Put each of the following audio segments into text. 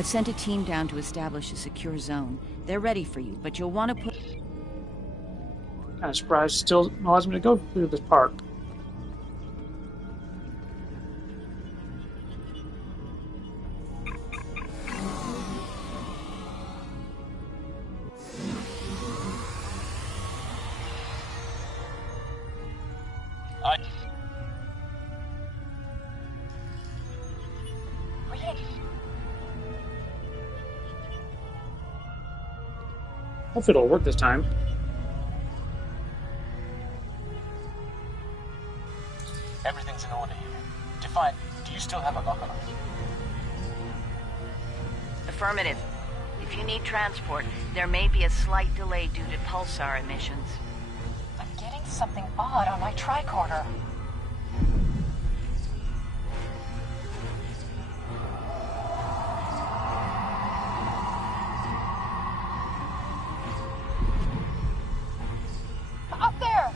I've sent a team down to establish a secure zone. They're ready for you, but you'll want to put... Kind of surprised still allows me to go through this park. Hopefully it'll work this time. Everything's in order here. Defiant, do you still have a lock on us? Affirmative. If you need transport, there may be a slight delay due to pulsar emissions. I'm getting something odd on my tricorder. Up there!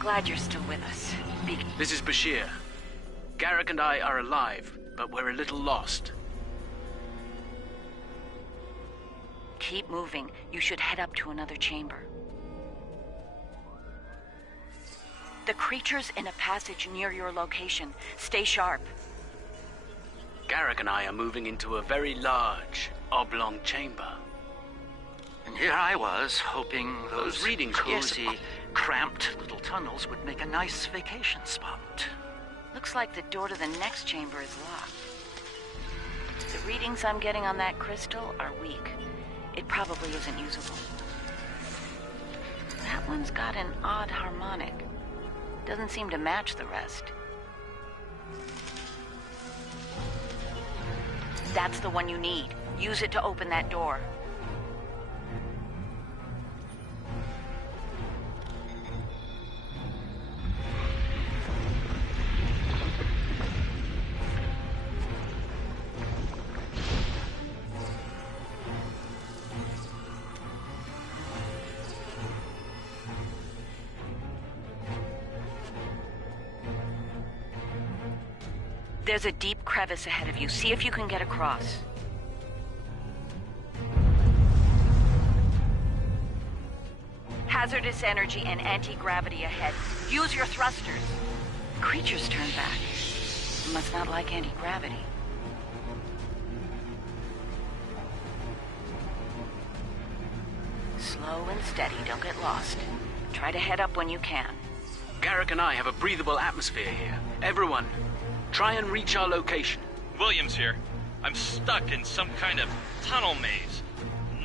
Glad you're still with us. This is Bashir. Garrick and I are alive, but we're a little lost. Keep moving. You should head up to another chamber. The creature's in a passage near your location. Stay sharp. Garrick and I are moving into a very large, oblong chamber. And here I was, hoping those readings, cozy, yes, cramped little tunnels would make a nice vacation spot. Looks like the door to the next chamber is locked. The readings I'm getting on that crystal are weak. It probably isn't usable. That one's got an odd harmonic. Doesn't seem to match the rest. That's the one you need. Use it to open that door. There's a deep crevice ahead of you. See if you can get across. Hazardous energy and anti-gravity ahead. Use your thrusters. Creatures turn back. Must not like anti-gravity. Slow and steady, don't get lost. Try to head up when you can. Garrick and I have a breathable atmosphere here. Everyone, try and reach our location. Williams here. I'm stuck in some kind of tunnel maze.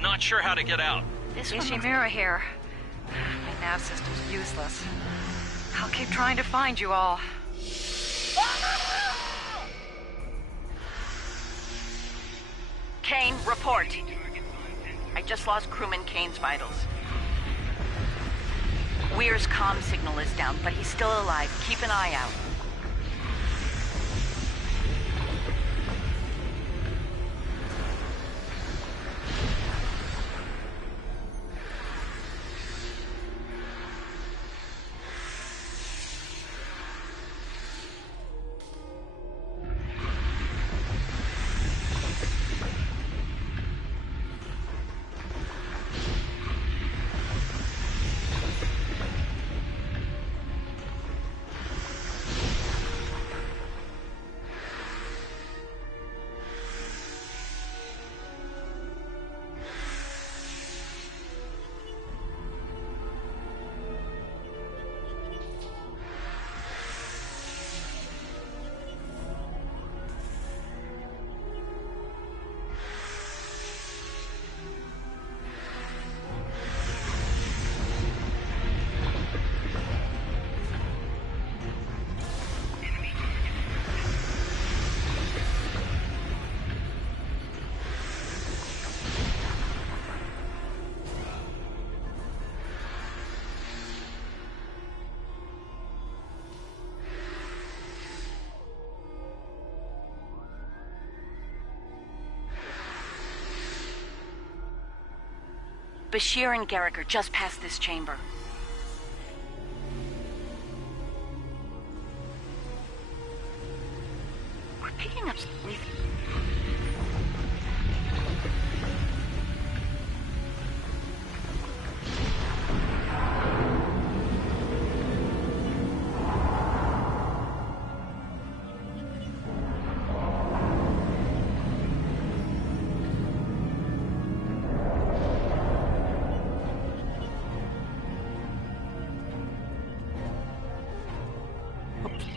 Not sure how to get out. Ishimura here. My nav system's useless. I'll keep trying to find you all. Kane, report. I just lost crewman Kane's vitals. Weir's comm signal is down, but he's still alive. Keep an eye out. Bashir and Garrick are just past this chamber. We're picking up...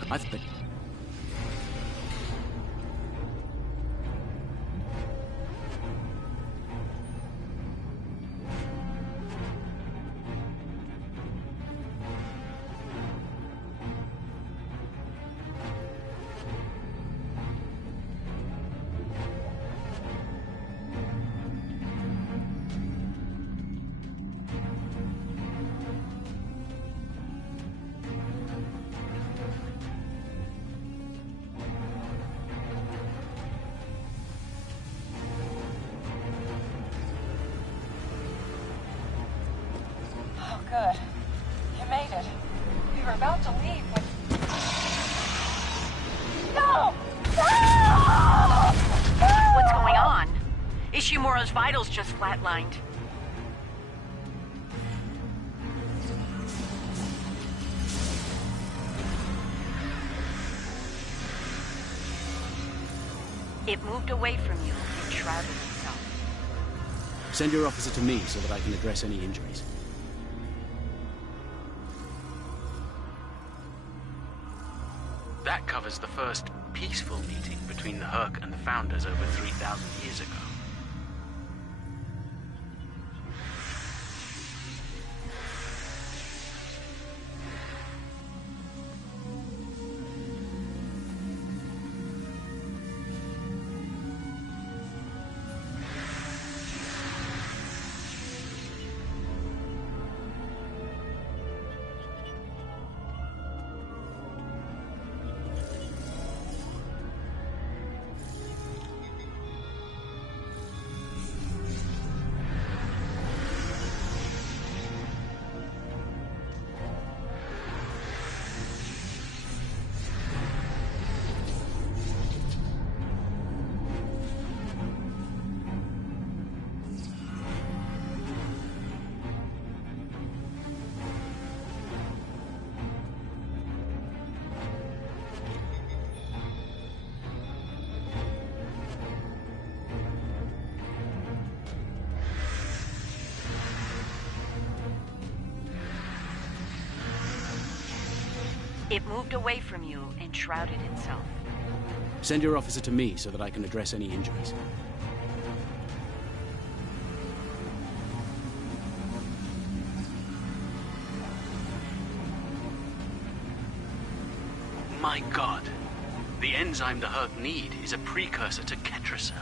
I think... Oh, good. You made it. We were about to leave when... No! No! What's going on? Ishimura's vitals just flatlined. It moved away from you and shrouded itself. Send your officer to me so that I can address any injuries. That covers the first peaceful meeting between the Herc and the Founders over 3,000 years ago. It moved away from you and shrouded itself. Send your officer to me so that I can address any injuries. My God. The enzyme the Herc need is a precursor to Ketracel.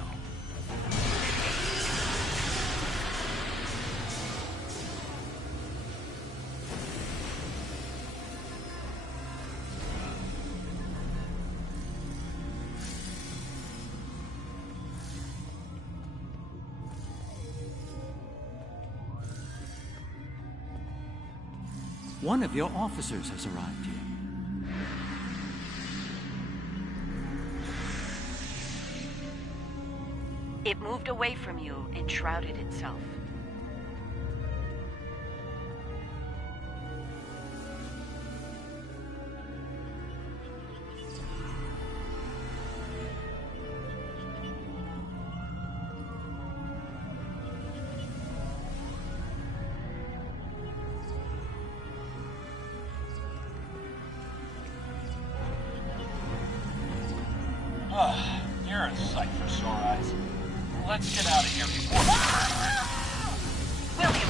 One of your officers has arrived here. It moved away from you and shrouded itself. You're a sight for sore eyes. Let's get out of here before... William!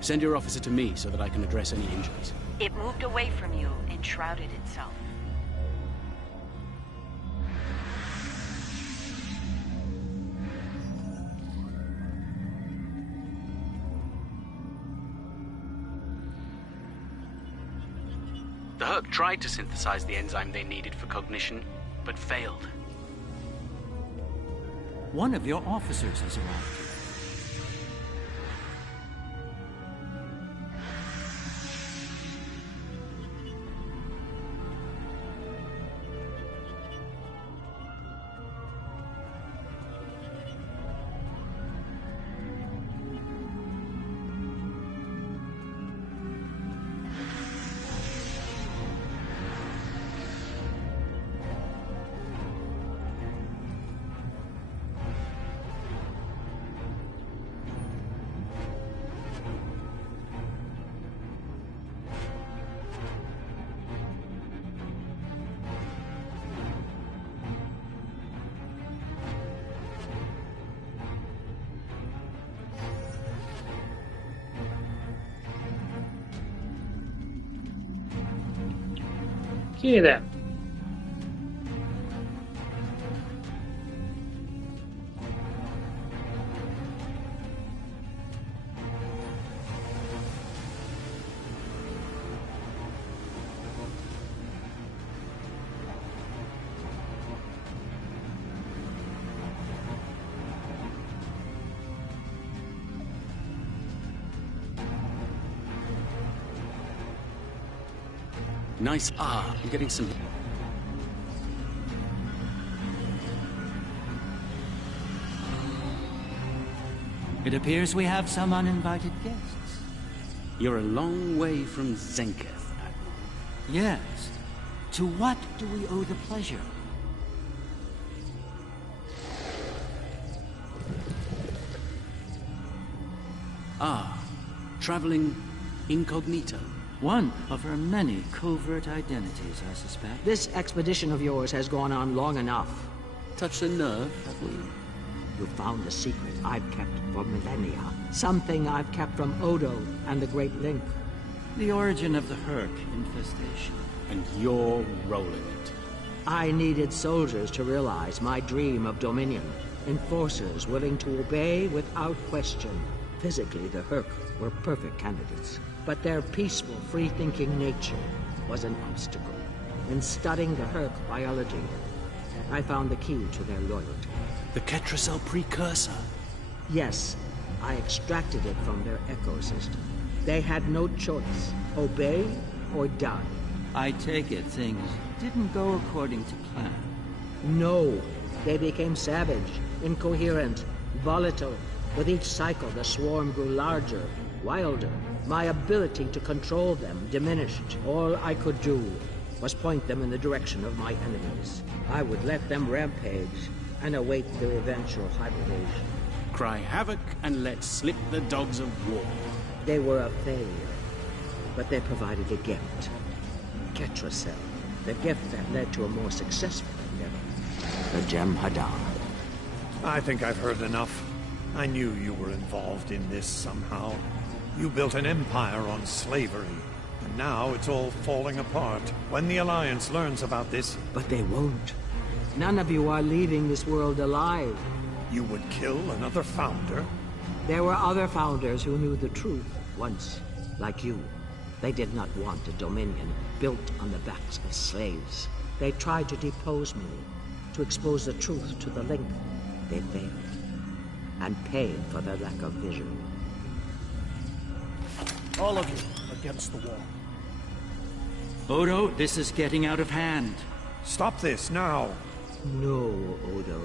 Send your officer to me so that I can address any injuries. It moved away from you and shrouded itself. The Herc tried to synthesize the enzyme they needed for cognition, but failed. One of your officers has arrived. Okay then. Nice. I'm getting some... It appears we have some uninvited guests. You're a long way from Zenketh, Admiral. Yes. To what do we owe the pleasure? Traveling incognito. One of her many covert identities, I suspect. This expedition of yours has gone on long enough. Touched a nerve, have we? You found a secret I've kept for millennia. Something I've kept from Odo and the Great Link. The origin of the Herc infestation. And you're rolling it. I needed soldiers to realize my dream of dominion. Enforcers willing to obey without question. Physically, the Herc were perfect candidates. But their peaceful, free-thinking nature was an obstacle. In studying the Herc biology, I found the key to their loyalty. The Ketracel precursor. Yes, I extracted it from their ecosystem. They had no choice. Obey or die. I take it things didn't go according to plan. No, they became savage, incoherent, volatile. With each cycle, the swarm grew larger, wilder. My ability to control them diminished. All I could do was point them in the direction of my enemies. I would let them rampage and await their eventual hibernation. Cry havoc and let slip the dogs of war. They were a failure, but they provided a gift. Ketracel, the gift that led to a more successful endeavor. The Jem'Hadar. I think I've heard enough. I knew you were involved in this somehow. You built an empire on slavery, and now it's all falling apart. When the Alliance learns about this... But they won't. None of you are leaving this world alive. You would kill another founder? There were other founders who knew the truth once, like you. They did not want a dominion built on the backs of slaves. They tried to depose me, to expose the truth to the Link. They failed, and paid for their lack of vision. All of you against the wall. Odo, this is getting out of hand. Stop this now. No, Odo.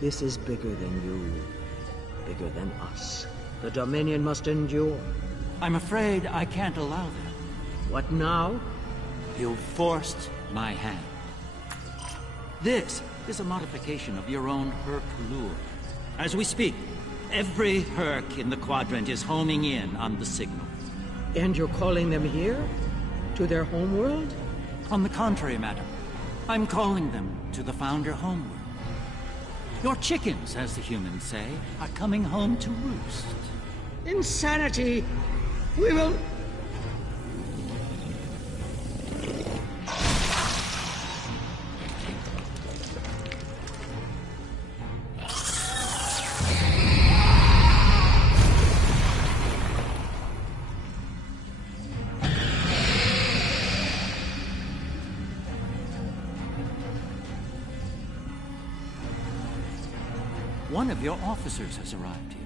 This is bigger than you. Bigger than us. The Dominion must endure. I'm afraid I can't allow that. What now? You forced my hand. This is a modification of your own Herc lure. As we speak, every Herc in the Quadrant is homing in on the signal. And you're calling them here? To their homeworld? On the contrary, madam. I'm calling them to the Founder homeworld. Your chickens, as the humans say, are coming home to roost. Insanity! We will... one of your officers has arrived here.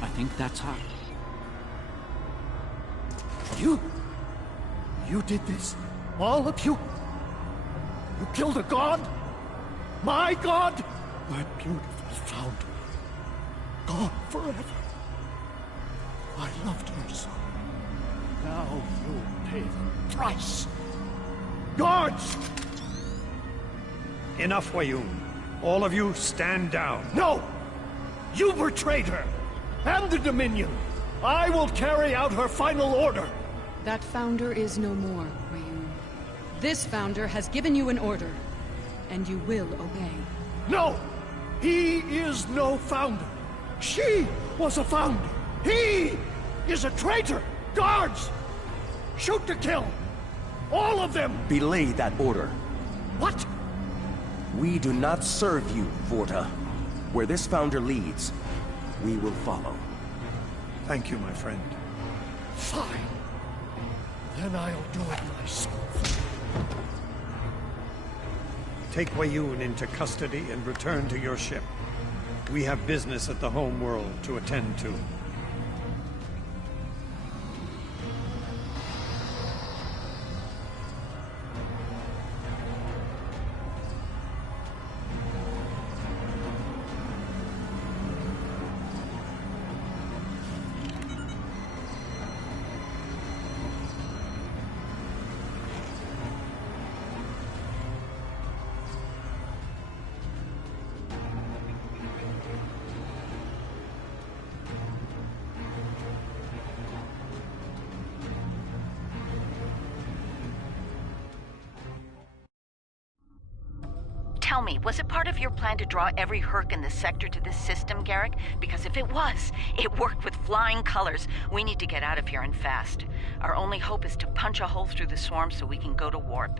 I think that's her. You did this? All of you? You killed a god? My god? My beautiful founder. Gone forever. I loved her so. Now you'll pay the price. Guards! Enough, Weyoun. All of you, stand down. No! You betrayed her! And the Dominion! I will carry out her final order! That founder is no more, Weyoun. This founder has given you an order, and you will obey. No! He is no founder! She was a founder! He is a traitor! Guards! Shoot to kill! All of them! Belay that order. What? We do not serve you, Vorta. Where this founder leads, we will follow. Thank you, my friend. Fine. Then I'll do it myself. Take Weyoun into custody and return to your ship. We have business at the home world to attend to. Tell me, was it part of your plan to draw every Herc in the sector to this system, Garrick? Because if it was, it worked with flying colors. We need to get out of here and fast. Our only hope is to punch a hole through the swarm so we can go to warp.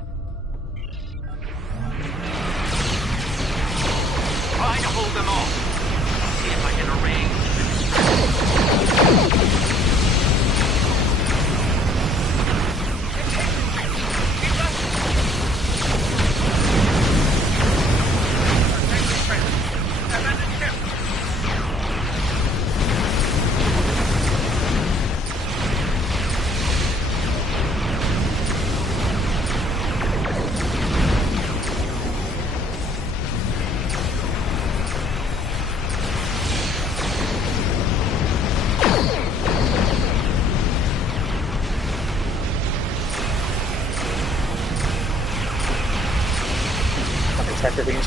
Try to hold them off. See if I can arrange. Sector things.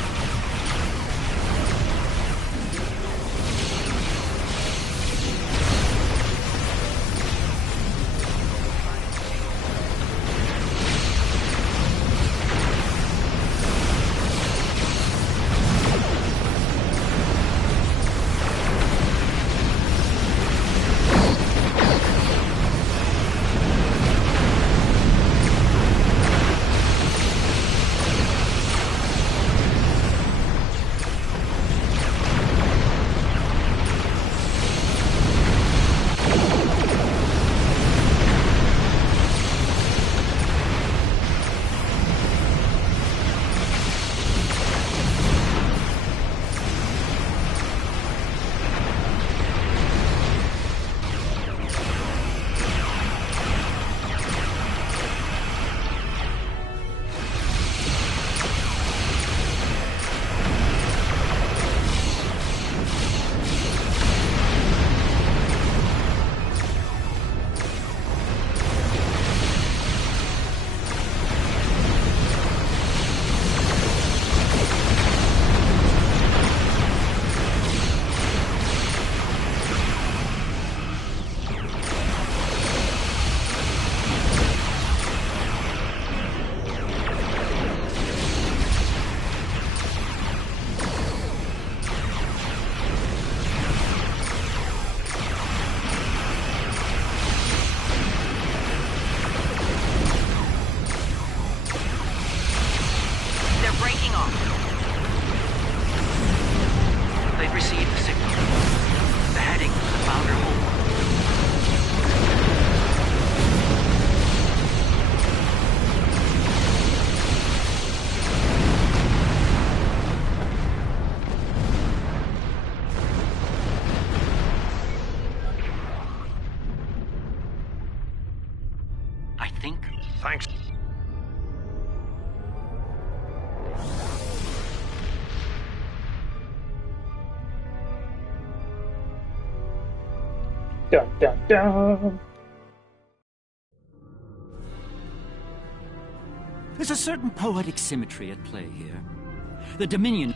think. Thanks. Dun, dun, dun. There's a certain poetic symmetry at play here. The Dominion...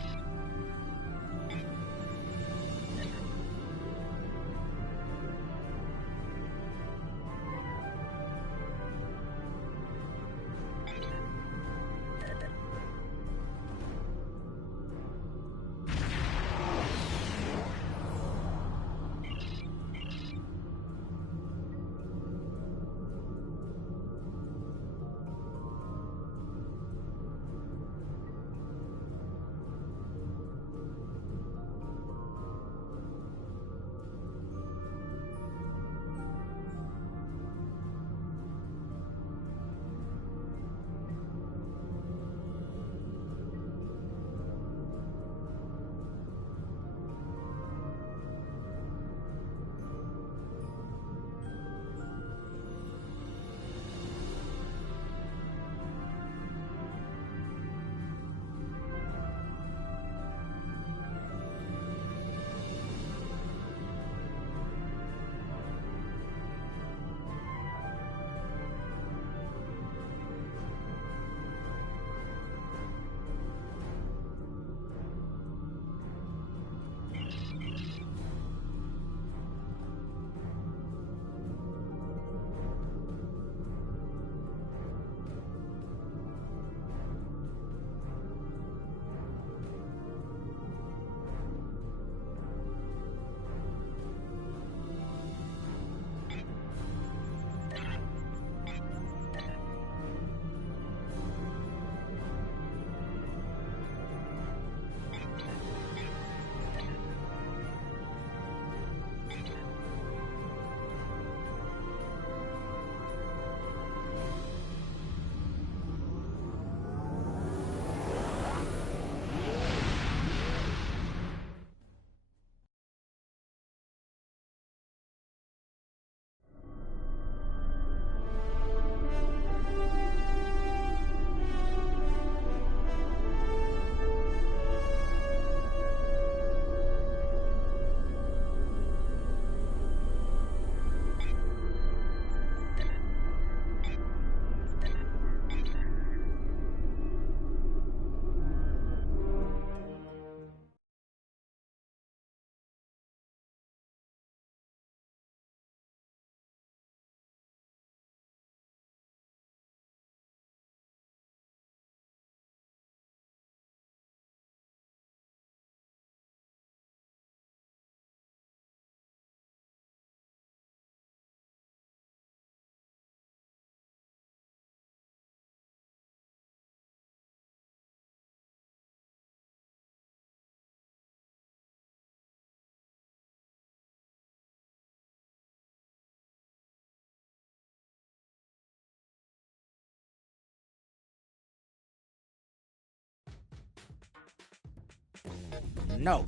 No,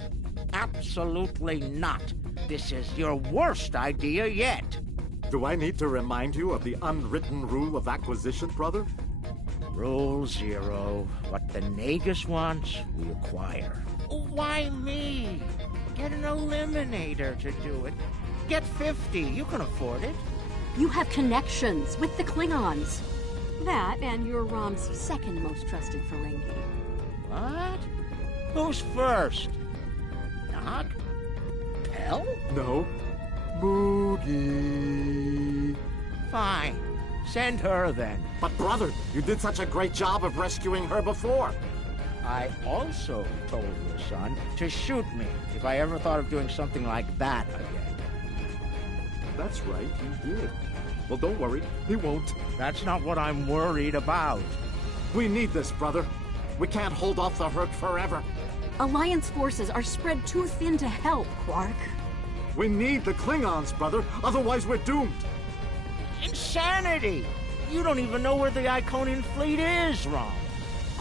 absolutely not. This is your worst idea yet. Do I need to remind you of the unwritten rule of acquisition, brother? Rule 0. What the Nagus wants, we acquire. Why me? Get an eliminator to do it. Get 50. You can afford it. You have connections with the Klingons. That and you're Rom's second most trusted Ferengi. What? Who's first? Nog? Pel? No. Boogie. Fine. Send her then. But brother, you did such a great job of rescuing her before. I also told your son to shoot me if I ever thought of doing something like that again. That's right, you did. Well, don't worry, he won't. That's not what I'm worried about. We need this, brother. We can't hold off the hurt forever. Alliance forces are spread too thin to help, Quark. We need the Klingons, brother. Otherwise, we're doomed. Insanity! You don't even know where the Iconian fleet is, Rom.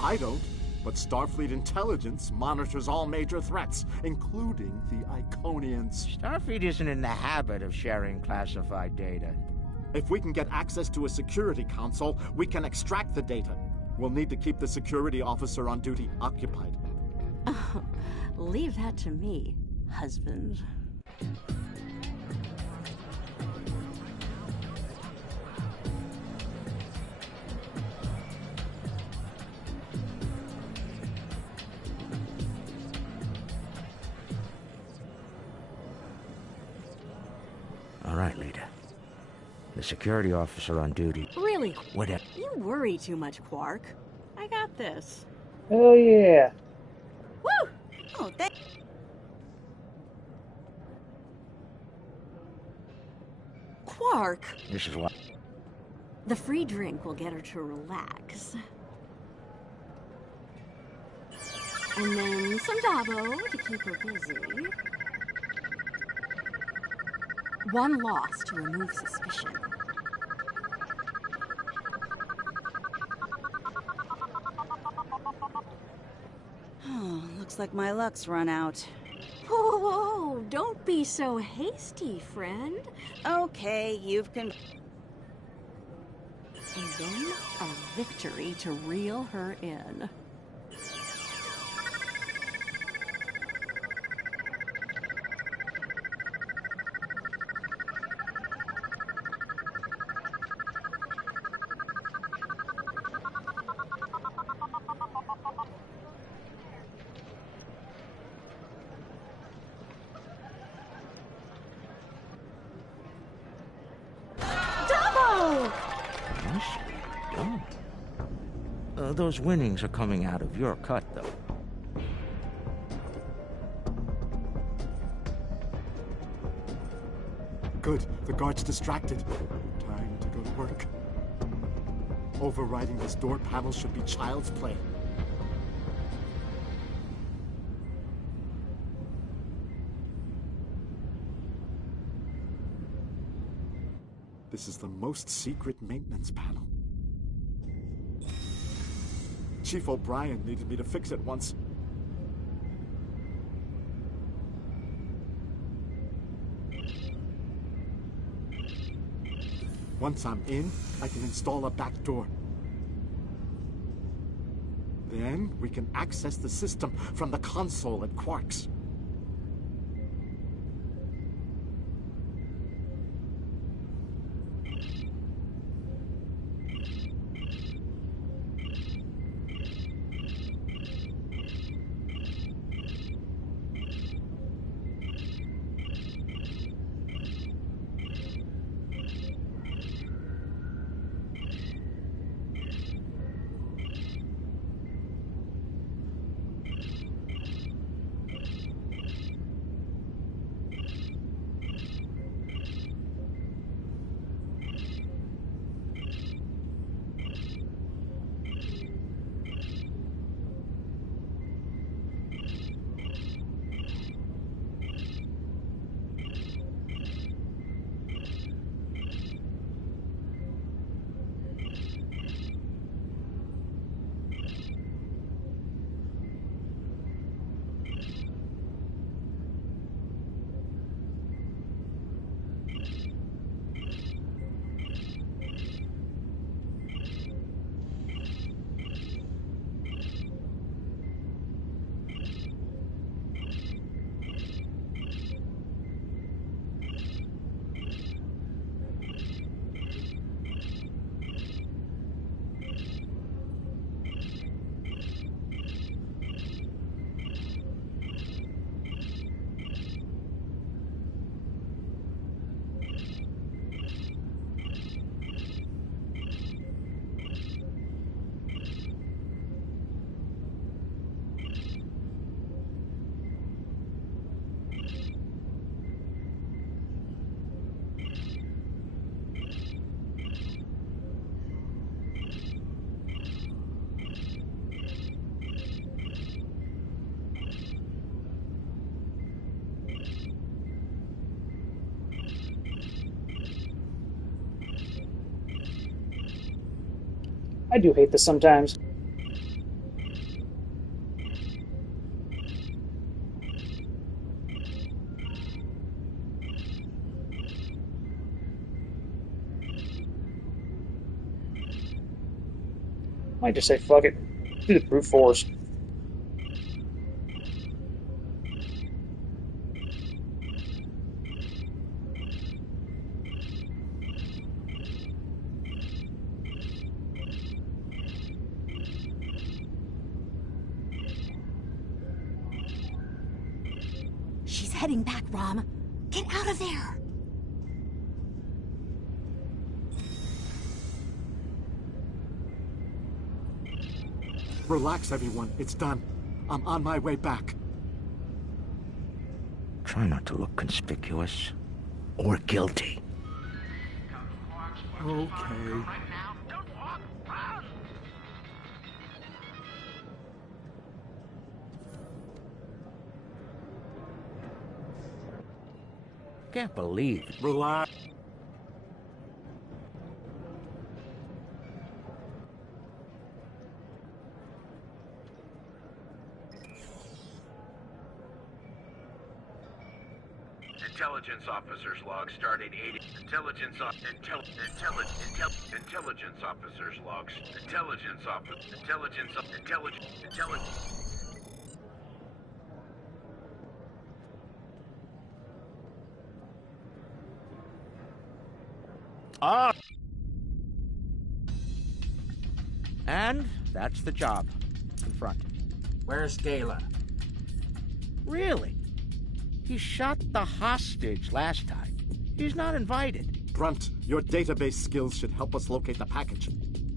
I don't, but Starfleet intelligence monitors all major threats, including the Iconians. Starfleet isn't in the habit of sharing classified data. If we can get access to a security console, we can extract the data. We'll need to keep the security officer on duty occupied. Oh, leave that to me, husband. All right, leader. The security officer on duty. Really? Whatever. You worry too much, Quark. I got this. Oh yeah. Woo! Oh, Quark! This is what... The free drink will get her to relax. And then some Dabo to keep her busy. One loss to remove suspicion. Oh, looks like my luck's run out. Whoa, whoa, don't be so hasty, friend. Okay, you've And then a victory to reel her in. Those winnings are coming out of your cut, though. Good. The guard's distracted. Time to go to work. Overriding this door panel should be child's play. This is the most secret maintenance panel. Chief O'Brien needed me to fix it once. Once I'm in, I can install a back door. Then we can access the system from the console at Quark's. I do hate this sometimes. Might just say fuck it. Do the brute force. She's heading back, Rom. Get out of there! Relax, everyone. It's done. I'm on my way back. Try not to look conspicuous or guilty. Okay. Can't believe it. Relax. Intelligence officers log starting 80. Intelligence officers logs. Intelligence. Ah! And that's the job. Confront. Where's Gala? Really? He shot the hostage last time. He's not invited. Grunt, your database skills should help us locate the package.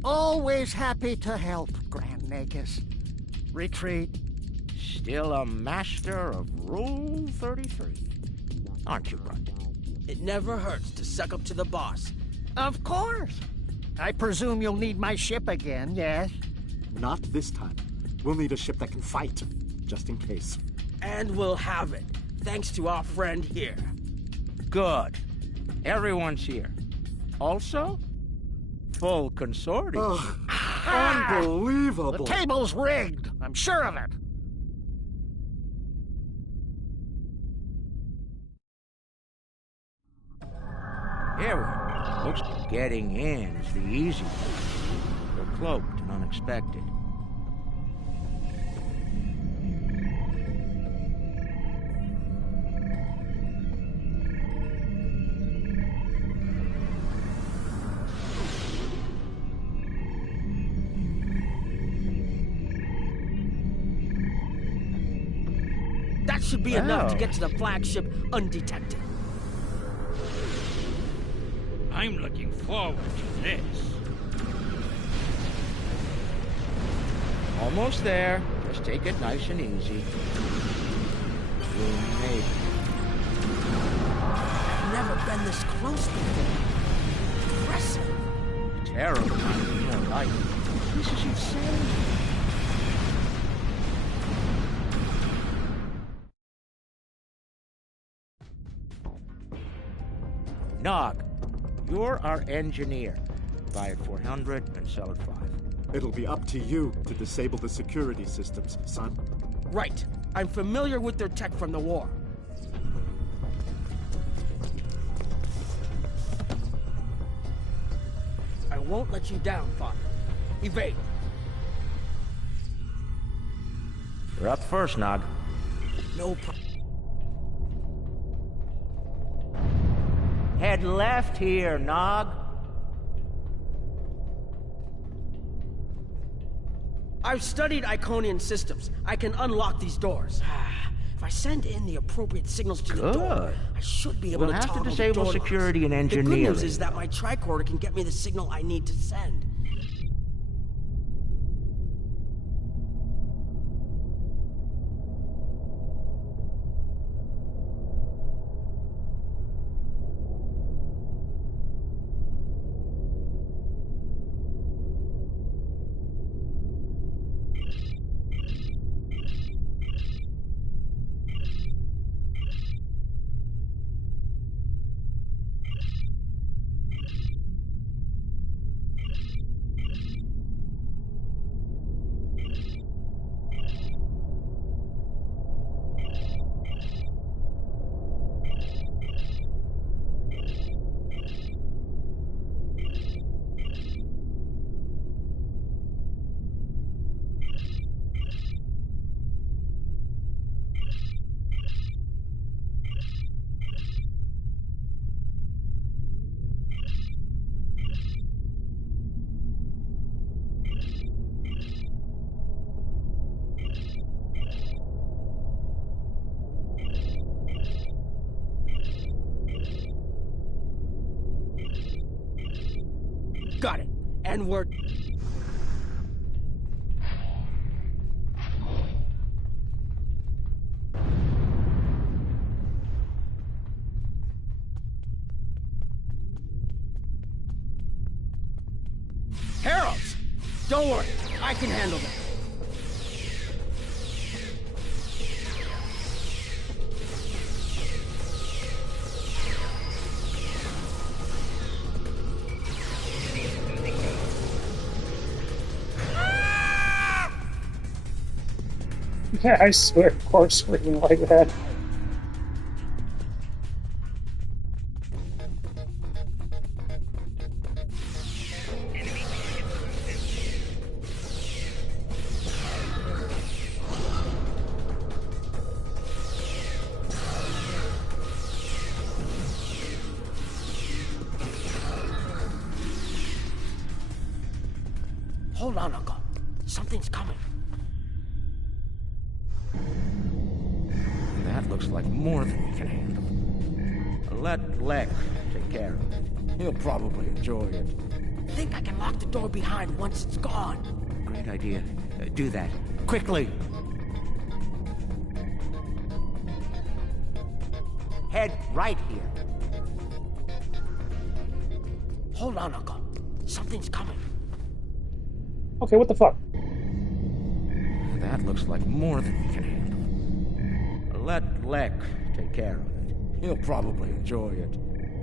Always happy to help, Grand Nagus. Retreat. Still a master of Rule 33. Aren't you, Grunt? It never hurts to suck up to the boss. Of course. I presume you'll need my ship again, yes? Not this time. We'll need a ship that can fight, just in case. And we'll have it, thanks to our friend here. Good. Everyone's here. Also, full consortium. Unbelievable! The table's rigged. I'm sure of it. Here we are. Looks like getting in is the easy part. They're cloaked and unexpected. That should be enough to get to the flagship undetected. I'm looking forward to this. Almost there. Just take it nice and easy. Maybe. I've never been this close before. Impressive. Terrifying, more like. This is insane. Nog, you're our engineer. Buy it 400 and sell it 5. It'll be up to you to disable the security systems, son. Right. I'm familiar with their tech from the war. I won't let you down, Father. Evade. You're up first, Nog. No problem. Head left here, Nog. I've studied Iconian systems. I can unlock these doors. If I send in the appropriate signals to the door, I should be able to toggle the door. We'll have to disable security and engineering. The good news is that my tricorder can get me the signal I need to send. Got it. And we're... Heralds! Don't worry, I can handle them. Yeah, I swear, of course, screaming like that. Hold on, Uncle. Something's coming. That looks like more than we can handle. Let Lek take care of it. He'll probably enjoy it. Think I can lock the door behind once it's gone. Great idea. Do that. Quickly! Head right here. Hold on, Uncle. Something's coming. Okay, what the fuck? That looks like more than we can handle. Let Lek take care of it. He'll probably enjoy it.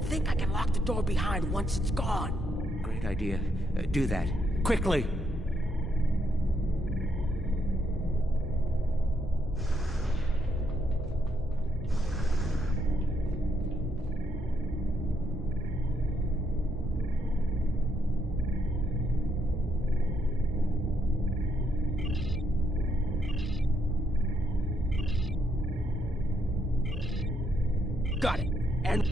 Think I can lock the door behind once it's gone. Great idea. Do that. Quickly! Got it. And...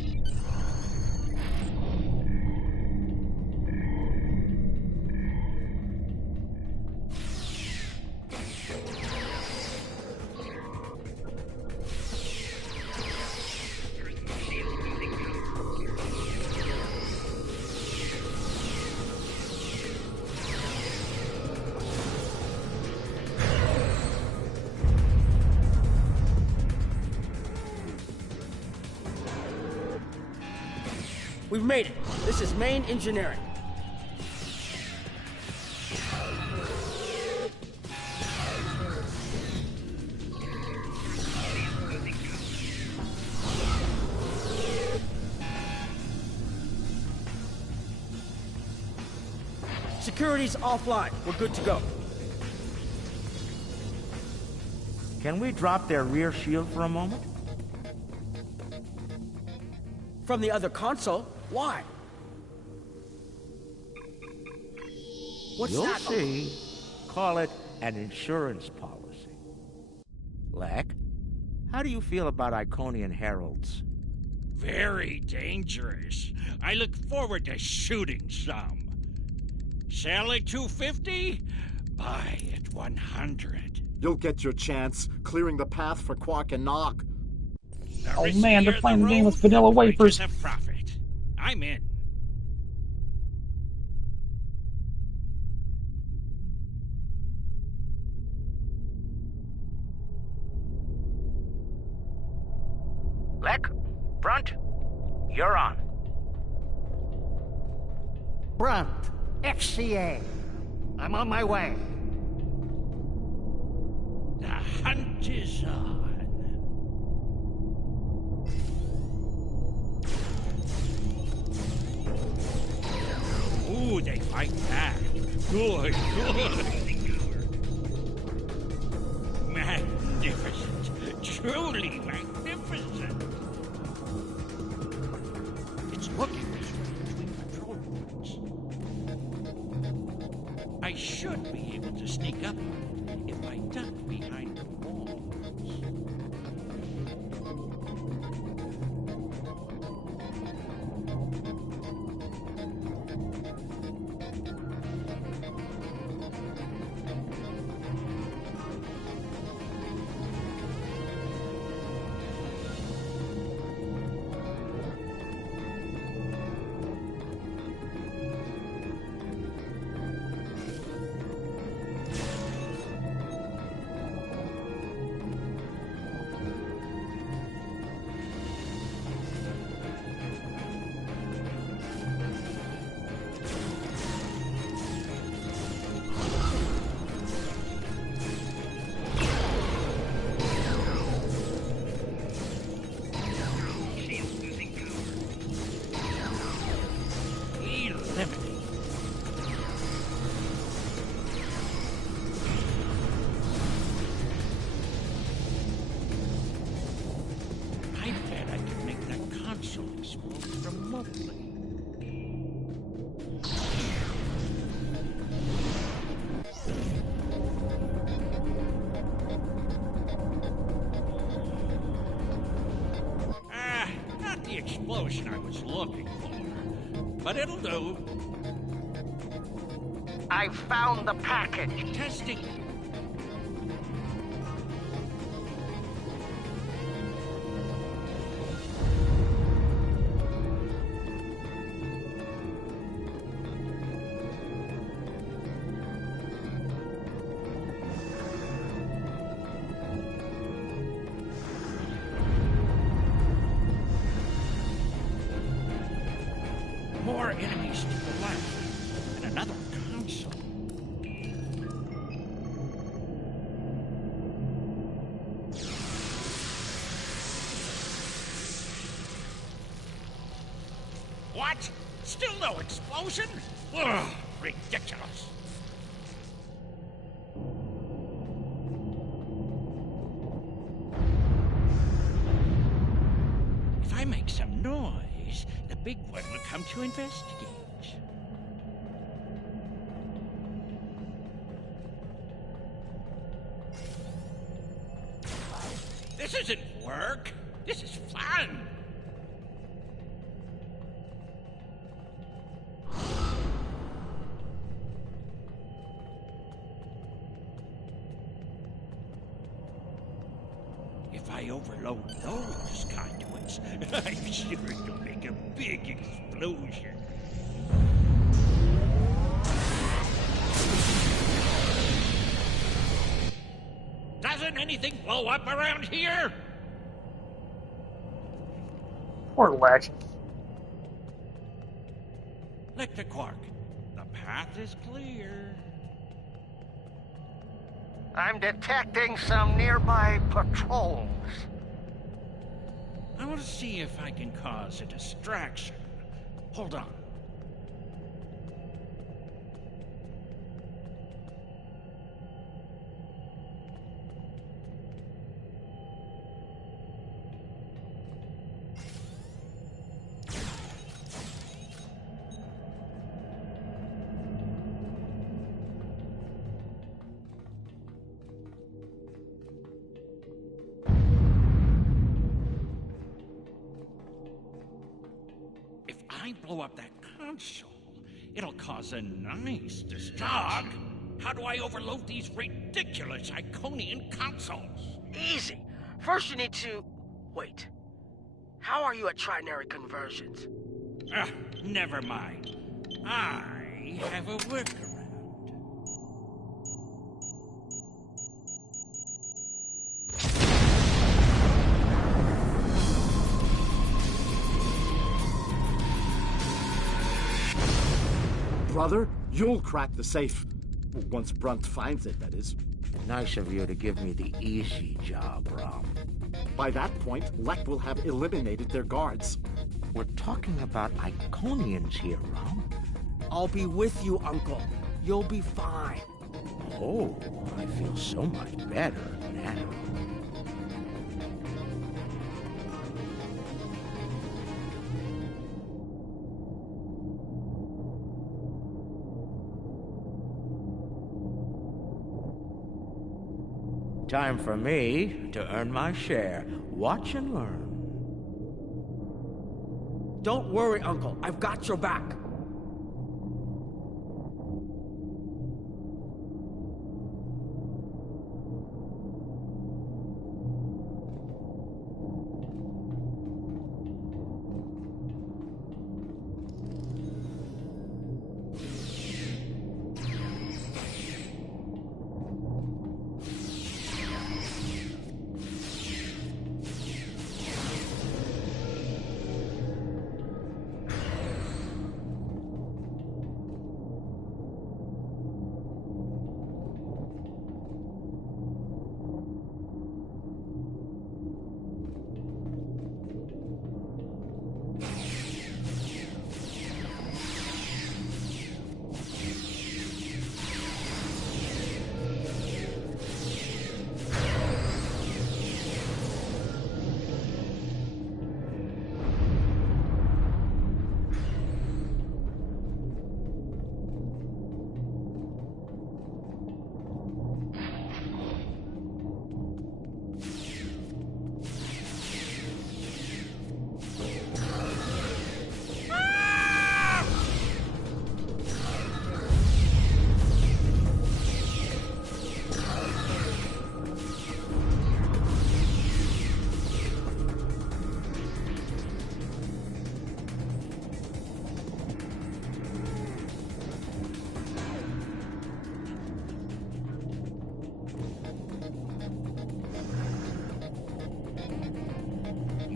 We've made it. This is main engineering. Security's offline. We're good to go. Can we drop their rear shield for a moment? From the other console? Why? What's You'll that? see. Call it an insurance policy. Lek, how do you feel about Iconian heralds? Very dangerous. I look forward to shooting some. Sell at 250? Buy at 100. You'll get your chance, clearing the path for Quark and Nock. Oh man, they're playing the game with vanilla wafers. A profit. I'm in. Lek, Brunt, you're on. Brunt, FCA. I'm on my way. The hunt is on. Ooh, they fight back. Good, good. Magnificent. Truly magnificent. It's looking this way between control points. I should be able to sneak up on it if I duck behind the walls. explosion I was looking for. But it'll do. I found the package. Testing. More enemies to the left, and another console. What? Still no explosion? Ugh, ridiculous. If I make some noise, the big one will come to investigate. This isn't work. This is fun. If I overload those conduits, I'm sure it'll make a big explosion. Doesn't anything blow up around here? Poor Ledge. Lictor Quark, the path is clear. I'm detecting some nearby patrols. I want to see if I can cause a distraction. Hold on. If I blow up that console, it'll cause a nice distraction. How do I overload these ridiculous Iconian consoles? Easy. First you need to... Wait. How are you at trinary conversions? Never mind. I have a workaround. Brother, you'll crack the safe. Once Brunt finds it, that is. Nice of you to give me the easy job, Rom. By that point, Lek will have eliminated their guards. We're talking about Iconians here, Rom. I'll be with you, Uncle. You'll be fine. Oh, I feel so much better now. Time for me to earn my share. Watch and learn. Don't worry, Uncle. I've got your back.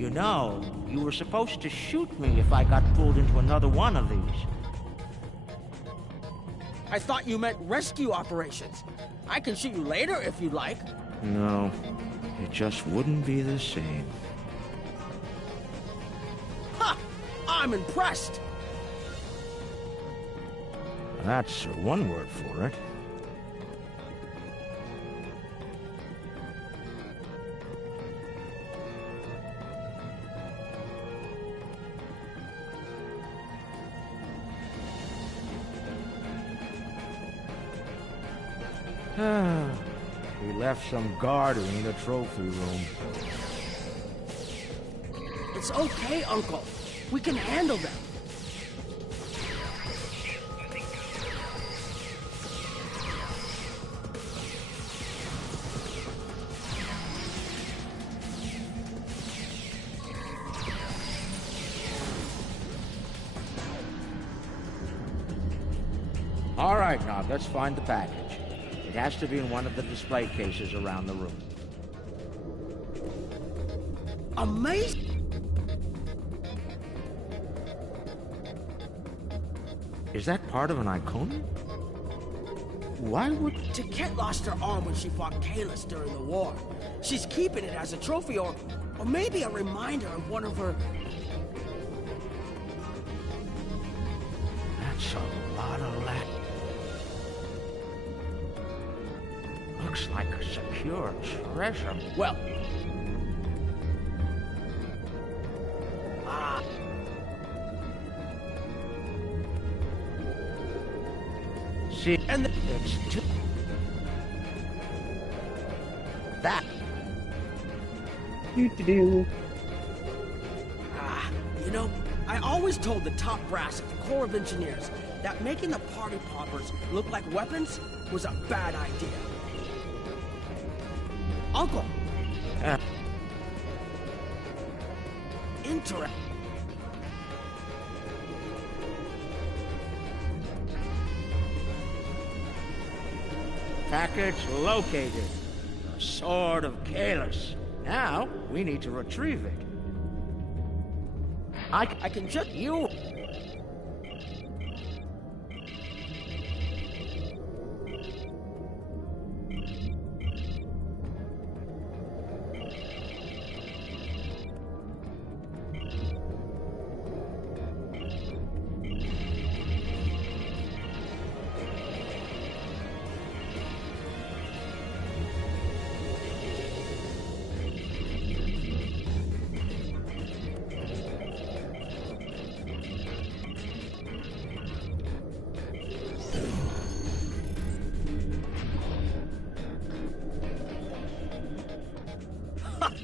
You know, you were supposed to shoot me if I got pulled into another one of these. I thought you meant rescue operations. I can shoot you later if you'd like. No, it just wouldn't be the same. Ha! I'm impressed! That's one word for it. We left some guarding in the trophy room. It's okay, Uncle. We can handle them. All right, now let's find the package. It has to be in one of the display cases around the room. Amazing! Is that part of an Iconium? Why would... Tiquette lost her arm when she fought Kahless during the war. She's keeping it as a trophy or maybe a reminder of one of her... That's a lot of lack. Looks like a secure treasure. Well... See, and it's too... That... You know, I always told the top brass of the Corps of Engineers that making the party poppers look like weapons was a bad idea. Uncle! Interesting. Package located. The Sword of Kahless. Now, we need to retrieve it. I can just... You...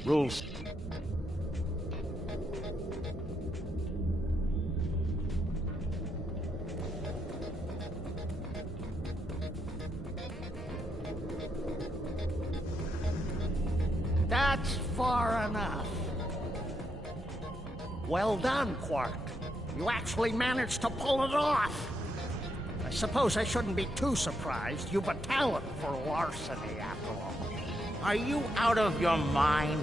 Rules. That's far enough. Well done, Quark. You actually managed to pull it off. I suppose I shouldn't be too surprised. You've a talent for larceny, after all. Are you out of your mind?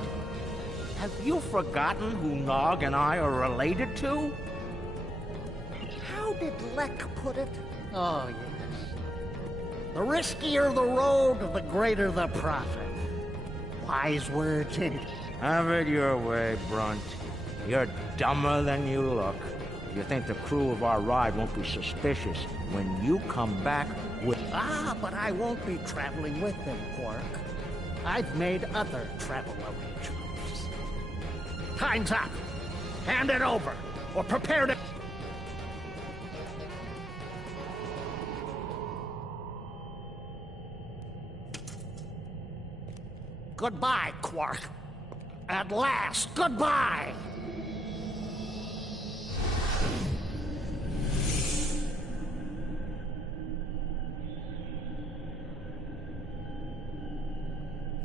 Have you forgotten who Nog and I are related to? How did Lek put it? Oh, yes. The riskier the road, the greater the profit. Wise words, indeed. Have it your way, Brunt. You're dumber than you look. You think the crew of our ride won't be suspicious when you come back with... Ah, but I won't be traveling with them, Quark. I've made other travel arrangements. Time's up. Hand it over, or prepare to... Goodbye, Quark. At last, goodbye!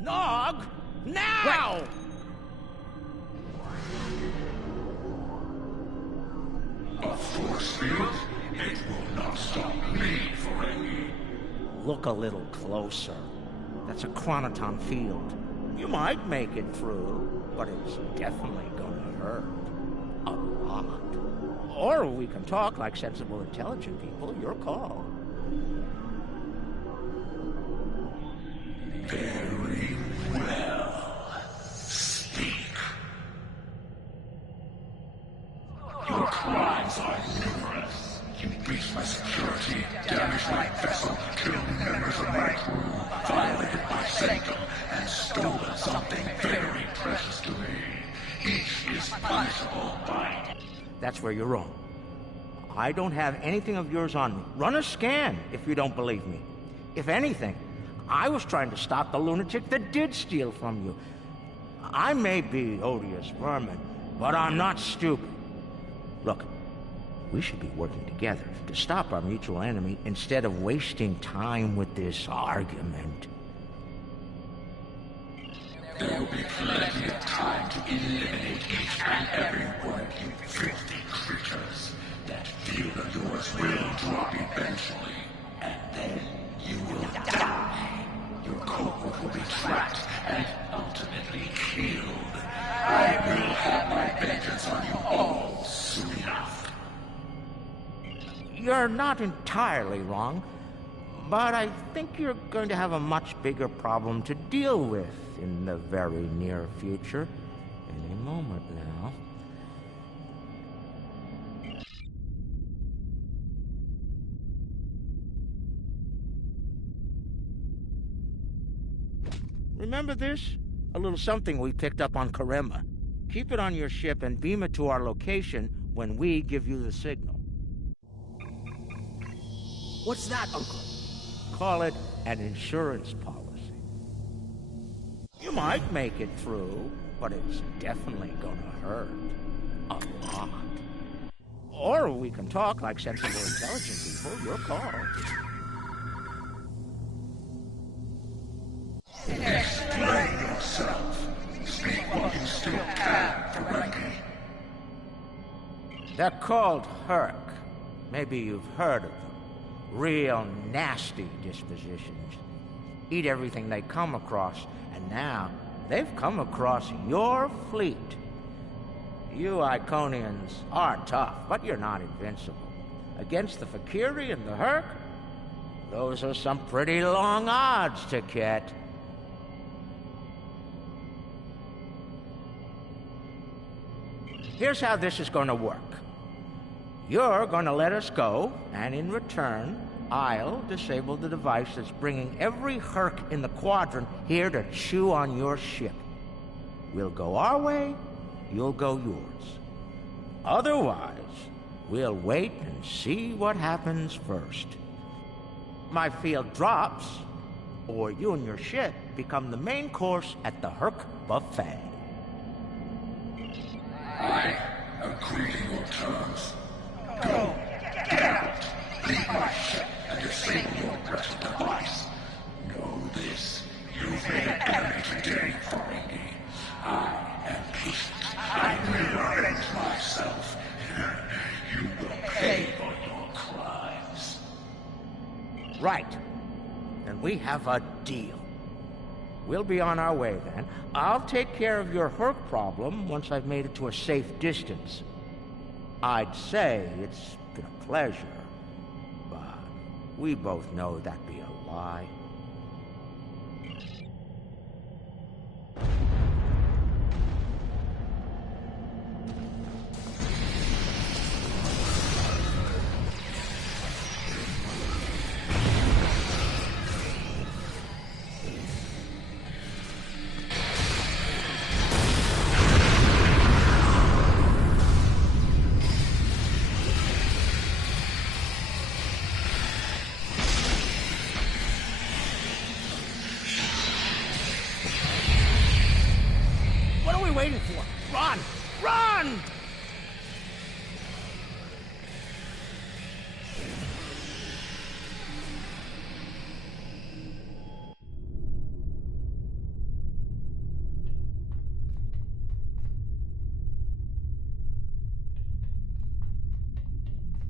Nog! Now! A force field? It will not stop me for any. Look a little closer. That's a chronoton field. You might make it through, but it's definitely gonna hurt. A lot. Or we can talk like sensible, intelligent people. Your call. Very well. Speak. Your crimes are numerous. You breached my security, damaged my vessel, killed members of my crew, violated my sanctum, and stolen something very precious to me. Each is punishable by... That's where you're wrong. I don't have anything of yours on me. Run a scan if you don't believe me. If anything, I was trying to stop the lunatic that did steal from you. I may be odious vermin, but I'm not stupid. Look, we should be working together to stop our mutual enemy instead of wasting time with this argument. There will be plenty of time to eliminate each and every one of you filthy creatures. That field of yours will drop eventually, and then you will die. Your cohort will be trapped and ultimately killed. I will have my vengeance on you all soon enough. You're not entirely wrong, but I think you're going to have a much bigger problem to deal with in the very near future. Any moment now. Remember this? A little something we picked up on Karema. Keep it on your ship and beam it to our location when we give you the signal. What's that, Uncle? Call it an insurance policy. You might make it through, but it's definitely gonna hurt. A lot. Or we can talk like sensible, intelligent people. Your call. Explain yourself. Speak what you still can, Ferengi. They're called Herc. Maybe you've heard of them. Real nasty dispositions. Eat everything they come across, and now they've come across your fleet. You Iconians are tough, but you're not invincible. Against the Fakiri and the Herc, those are some pretty long odds, Taket. Here's how this is going to work. You're going to let us go, and in return, I'll disable the device that's bringing every Herc in the Quadrant here to chew on your ship. We'll go our way, you'll go yours. Otherwise, we'll wait and see what happens first. My field drops, or you and your ship become the main course at the Herc buffet. I agree to your terms. Go, get out, leave my ship, and disable your wretched device. Know this, you've made an enemy today, Ferengi. I am patient. I will avenge myself. You will pay for your crimes. Right. Then we have a deal. We'll be on our way then. I'll take care of your Herc problem once I've made it to a safe distance. I'd say it's been a pleasure, but we both know that'd be a lie. Waiting for? Run! Run!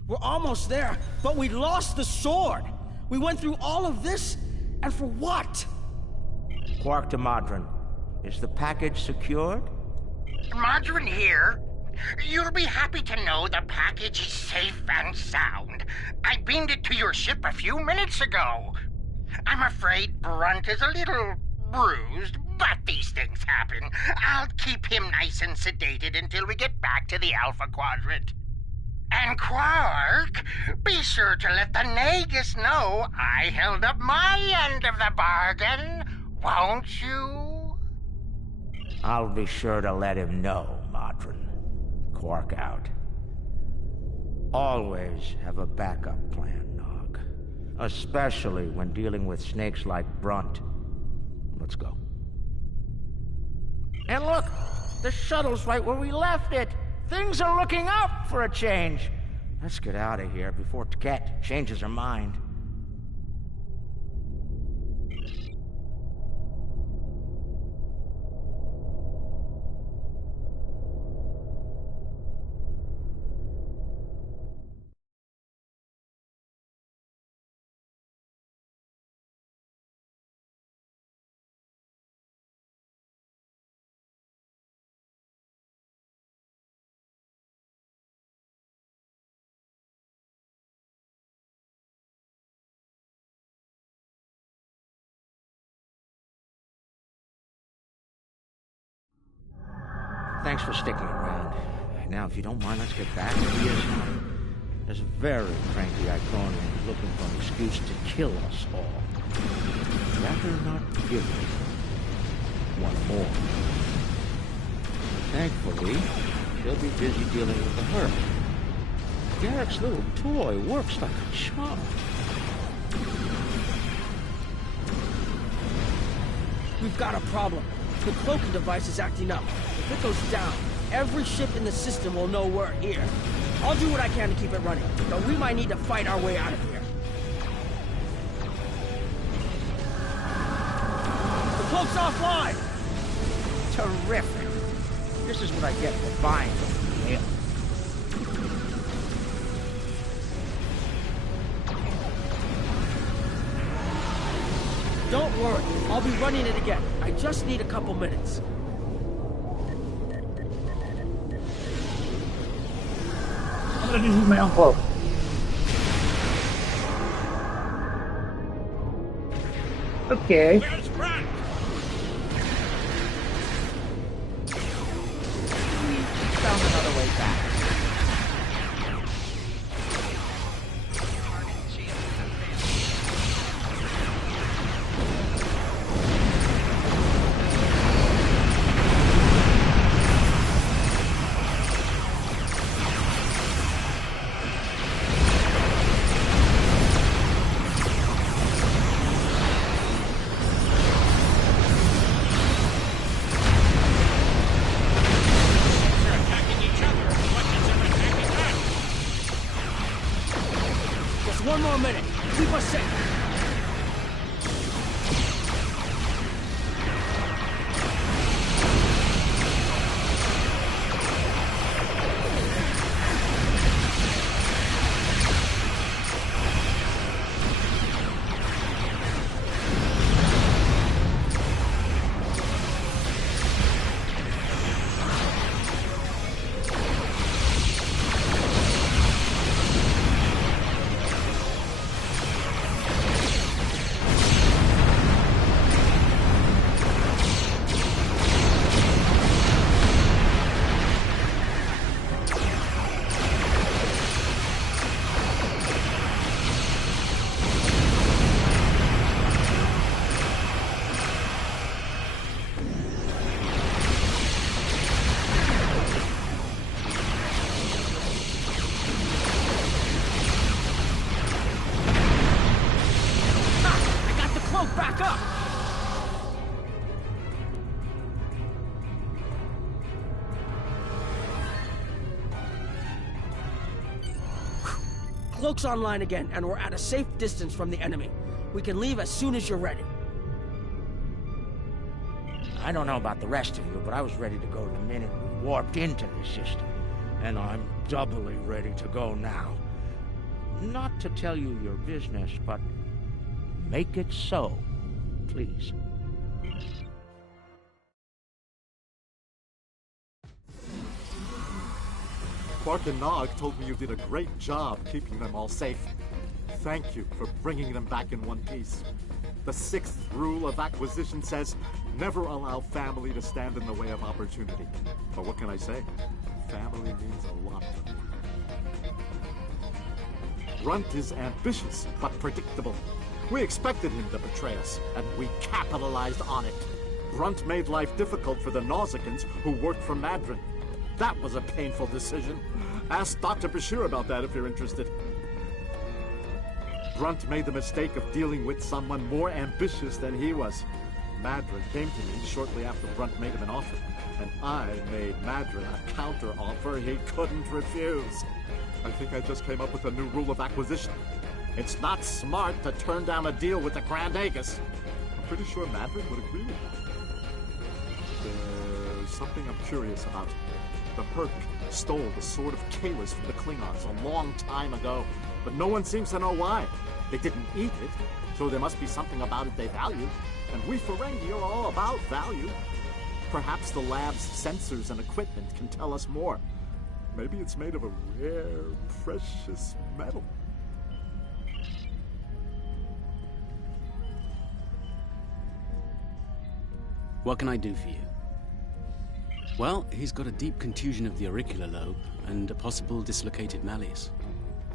We're almost there, but we lost the sword. We went through all of this, and for what? Quark to Modron. Is the package secured? Margarine here. You'll be happy to know the package is safe and sound. I beamed it to your ship a few minutes ago. I'm afraid Brunt is a little bruised, but these things happen. I'll keep him nice and sedated until we get back to the Alpha Quadrant. And Quark, be sure to let the Nagus know I held up my end of the bargain, won't you? I'll be sure to let him know, Modron. Quark out. Always have a backup plan, Nog. Especially when dealing with snakes like Brunt. Let's go. And look! The shuttle's right where we left it! Things are looking up for a change! Let's get out of here before Ket changes her mind. Thanks for sticking around. Now, if you don't mind, let's get back to the assignment. There's a very cranky Iconian looking for an excuse to kill us all. Rather not give me one more. Thankfully, they'll be busy dealing with the hurt. Garrick's little toy works like a charm. We've got a problem. The cloaking device is acting up. If it goes down, every ship in the system will know we're here. I'll do what I can to keep it running, but we might need to fight our way out of here. The cloak's offline! Terrific. This is what I get for buying from him. Don't worry, I'll be running it again. I just need a couple minutes. I'm gonna use my own cloak. Okay. Where's Brunt? Found another way back. One more minute. Keep us safe. Back up! Cloak's online again, and we're at a safe distance from the enemy. We can leave as soon as you're ready. I don't know about the rest of you, but I was ready to go the minute we warped into the system. And I'm doubly ready to go now. Not to tell you your business, but make it so, please. Quark and Nog told me you did a great job keeping them all safe. Thank you for bringing them back in one piece. The 6th rule of acquisition says, never allow family to stand in the way of opportunity. But what can I say? Family means a lot to me. Grunt is ambitious, but predictable. We expected him to betray us, and we capitalized on it. Grunt made life difficult for the Nausicans who worked for Madron. That was a painful decision. Ask Dr. Bashir about that if you're interested. Grunt made the mistake of dealing with someone more ambitious than he was. Madron came to me shortly after Grunt made him an offer, and I made Madron a counter-offer he couldn't refuse. I think I just came up with a new rule of acquisition. It's not smart to turn down a deal with the Grand Aegis. I'm pretty sure Madron would agree with that. There's something I'm curious about. The Herc stole the Sword of Kahless from the Klingons a long time ago, but no one seems to know why. They didn't eat it, so there must be something about it they value. And we Ferengi are all about value. Perhaps the lab's sensors and equipment can tell us more. Maybe it's made of a rare, precious metal. What can I do for you? Well, he's got a deep contusion of the auricular lobe and a possible dislocated malleus.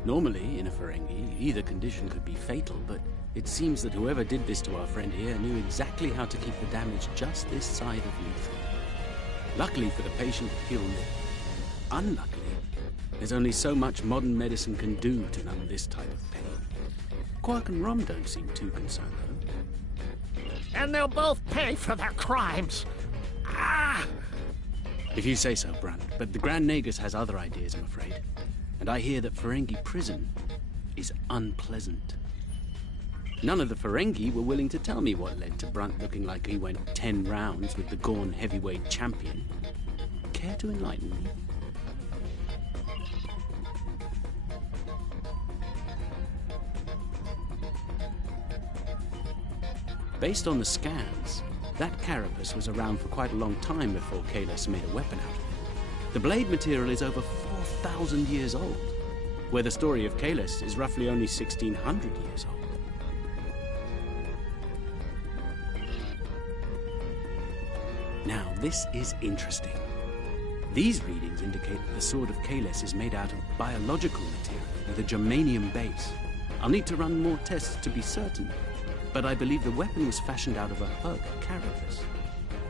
Normally, in a Ferengi, either condition could be fatal, but it seems that whoever did this to our friend here knew exactly how to keep the damage just this side of lethal. Luckily for the patient, he'll live. Unluckily, there's only so much modern medicine can do to numb this type of pain. Quark and Rom don't seem too concerned, though. And they'll both pay for their crimes. Ah! If you say so, Brunt, but the Grand Nagus has other ideas, I'm afraid. And I hear that Ferengi prison is unpleasant. None of the Ferengi were willing to tell me what led to Brunt looking like he went 10 rounds with the Gorn heavyweight champion. Care to enlighten me? Based on the scans, that carapace was around for quite a long time before Kahless made a weapon out of it. The blade material is over 4,000 years old, where the story of Kahless is roughly only 1,600 years old. Now, this is interesting. These readings indicate that the Sword of Kahless is made out of biological material with a germanium base. I'll need to run more tests to be certain, but I believe the weapon was fashioned out of a Herc carapace.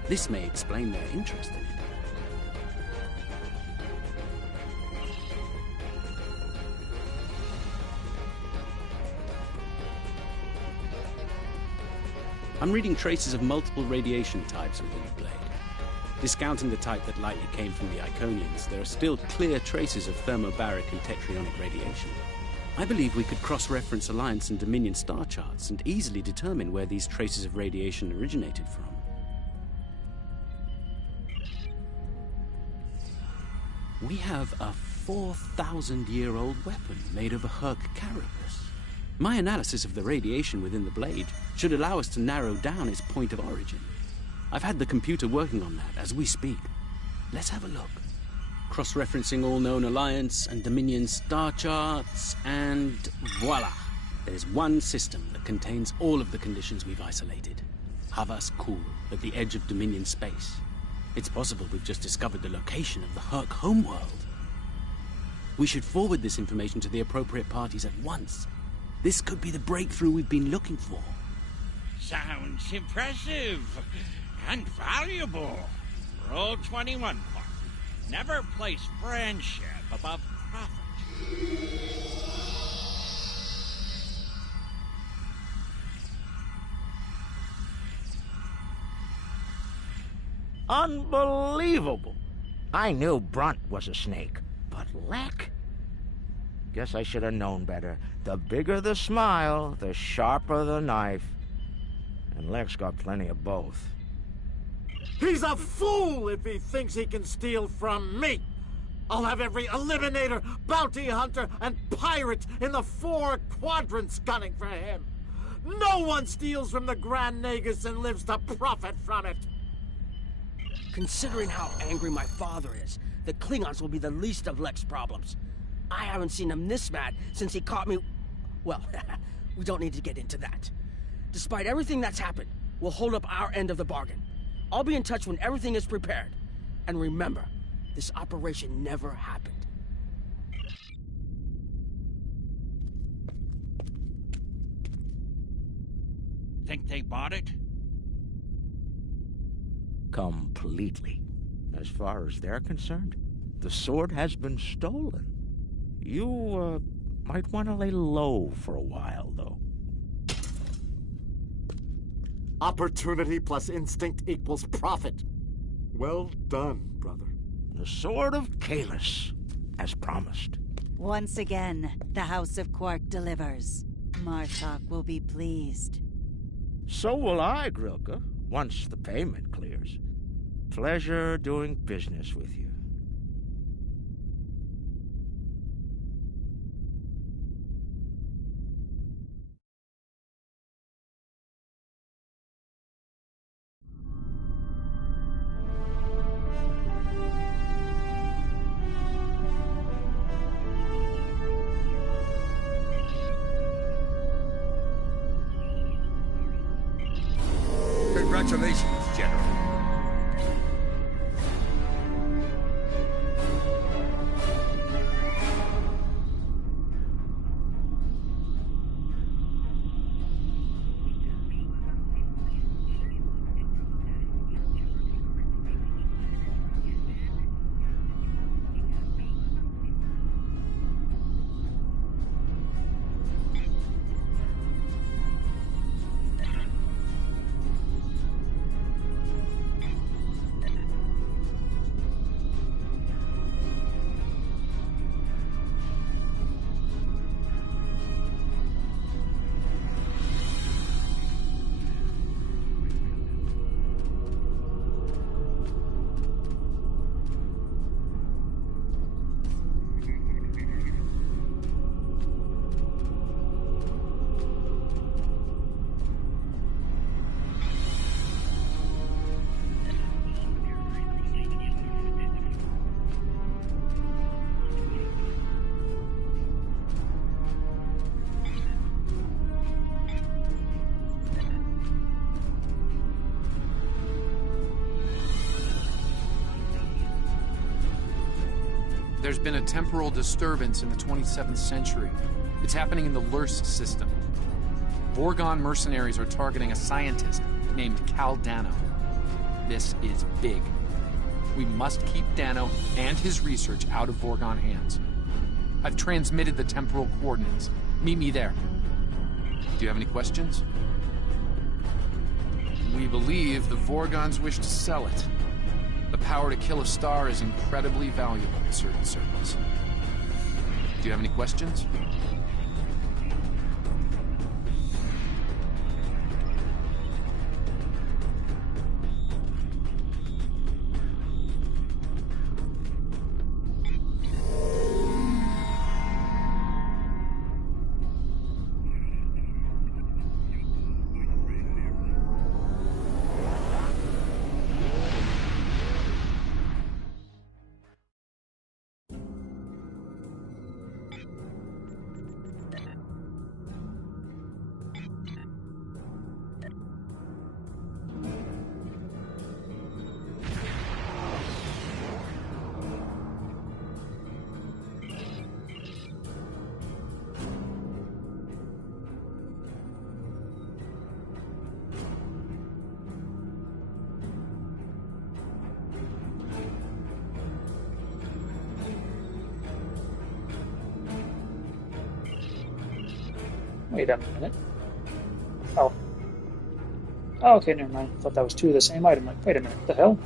This may explain their interest in it. I'm reading traces of multiple radiation types within the blade. Discounting the type that likely came from the Iconians, there are still clear traces of thermobaric and tetraionic radiation. I believe we could cross-reference Alliance and Dominion star charts and easily determine where these traces of radiation originated from. We have a 4,000-year-old weapon made of a Herc carapace. My analysis of the radiation within the blade should allow us to narrow down its point of origin. I've had the computer working on that as we speak. Let's have a look. Cross-referencing all known Alliance and Dominion star charts, and voila! There's one system that contains all of the conditions we've isolated. Havas Kul, at the edge of Dominion space. It's possible we've just discovered the location of the Herc homeworld. We should forward this information to the appropriate parties at once. This could be the breakthrough we've been looking for. Sounds impressive and valuable. Roll 21. Never place friendship above profit. Unbelievable! I knew Brunt was a snake, but Lek? Guess I should have known better. The bigger the smile, the sharper the knife. And Lek's got plenty of both. He's a fool if he thinks he can steal from me! I'll have every Eliminator, Bounty Hunter, and Pirate in the 4 quadrants gunning for him! No one steals from the Grand Nagus and lives to profit from it! Considering how angry my father is, the Klingons will be the least of Lek's problems. I haven't seen him this mad since he caught me... Well, we don't need to get into that. Despite everything that's happened, we'll hold up our end of the bargain. I'll be in touch when everything is prepared. And remember, this operation never happened. Think they bought it? Completely. As far as they're concerned, the sword has been stolen. You, might want to lay low for a while, though. Opportunity plus instinct equals profit. Well done, brother. The Sword of Kahless, as promised. Once again, the House of Quark delivers. Martok will be pleased. So will I, Grilka, once the payment clears. Pleasure doing business with you. Congratulations, General. There's been a temporal disturbance in the 27th century. It's happening in the Lurse system. Vorgon mercenaries are targeting a scientist named Cal Dano. This is big. We must keep Dano and his research out of Vorgon hands. I've transmitted the temporal coordinates. Meet me there. Do you have any questions? We believe the Vorgons wish to sell it. The power to kill a star is incredibly valuable in certain circles. Do you have any questions? Wait a minute. Oh. Oh, okay, never mind. I thought that was two of the same item. Like, wait a minute, what the hell?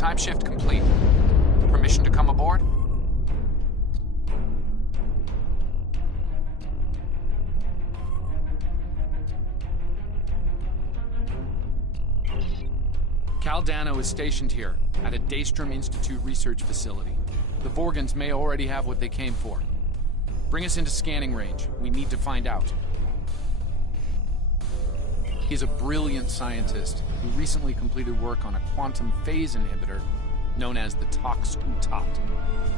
Time shift complete. Permission to come aboard? Cal Dano is stationed here at a Daystrom Institute research facility. The Vorgans may already have what they came for. Bring us into scanning range. We need to find out. He's a brilliant scientist who recently completed work on a quantum phase inhibitor known as the Tox-Utot.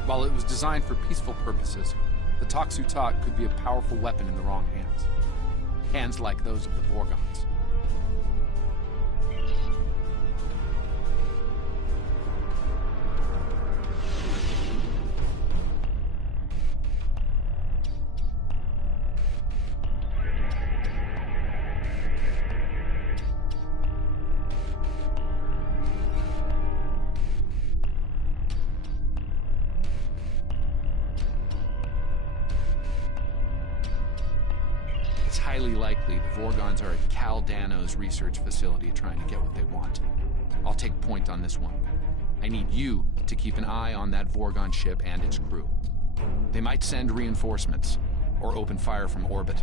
While it was designed for peaceful purposes, the Tox-Utot could be a powerful weapon in the wrong hands. Hands like those of the Vorgons. Highly likely the Vorgons are at Cal Dano's research facility trying to get what they want. I'll take point on this one. I need you to keep an eye on that Vorgon ship and its crew. They might send reinforcements, or open fire from orbit.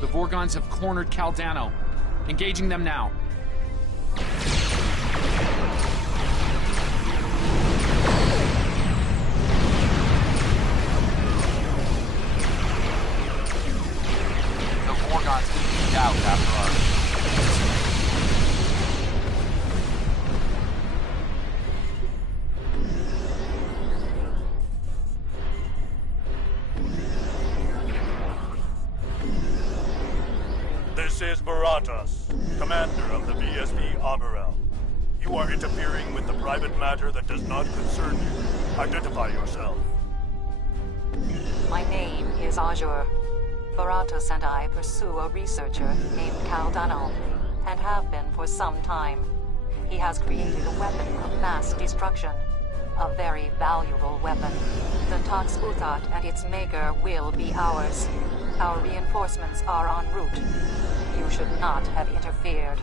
The Vorgons have cornered Cal Dano. Engaging them now. The Vorgons leaked out after our... This is Baratas, commander of the VSB Amarel. You are interfering with the private matter that does not concern you. Identify yourself. My name is Azure. Baratas and I pursue a researcher named Cal Dano, and have been for some time. He has created a weapon of mass destruction. A very valuable weapon. The Tox-Utot and its maker will be ours. Our reinforcements are en route. You should not have interfered.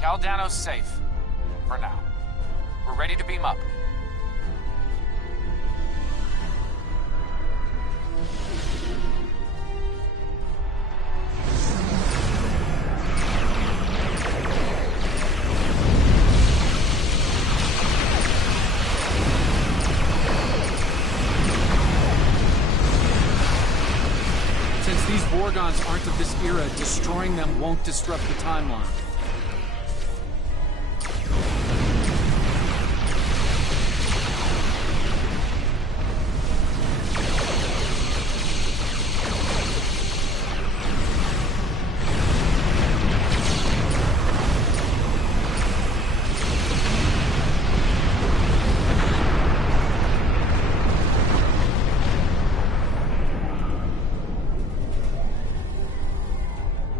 Cal Dano's safe. For now. We're ready to beam up. These Vorgons aren't of this era. Destroying them won't disrupt the timeline.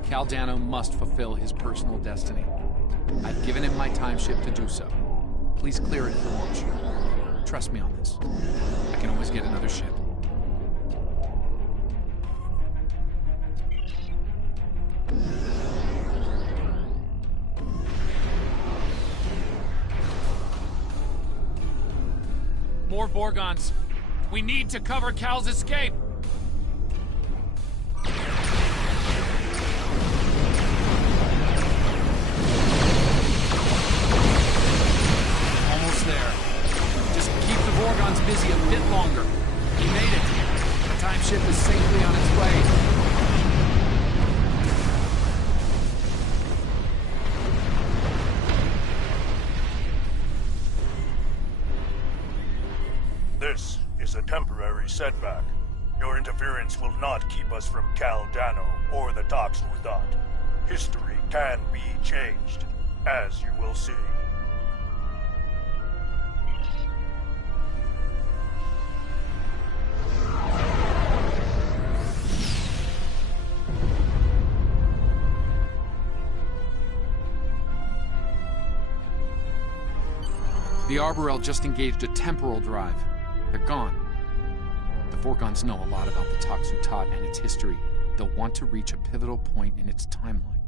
Cal Dano must fulfill his personal destiny. I've given him my time ship to do so. Please clear it for launch. Trust me on this. I can always get another ship. More Vorgons. We need to cover Cal's escape. Vorgon's busy a bit longer. He made it. The time ship is safely on its way. This is a temporary setback. Your interference will not keep us from Cal Dano or the Tox-Utot. History can be changed, as you will see. The Arborel just engaged a temporal drive. They're gone. The Vorgons know a lot about the Toxutat and its history. They'll want to reach a pivotal point in its timeline.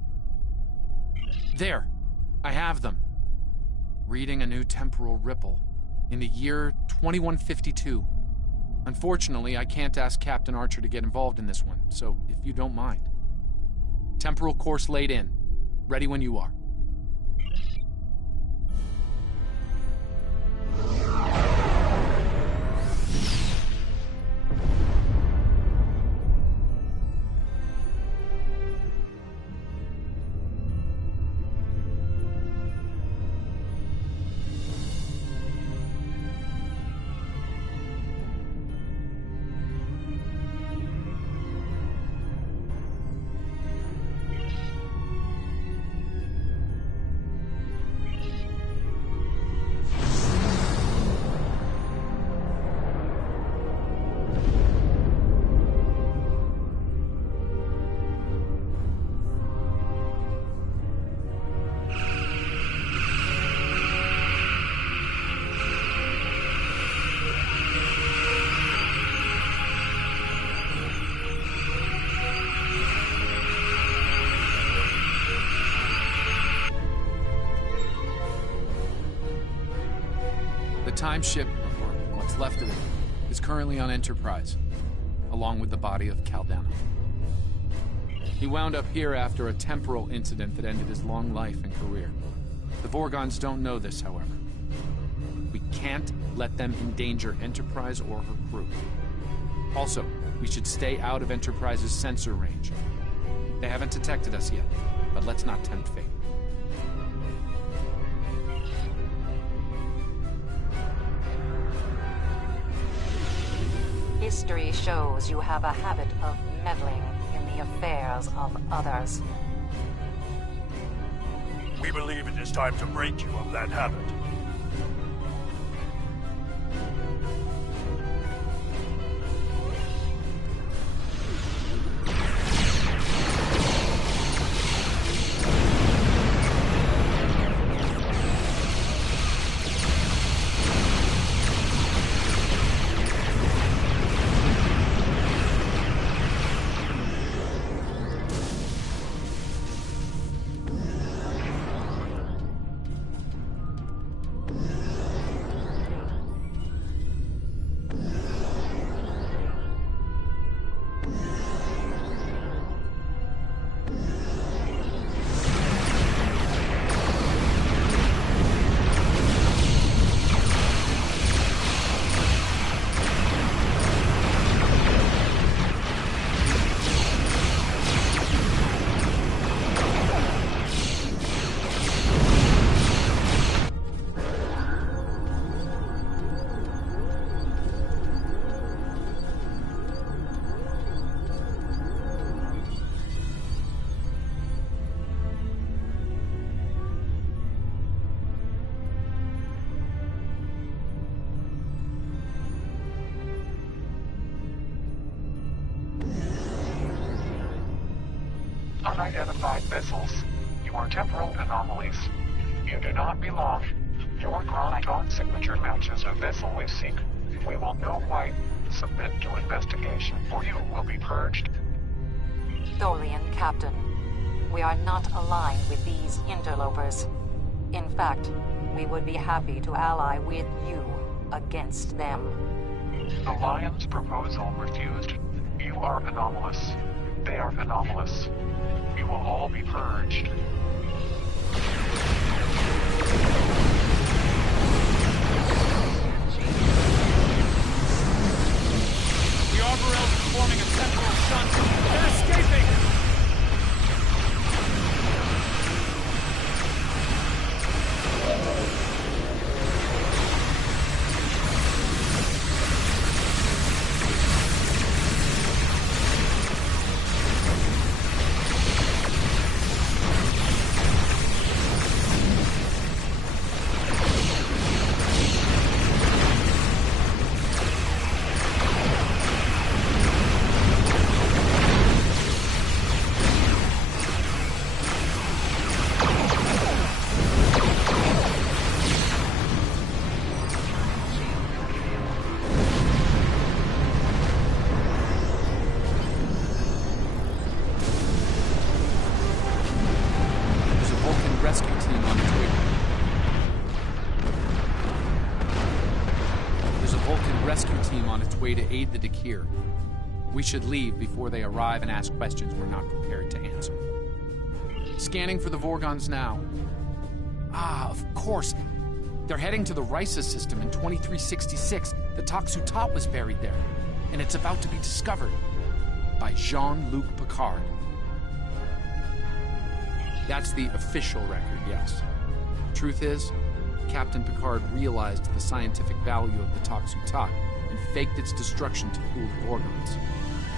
There! I have them. Reading a new temporal ripple. In the year 2152. Unfortunately, I can't ask Captain Archer to get involved in this one, so if you don't mind. Temporal course laid in. Ready when you are. Time ship, or what's left of it, is currently on Enterprise, along with the body of Caldano. He wound up here after a temporal incident that ended his long life and career. The Vorgons don't know this, however. We can't let them endanger Enterprise or her crew. Also, we should stay out of Enterprise's sensor range. They haven't detected us yet, but let's not tempt fate. History shows you have a habit of meddling in the affairs of others. We believe it is time to break you of that habit. Unidentified vessels. You are temporal anomalies. You do not belong. Your chronoton signature matches a vessel we seek. We will know why. Submit to investigation, or you will be purged. Tholian Captain, we are not aligned with these interlopers. In fact, we would be happy to ally with you against them. The Lion's proposal refused. You are anomalous. They are anomalous. You will all be purged. The Arborels are forming a temporal shunt. They're escaping! rescue team on its way to aid the Dakir. We should leave before they arrive and ask questions we're not prepared to answer. Scanning for the Vorgons now. Ah, of course. They're heading to the Risa system in 2366. The Toxu Tot was buried there, and it's about to be discovered by Jean-Luc Picard. That's the official record, yes. Truth is, Captain Picard realized the scientific value of the Toxu Tot and faked its destruction to fool the Vorgons.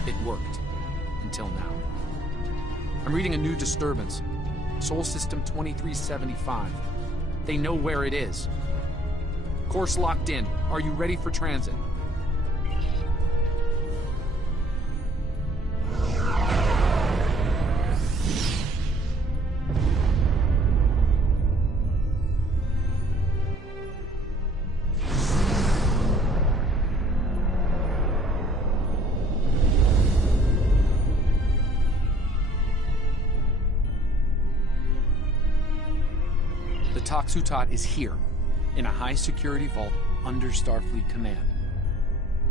It worked. Until now. I'm reading a new disturbance. Sol System 2375. They know where it is. Course locked in. Are you ready for transit? The Toxu Tot is here, in a high-security vault under Starfleet command.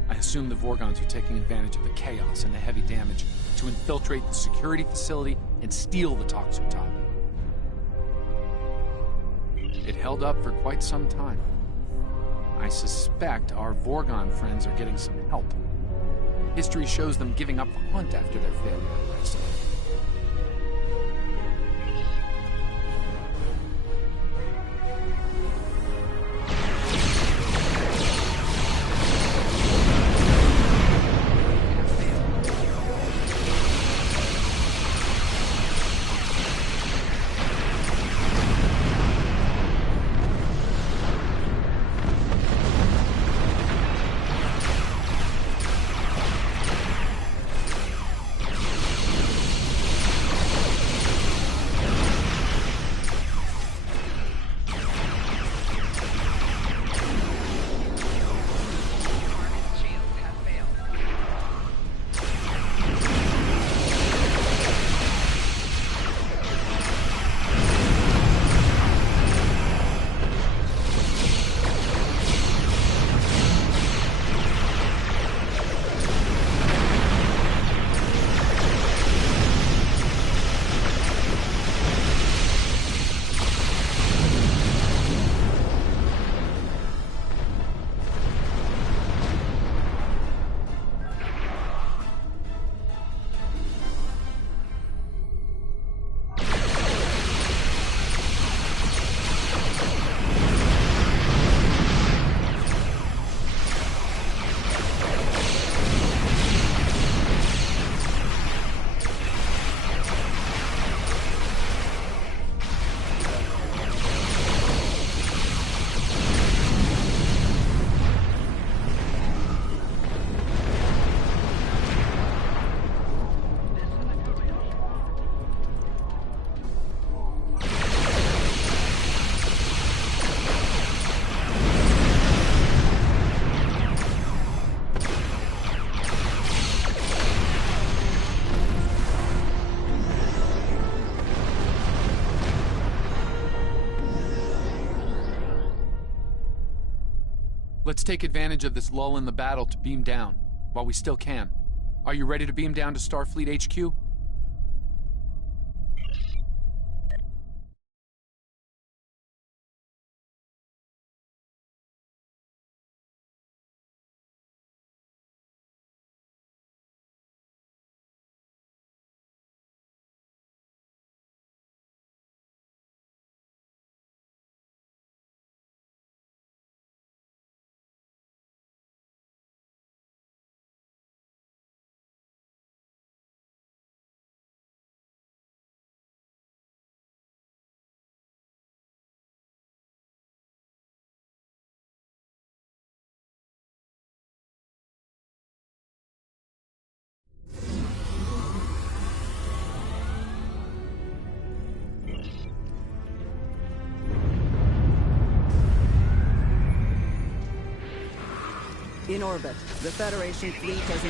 I assume the Vorgons are taking advantage of the chaos and the heavy damage to infiltrate the security facility and steal the Toxu Tot. It held up for quite some time. I suspect our Vorgon friends are getting some help. History shows them giving up the hunt after their failure at Risa. Let's take advantage of this lull in the battle to beam down, while we still can. Are you ready to beam down to Starfleet HQ? In orbit, the Federation fleet has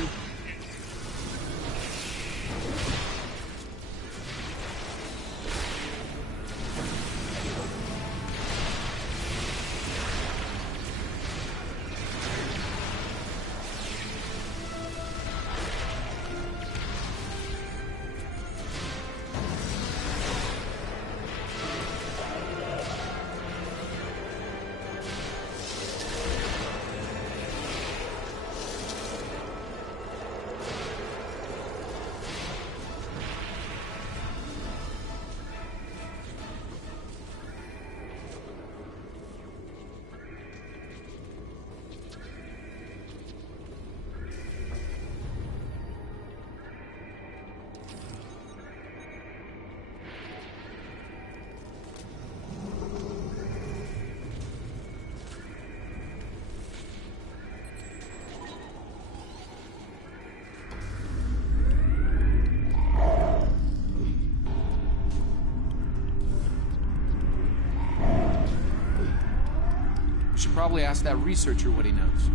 Should probably ask that researcher what he knows.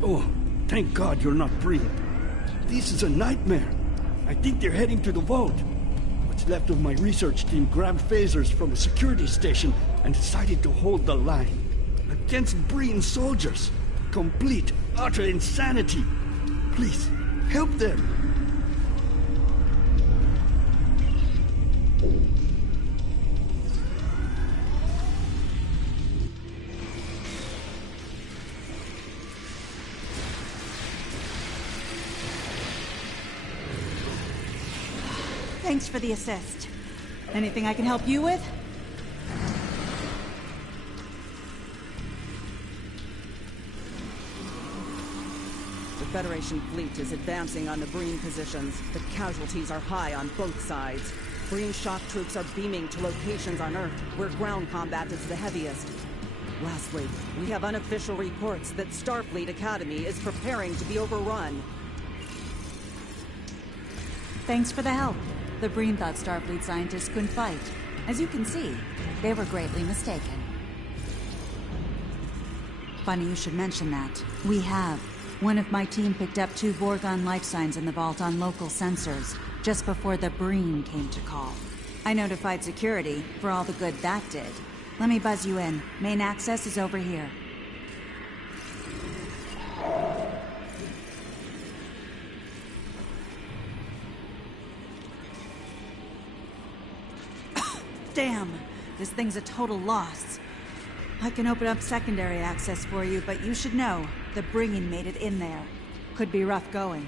Oh, thank God you're not Breen. This is a nightmare. I think they're heading to the vault. What's left of my research team grabbed phasers from a security station and decided to hold the line. Against Breen soldiers. Complete, utter insanity. Please, help them. Thanks for the assist. Anything I can help you with? The Federation fleet is advancing on the Breen positions. The casualties are high on both sides. Breen shock troops are beaming to locations on Earth where ground combat is the heaviest. Lastly, we have unofficial reports that Starfleet Academy is preparing to be overrun. Thanks for the help. The Breen thought Starfleet scientists couldn't fight. As you can see, they were greatly mistaken. Funny you should mention that. We have. One of my team picked up 2 Vorgon life signs in the vault on local sensors, just before the Breen came to call. I notified security, for all the good that did. Let me buzz you in. Main access is over here. Damn! This thing's a total loss. I can open up secondary access for you, but you should know, the Breen made it in there. Could be rough going.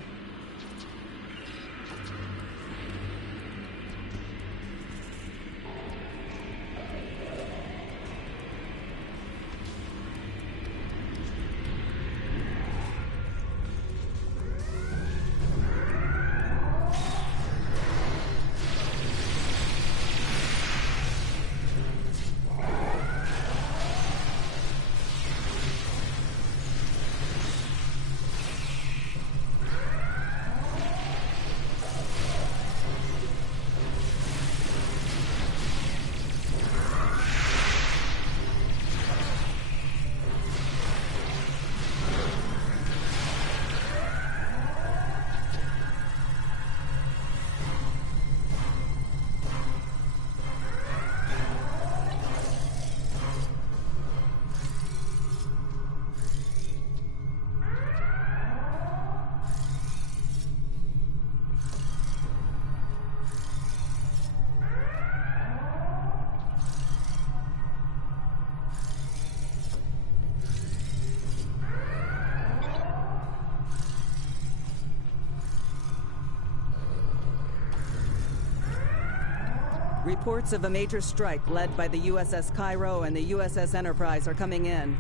Reports of a major strike led by the USS Cairo and the USS Enterprise are coming in.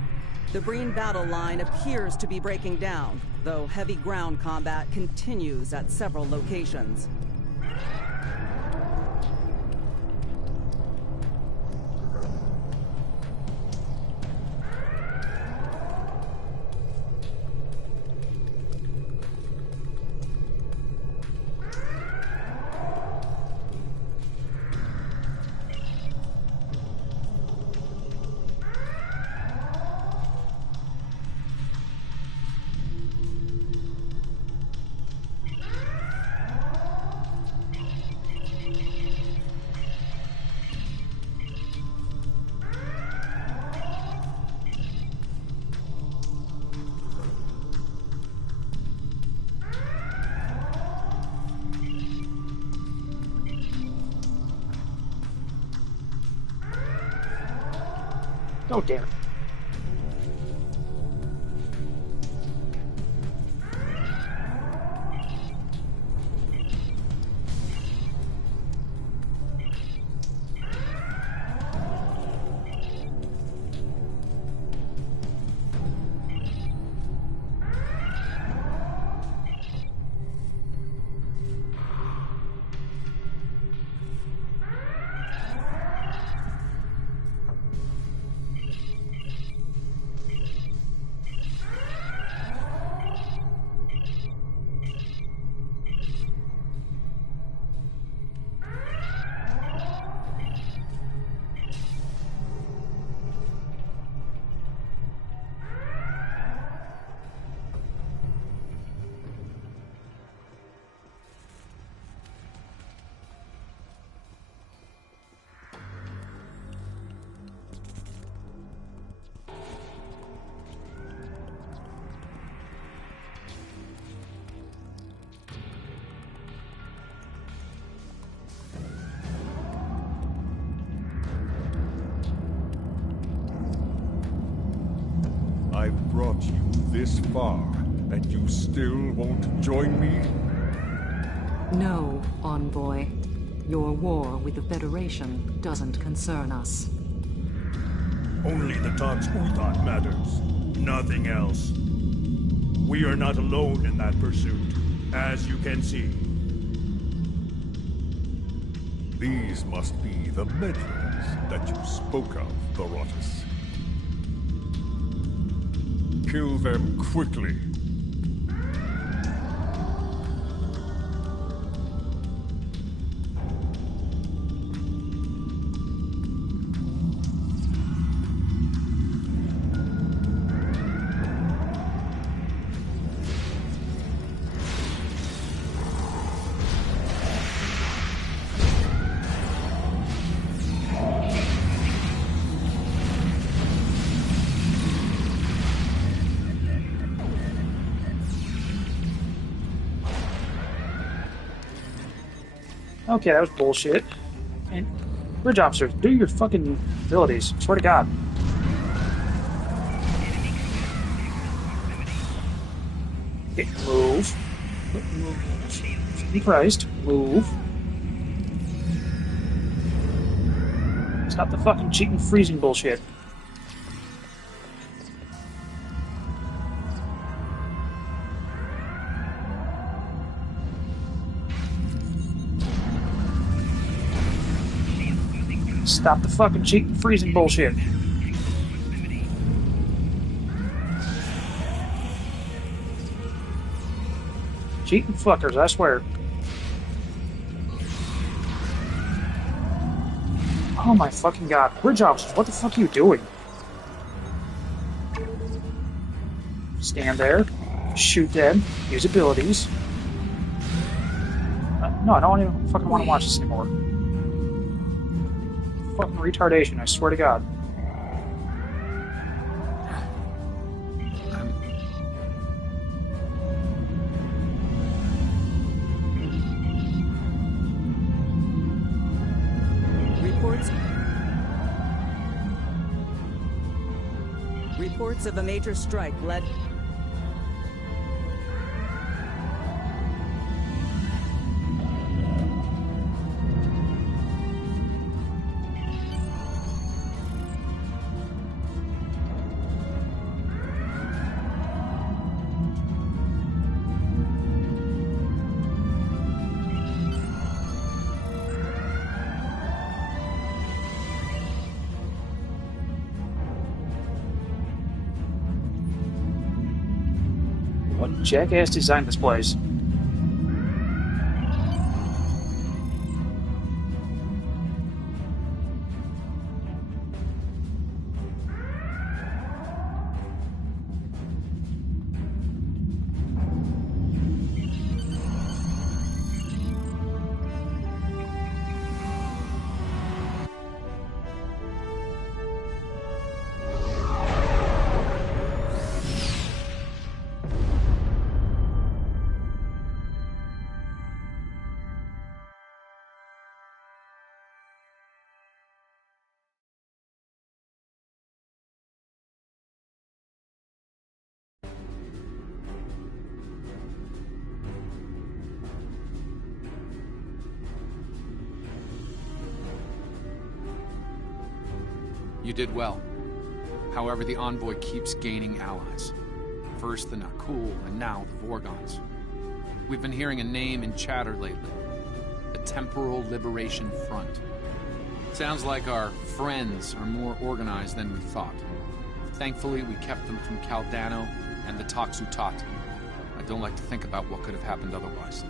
The Breen battle line appears to be breaking down, though heavy ground combat continues at several locations. Oh, damn it. I've brought you this far, and you still won't join me? No, Envoy. Your war with the Federation doesn't concern us. Only the Tox Uthat matters. Nothing else. We are not alone in that pursuit, as you can see. These must be the Medlars that you spoke of, Barotus. Kill them quickly. Okay, that was bullshit. And bridge officers, do your fucking abilities. Swear to God. Okay, move. Move. Christ, move. Stop the fucking cheating, freezing bullshit. Stop the fucking cheating, freezing bullshit. Cheating fuckers, I swear. Oh my fucking God. Bridge officers, what the fuck are you doing? Stand there. Shoot them. Use abilities. No, I don't even fucking want to watch this anymore. Fucking retardation, I swear to God. Reports of a major strike led... What jackass designed this place? You did well. However, the Envoy keeps gaining allies. First the Nakul, and now the Vorgons. We've been hearing a name in chatter lately. The Temporal Liberation Front. Sounds like our friends are more organized than we thought. Thankfully, we kept them from Caldano and the Tox Uthat. I don't like to think about what could have happened otherwise.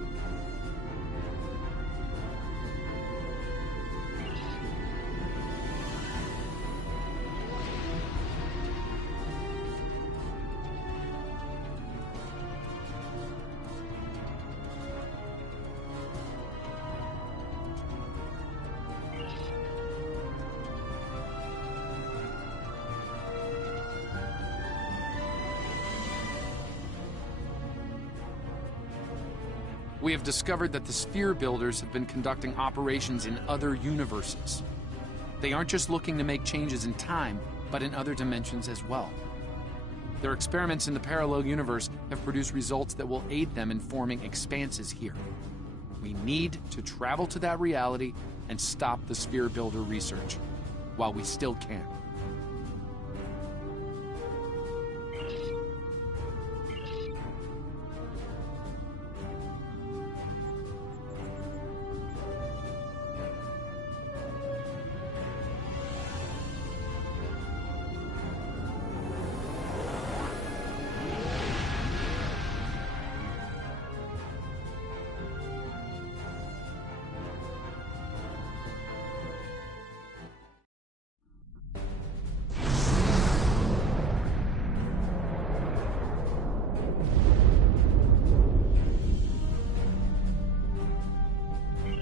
We have discovered that the Sphere Builders have been conducting operations in other universes. They aren't just looking to make changes in time, but in other dimensions as well. Their experiments in the parallel universe have produced results that will aid them in forming expanses here. We need to travel to that reality and stop the Sphere Builder research, while we still can.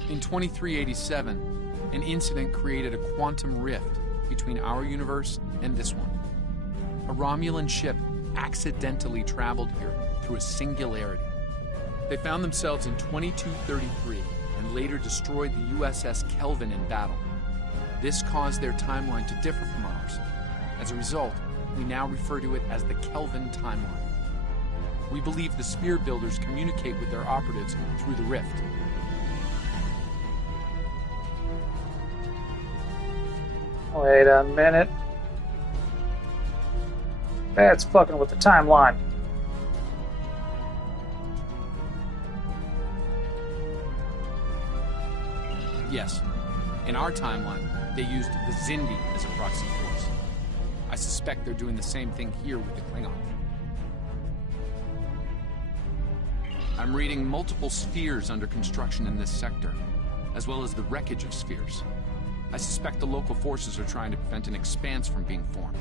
In 2387, an incident created a quantum rift between our universe and this one. A Romulan ship accidentally traveled here through a singularity. They found themselves in 2233 and later destroyed the USS Kelvin in battle. This caused their timeline to differ from ours. As a result, we now refer to it as the Kelvin timeline. We believe the Sphere Builders communicate with their operatives through the rift. Wait a minute. That's fucking with the timeline. Yes. In our timeline, they used the Xindi as a proxy force. I suspect they're doing the same thing here with the Klingon. I'm reading multiple spheres under construction in this sector, as well as the wreckage of spheres. I suspect the local forces are trying to prevent an expanse from being formed.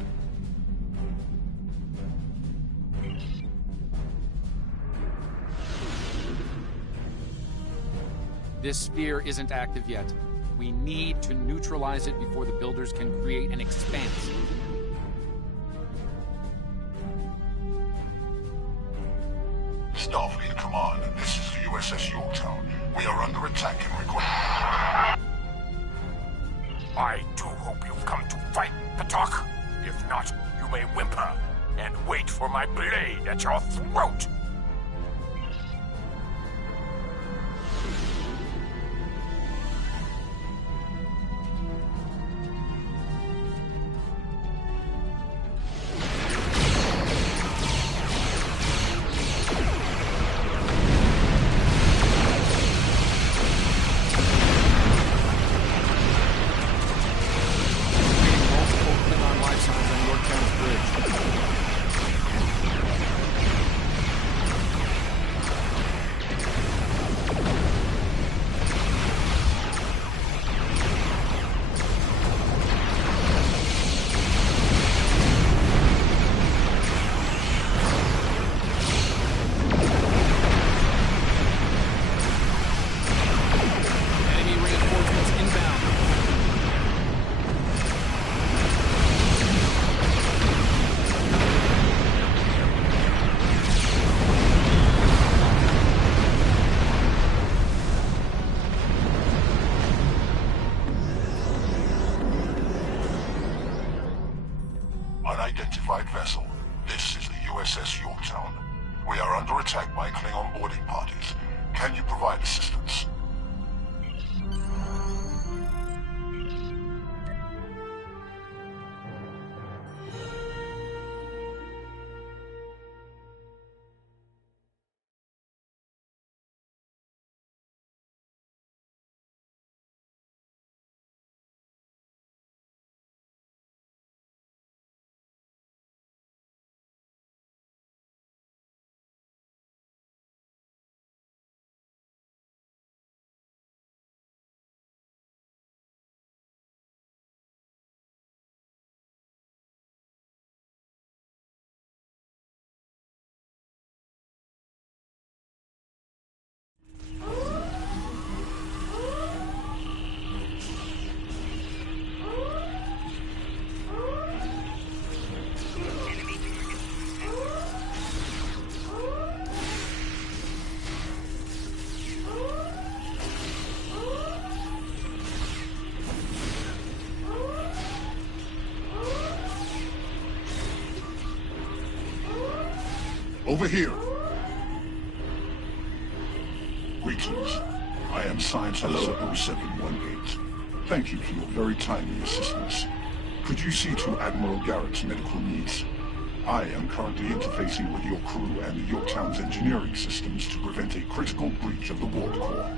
This sphere isn't active yet. We need to neutralize it before the builders can create an expanse. Starfleet Command, this is the USS Yorktown. We are under attack and require... I do hope you've come to fight, Patok. If not, you may whimper and wait for my blade at your throat. Unidentified vessel. This is the USS Yorktown. We are under attack by Klingon boarding parties. Can you provide assistance? Over here. Greetings. I am Science Officer 0718. Thank you for your very timely assistance. Could you see to Admiral Garrett's medical needs? I am currently interfacing with your crew and the Yorktown's engineering systems to prevent a critical breach of the ward core.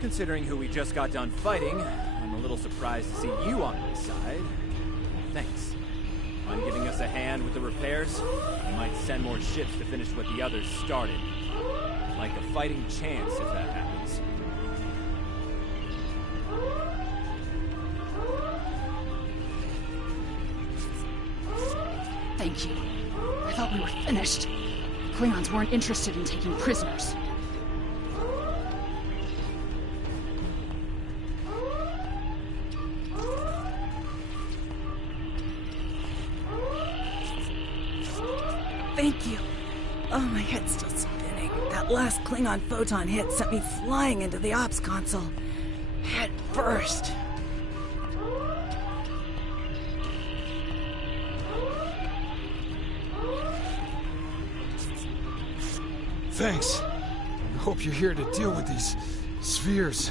Considering who we just got done fighting, I'm a little surprised to see you on my side. Thanks. Mind giving us a hand with the repairs? We might send more ships to finish what the others started. Like a fighting chance if that happens. Thank you. I thought we were finished. Klingons weren't interested in taking prisoners. Thank you. Oh, my head's still spinning. That last Klingon photon hit sent me flying into the ops console. Head first. Thanks. I hope you're here to deal with these spheres.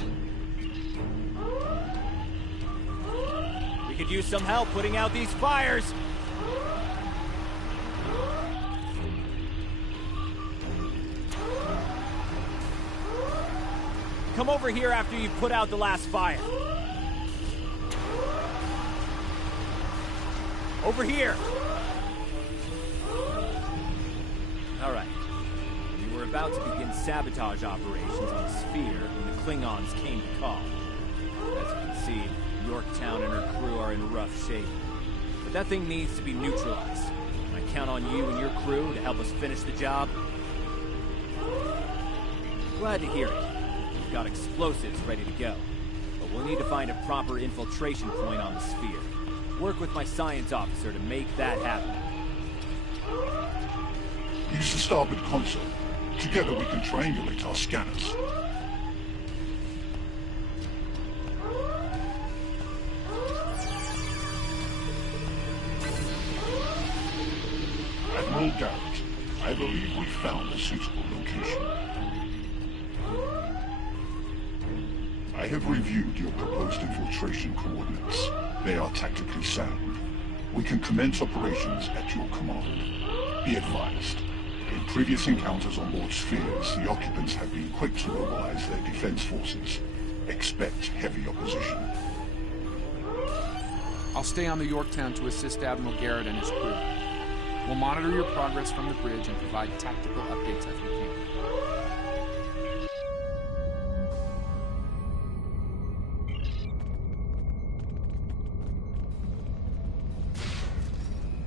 We could use some help putting out these fires. Come over here after you put out the last fire. Over here. All right. We were about to begin sabotage operations on the sphere when the Klingons came to call. As you can see, Yorktown and her crew are in rough shape. But that thing needs to be neutralized. I count on you and your crew to help us finish the job. Glad to hear it. We've got explosives ready to go. But we'll need to find a proper infiltration point on the sphere. Work with my science officer to make that happen. Use the starboard console. Together we can triangulate our scanners. Admiral Garrett, I believe we found a suitable location. I have reviewed your proposed infiltration coordinates. They are tactically sound. We can commence operations at your command. Be advised, in previous encounters on board spheres, the occupants have been quick to mobilize their defense forces. Expect heavy opposition. I'll stay on the Yorktown to assist Admiral Garrett and his crew. We'll monitor your progress from the bridge and provide tactical updates as we can.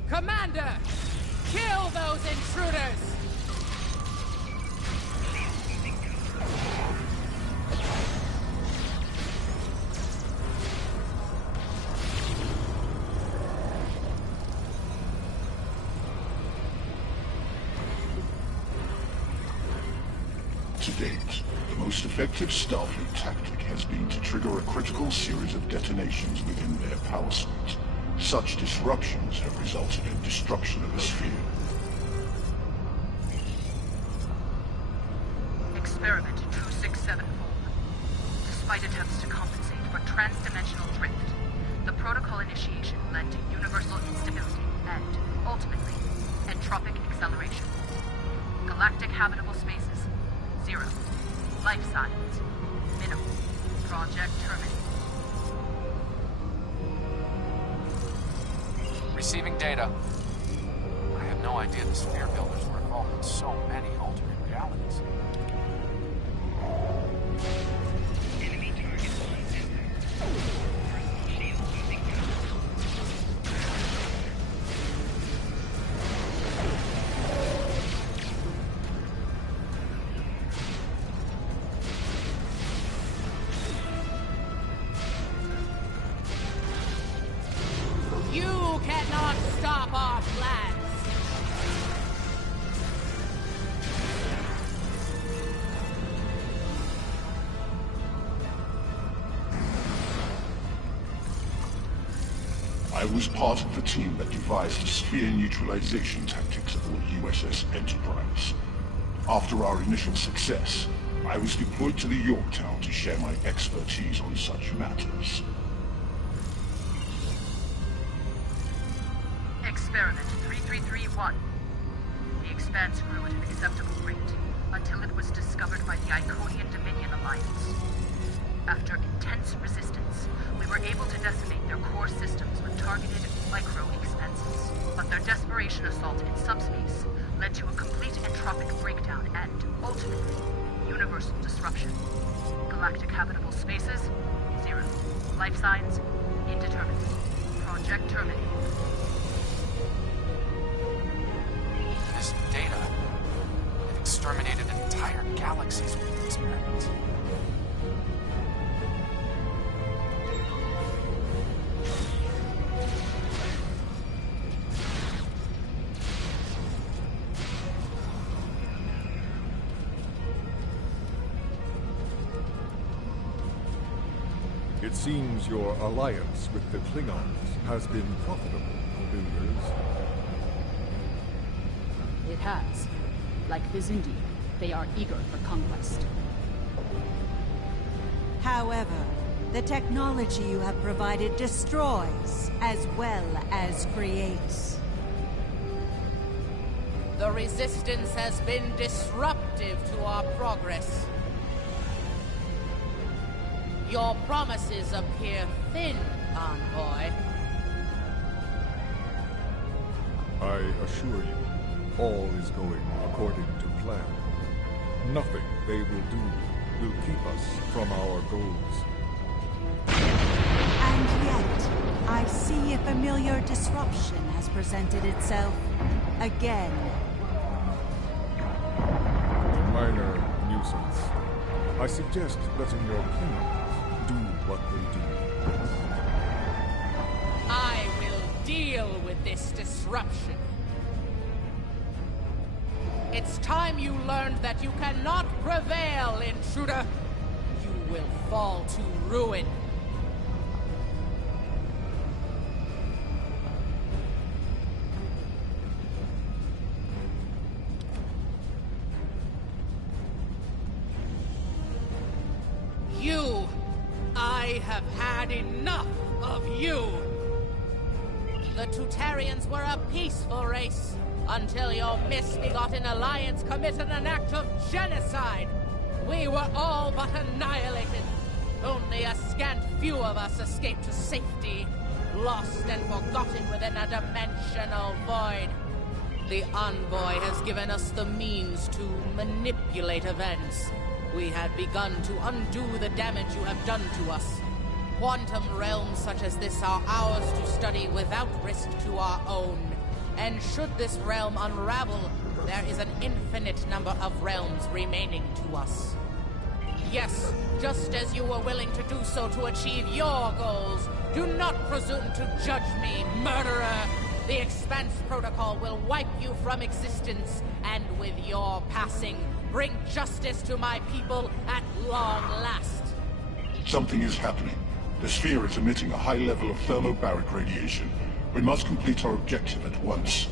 Commander! Kill those intruders! To date, the most effective Starfleet tactic has been to trigger a critical series of detonations within their power suite. Such disruptions have resulted in destruction of the sphere. Experiment 2674. Despite attempts to compensate for trans-dimensional drift, the protocol initiation led to universal instability and, ultimately, entropic acceleration. Galactic habitable spaces, 0. Life signs, minimal. Project terminated. Receiving data. I had no idea the sphere builders were involved in so many alternate realities. Enemy target shield using You cannot stop our plans! I was part of the team that devised the sphere neutralization tactics aboard USS Enterprise. After our initial success, I was deployed to the Yorktown to share my expertise on such matters. Experiment 3331. The Expanse grew at an acceptable rate, until it was discovered by the Iconian Dominion Alliance. After intense resistance, we were able to decimate their core systems with targeted micro-expanses. But their desperation assault in subspace led to a complete entropic breakdown and, ultimately, universal disruption. Galactic habitable spaces, 0. Life signs, indeterminate. Project terminated. This data, it exterminated entire galaxies with these experiments. It seems your alliance with the Klingons has been profitable, builders. It has. Like Vizindi, they are eager for conquest. However, the technology you have provided destroys as well as creates. The Resistance has been disruptive to our progress. Your promises appear thin, Envoy. I assure you, all is going according to plan. Nothing they will do will keep us from our goals. And yet, I see a familiar disruption has presented itself again. A minor nuisance. I suggest letting your Klingons do what they do. I will deal with this disruption. It's time you learned that you cannot prevail, intruder. You will fall to ruin. I have had enough of you! The Tutarians were a peaceful race, until your misbegotten alliance committed an act of genocide! We were all but annihilated. Only a scant few of us escaped to safety, lost and forgotten within a dimensional void. The Envoy has given us the means to manipulate events. We had begun to undo the damage you have done to us. Quantum realms such as this are ours to study without risk to our own. And should this realm unravel, there is an infinite number of realms remaining to us. Yes, just as you were willing to do so to achieve your goals, do not presume to judge me, murderer! The Expanse Protocol will wipe you from existence, and with your passing, bring justice to my people at long last. Something is happening. The sphere is emitting a high level of thermobaric radiation. We must complete our objective at once.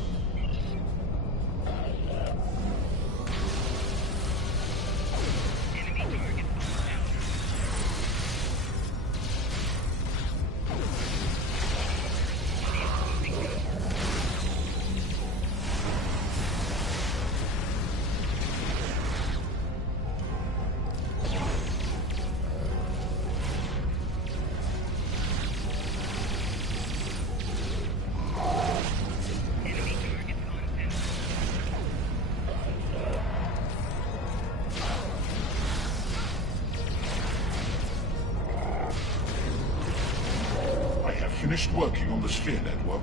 Finished working on the sphere network.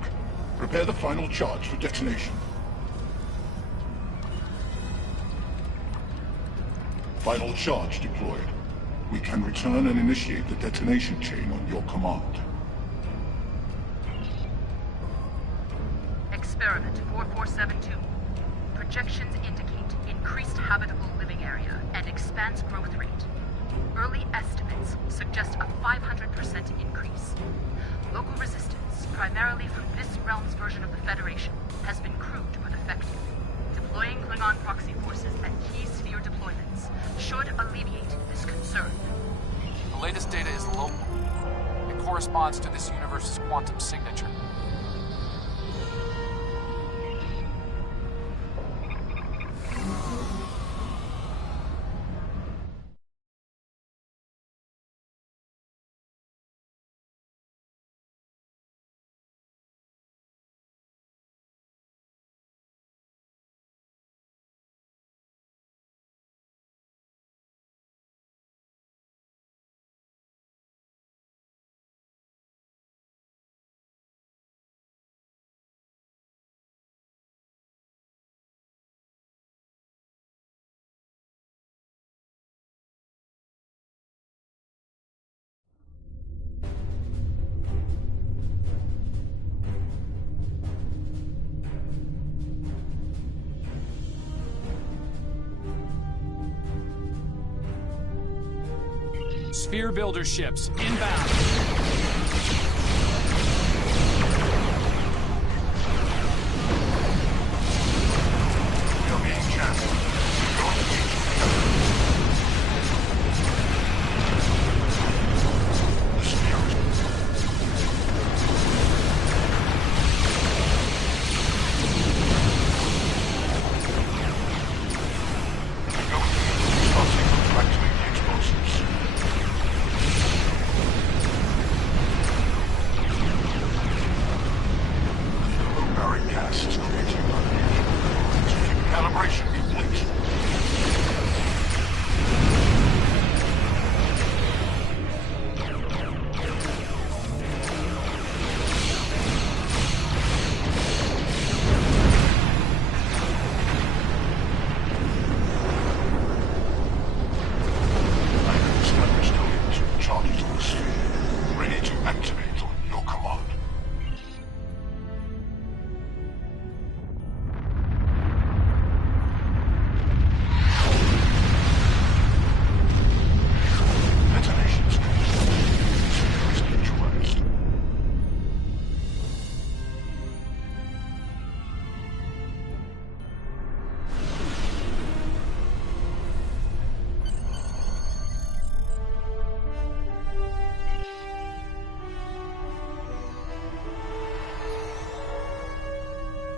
Prepare the final charge for detonation. Final charge deployed. We can return and initiate the detonation chain on your command. Experiment 4472. Projections indicate increased habitable living area and expanse growth rate. Early estimates suggest a 500% increase. Local resistance, primarily from this realm's version of the Federation, has been crude but effective. Deploying Klingon proxy forces at key sphere deployments should alleviate this concern. The latest data is local. It corresponds to this universe's quantum signature. Sphere builder ships inbound.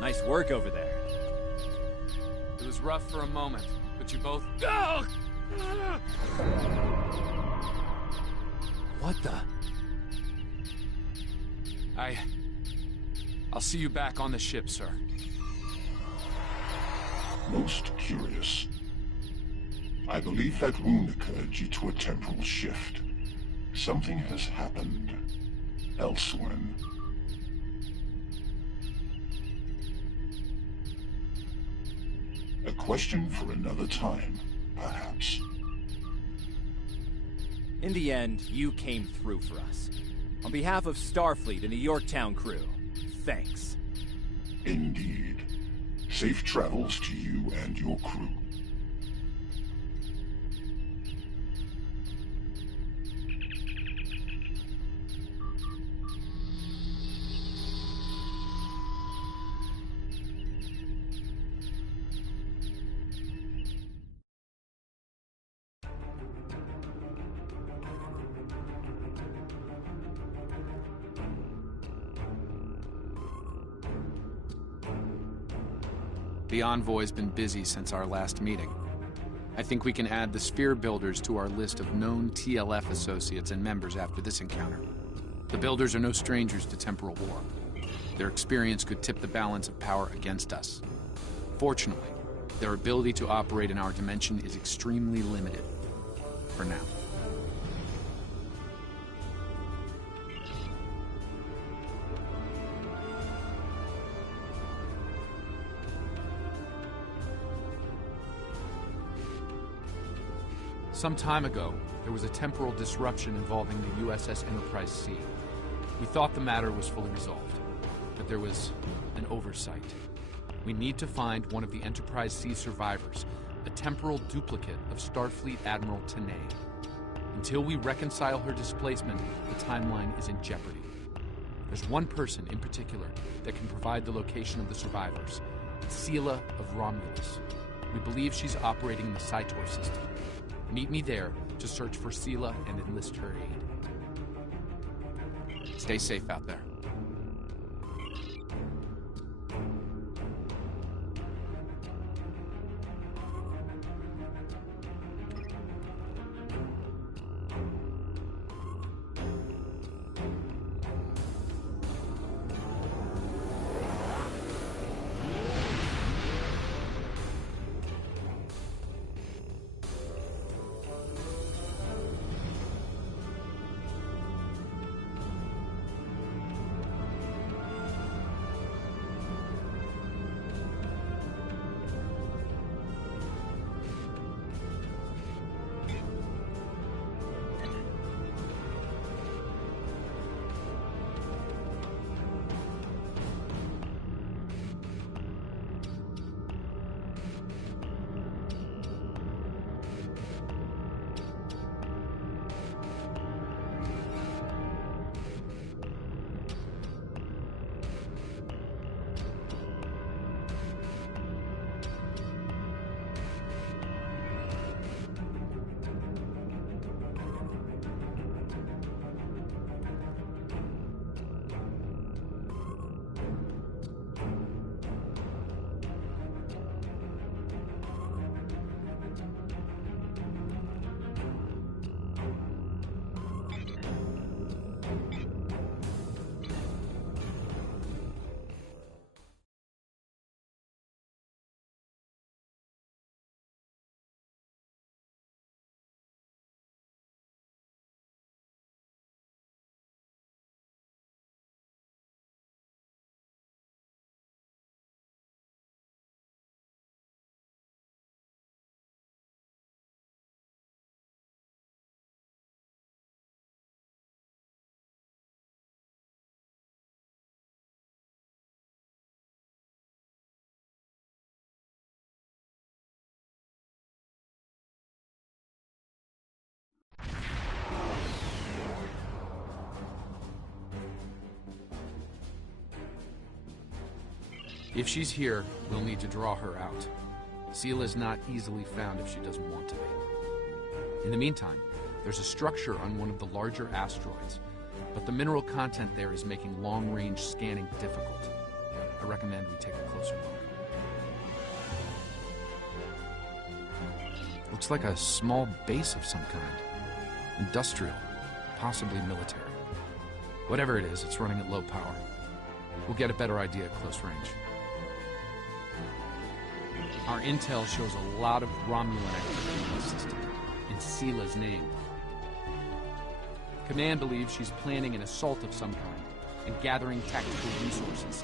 Nice work over there. It was rough for a moment, but you both... What the? I'll see you back on the ship, sir. Most curious. I believe that wound occurred due to a temporal shift. Something has happened elsewhere. A question for another time, perhaps. In the end, you came through for us. On behalf of Starfleet and the Yorktown crew, thanks. Indeed. Safe travels to you and your crew. The Envoy's been busy since our last meeting. I think we can add the Sphere Builders to our list of known TLF associates and members after this encounter. The Builders are no strangers to temporal war. Their experience could tip the balance of power against us. Fortunately, their ability to operate in our dimension is extremely limited. For now. Some time ago, there was a temporal disruption involving the USS Enterprise C. We thought the matter was fully resolved, but there was an oversight. We need to find one of the Enterprise C survivors, a temporal duplicate of Starfleet Admiral Tanay. Until we reconcile her displacement, the timeline is in jeopardy. There's one person in particular that can provide the location of the survivors, Sela of Romulus. We believe she's operating in the Cytor system. Meet me there to search for Sela and enlist her aid. Stay safe out there. If she's here, we'll need to draw her out. Sela's not easily found if she doesn't want to be. In the meantime, there's a structure on one of the larger asteroids, but the mineral content there is making long-range scanning difficult. I recommend we take a closer look. Looks like a small base of some kind. Industrial, possibly military. Whatever it is, it's running at low power. We'll get a better idea at close range. Our intel shows a lot of Romulan activity in the system, in Sela's name. Command believes she's planning an assault of some kind and gathering tactical resources.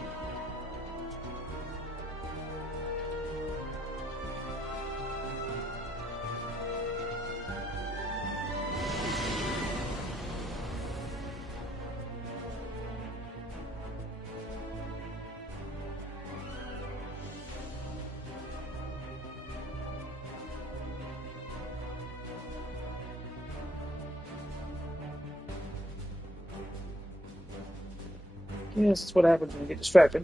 Yes, that's what happens when you get distracted.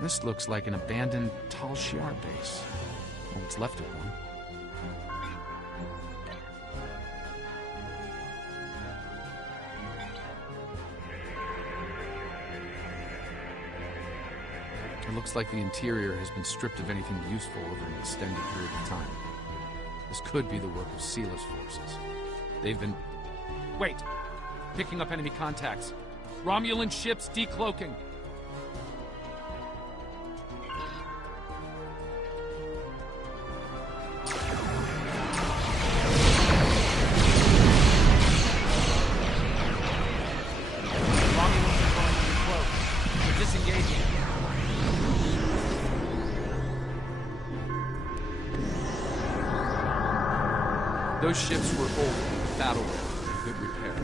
This looks like an abandoned Tal Shiar base. Or what's left of one. It looks like the interior has been stripped of anything useful over an extended period of time. This could be the work of Sela's forces. They've been... Wait! Picking up enemy contacts. Romulan ships decloaking. Those ships were old, battle-ready, in good repair.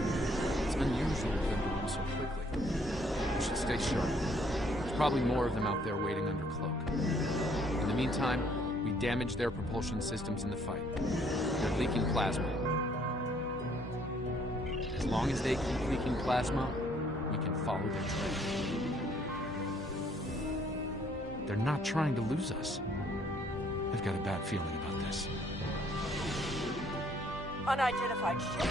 It's unusual for them to run so quickly. We should stay sharp. There's probably more of them out there waiting under cloak. In the meantime, we damage their propulsion systems in the fight. They're leaking plasma. As long as they keep leaking plasma, we can follow their trail. They're not trying to lose us. I've got a bad feeling about this. Unidentified ships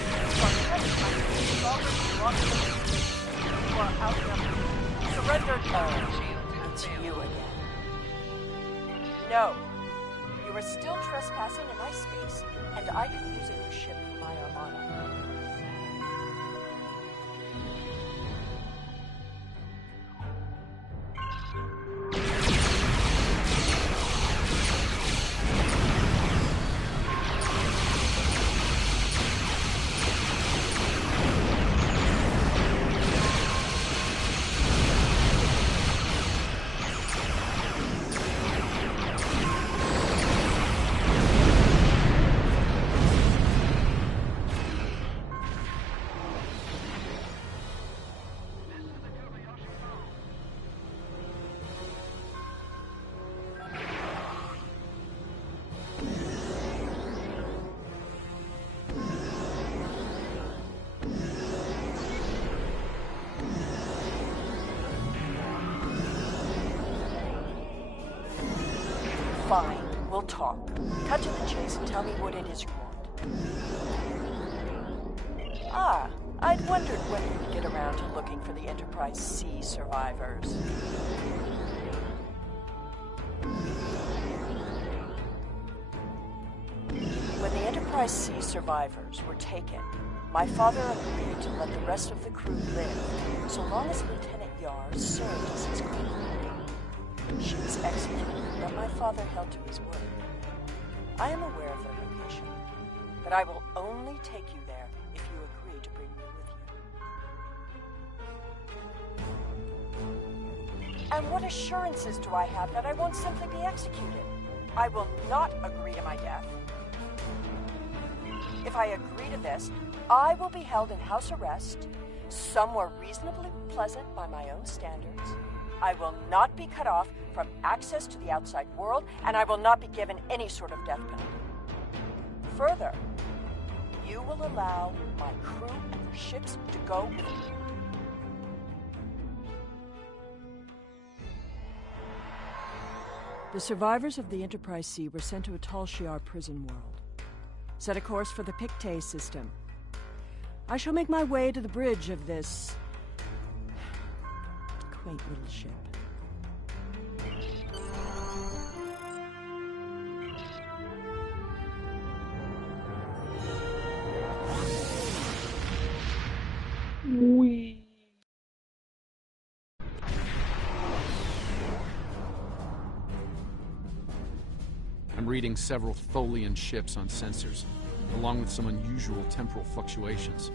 you are outnumbered. Surrender. Oh, it's you again. No. You are still trespassing in my space, and I can use your ship for my armada. Fine, we'll talk. Cut to the chase and tell me what it is you want. Ah, I'd wondered when you'd get around to looking for the Enterprise C survivors. When the Enterprise C survivors were taken, my father agreed to let the rest of the crew live, so long as Lieutenant Yar served as his crew. She was executed, but my father held to his word. I am aware of their location, but I will only take you there if you agree to bring me with you. And what assurances do I have that I won't simply be executed? I will not agree to my death. If I agree to this, I will be held in house arrest, somewhere reasonably pleasant by my own standards. I will not be cut off from access to the outside world, and I will not be given any sort of death penalty. Further, you will allow my crew and their ships to go with me. The survivors of the Enterprise C were sent to a Tal Shiar prison world. Set a course for the Pictet system. I shall make my way to the bridge of this quaint little ship. Wee. I'm reading several Tholian ships on sensors, along with some unusual temporal fluctuations.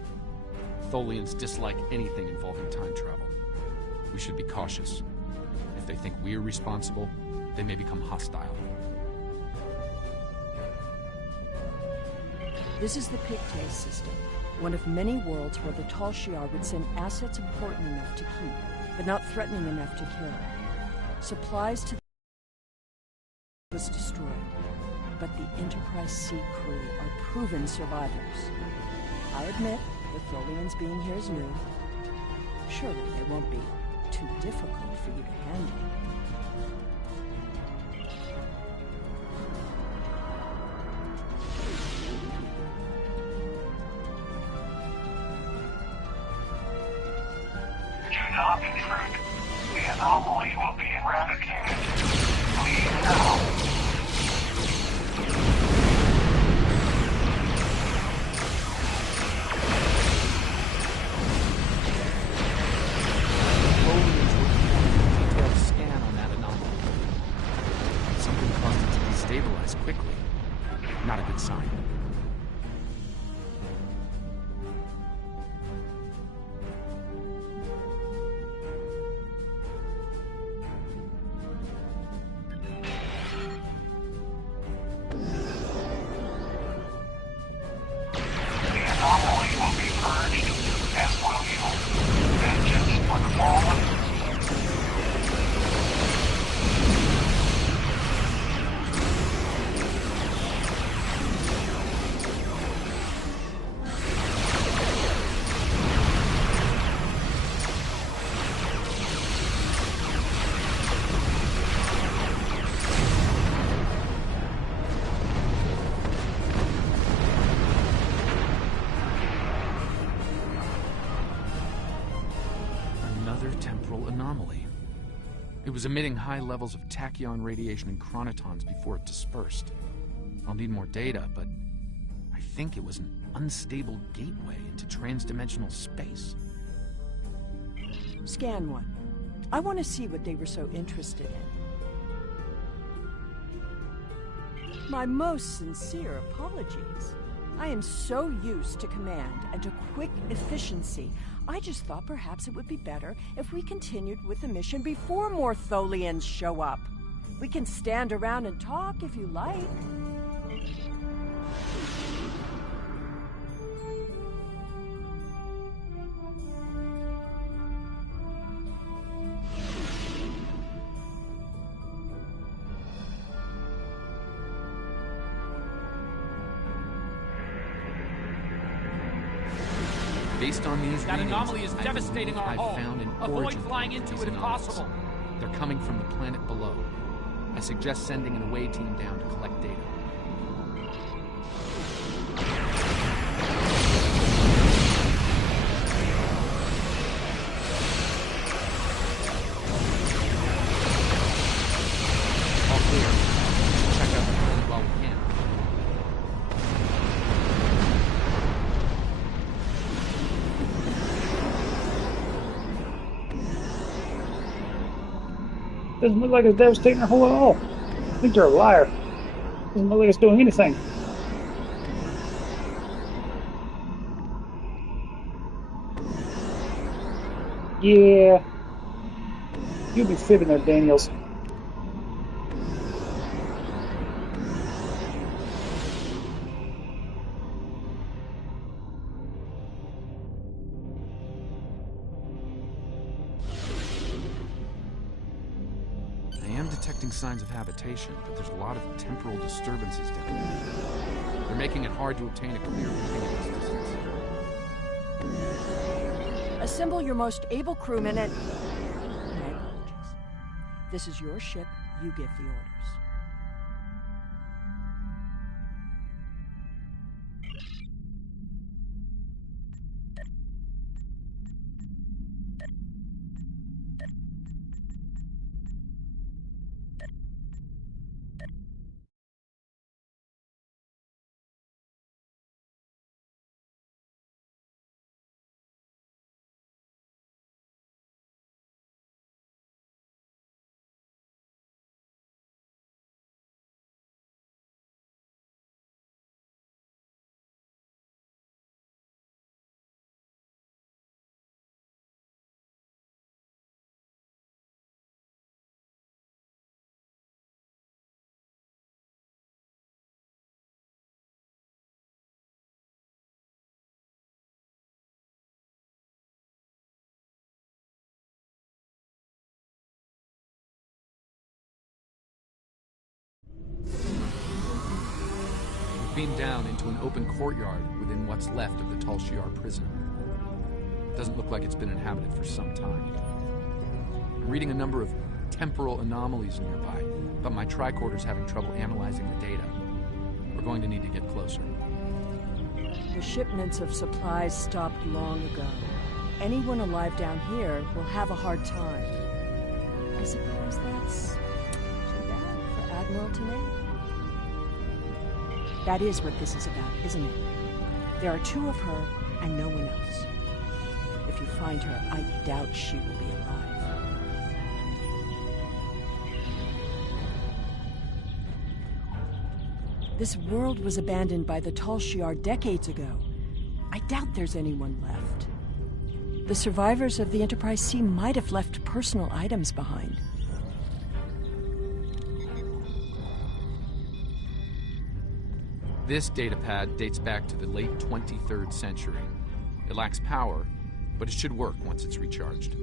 Tholians dislike anything involving time travel. We should be cautious. If they think we're responsible, they may become hostile. This is the Pictet system, one of many worlds where the Tal Shiar would send assets important enough to keep, but not threatening enough to kill. Supplies to the was destroyed, but the Enterprise C crew are proven survivors. I admit, the Tholians being here is new. Surely they won't be too difficult for you to handle. Do not intrude. The anomaly will be eradicated. Leave now. Stabilize quickly. Not a good sign. anomaly. It was emitting high levels of tachyon radiation and chronotons before it dispersed. I'll need more data, but I think it was an unstable gateway into transdimensional space. Scan one. I want to see what they were so interested in. My most sincere apologies. I am so used to command and to quick efficiency. I just thought perhaps it would be better if we continued with the mission before more Tholians show up. We can stand around and talk if you like. Based on these That readings, anomaly is devastating our I've home. found an Avoid origin flying point into these it if anomalies. possible. They're coming from the planet below. I suggest sending an away team down to collect data. All clear. Check out the planet while we can. Doesn't look like it's devastating our hole at all. I think you're a liar. Doesn't look like it's doing anything. Yeah. You'll be fibbing there, Daniels. I am detecting signs of habitation, but there's a lot of temporal disturbances down there. They're making it hard to obtain a clear reading at this distance. Assemble your most able crewmen and... My apologies. This is your ship. You give the orders. We've beamed down into an open courtyard within what's left of the Tal Shiar prison. It doesn't look like it's been inhabited for some time. I'm reading a number of temporal anomalies nearby, but my tricorder's having trouble analyzing the data. We're going to need to get closer. The shipments of supplies stopped long ago. Anyone alive down here will have a hard time. I suppose that's too bad for Admiral Tenay. That is what this is about, isn't it? There are two of her and no one else. If you find her, I doubt she will be alive. This world was abandoned by the Tal Shiar decades ago. I doubt there's anyone left. The survivors of the Enterprise C might have left personal items behind. This datapad dates back to the late 23rd century. It lacks power, but it should work once it's recharged.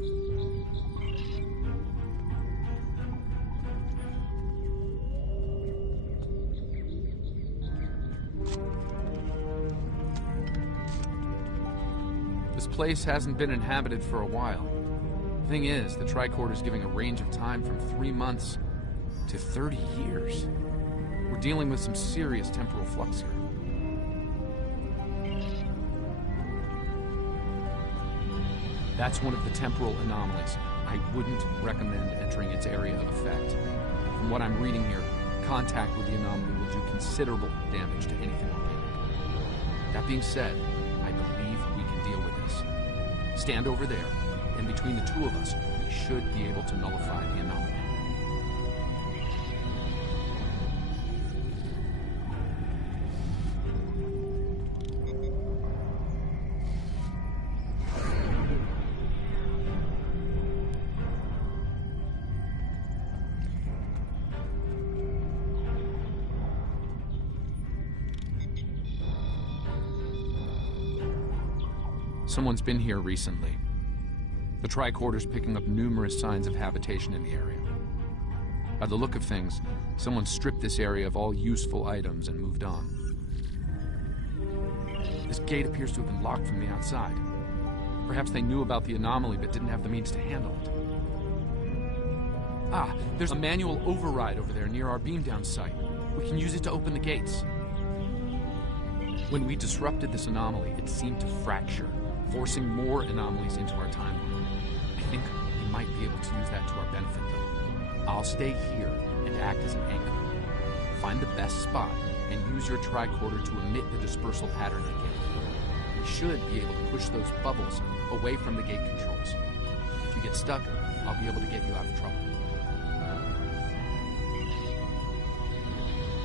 This place hasn't been inhabited for a while. Thing is, the tricorder's giving a range of time from 3 months to 30 years. We're dealing with some serious temporal flux here. That's one of the temporal anomalies. I wouldn't recommend entering its area of effect. From what I'm reading here, contact with the anomaly will do considerable damage to anything organic. That being said, I believe we can deal with this. Stand over there, and between the two of us, we should be able to nullify the anomaly. Someone's been here recently. The tricorder's picking up numerous signs of habitation in the area. By the look of things, someone stripped this area of all useful items and moved on. This gate appears to have been locked from the outside. Perhaps they knew about the anomaly but didn't have the means to handle it. Ah, there's a manual override over there near our beam-down site. We can use it to open the gates. When we disrupted this anomaly, it seemed to fracture, forcing more anomalies into our timeline. I think we might be able to use that to our benefit, though. I'll stay here and act as an anchor. Find the best spot and use your tricorder to emit the dispersal pattern again. We should be able to push those bubbles away from the gate controls. If you get stuck, I'll be able to get you out of trouble.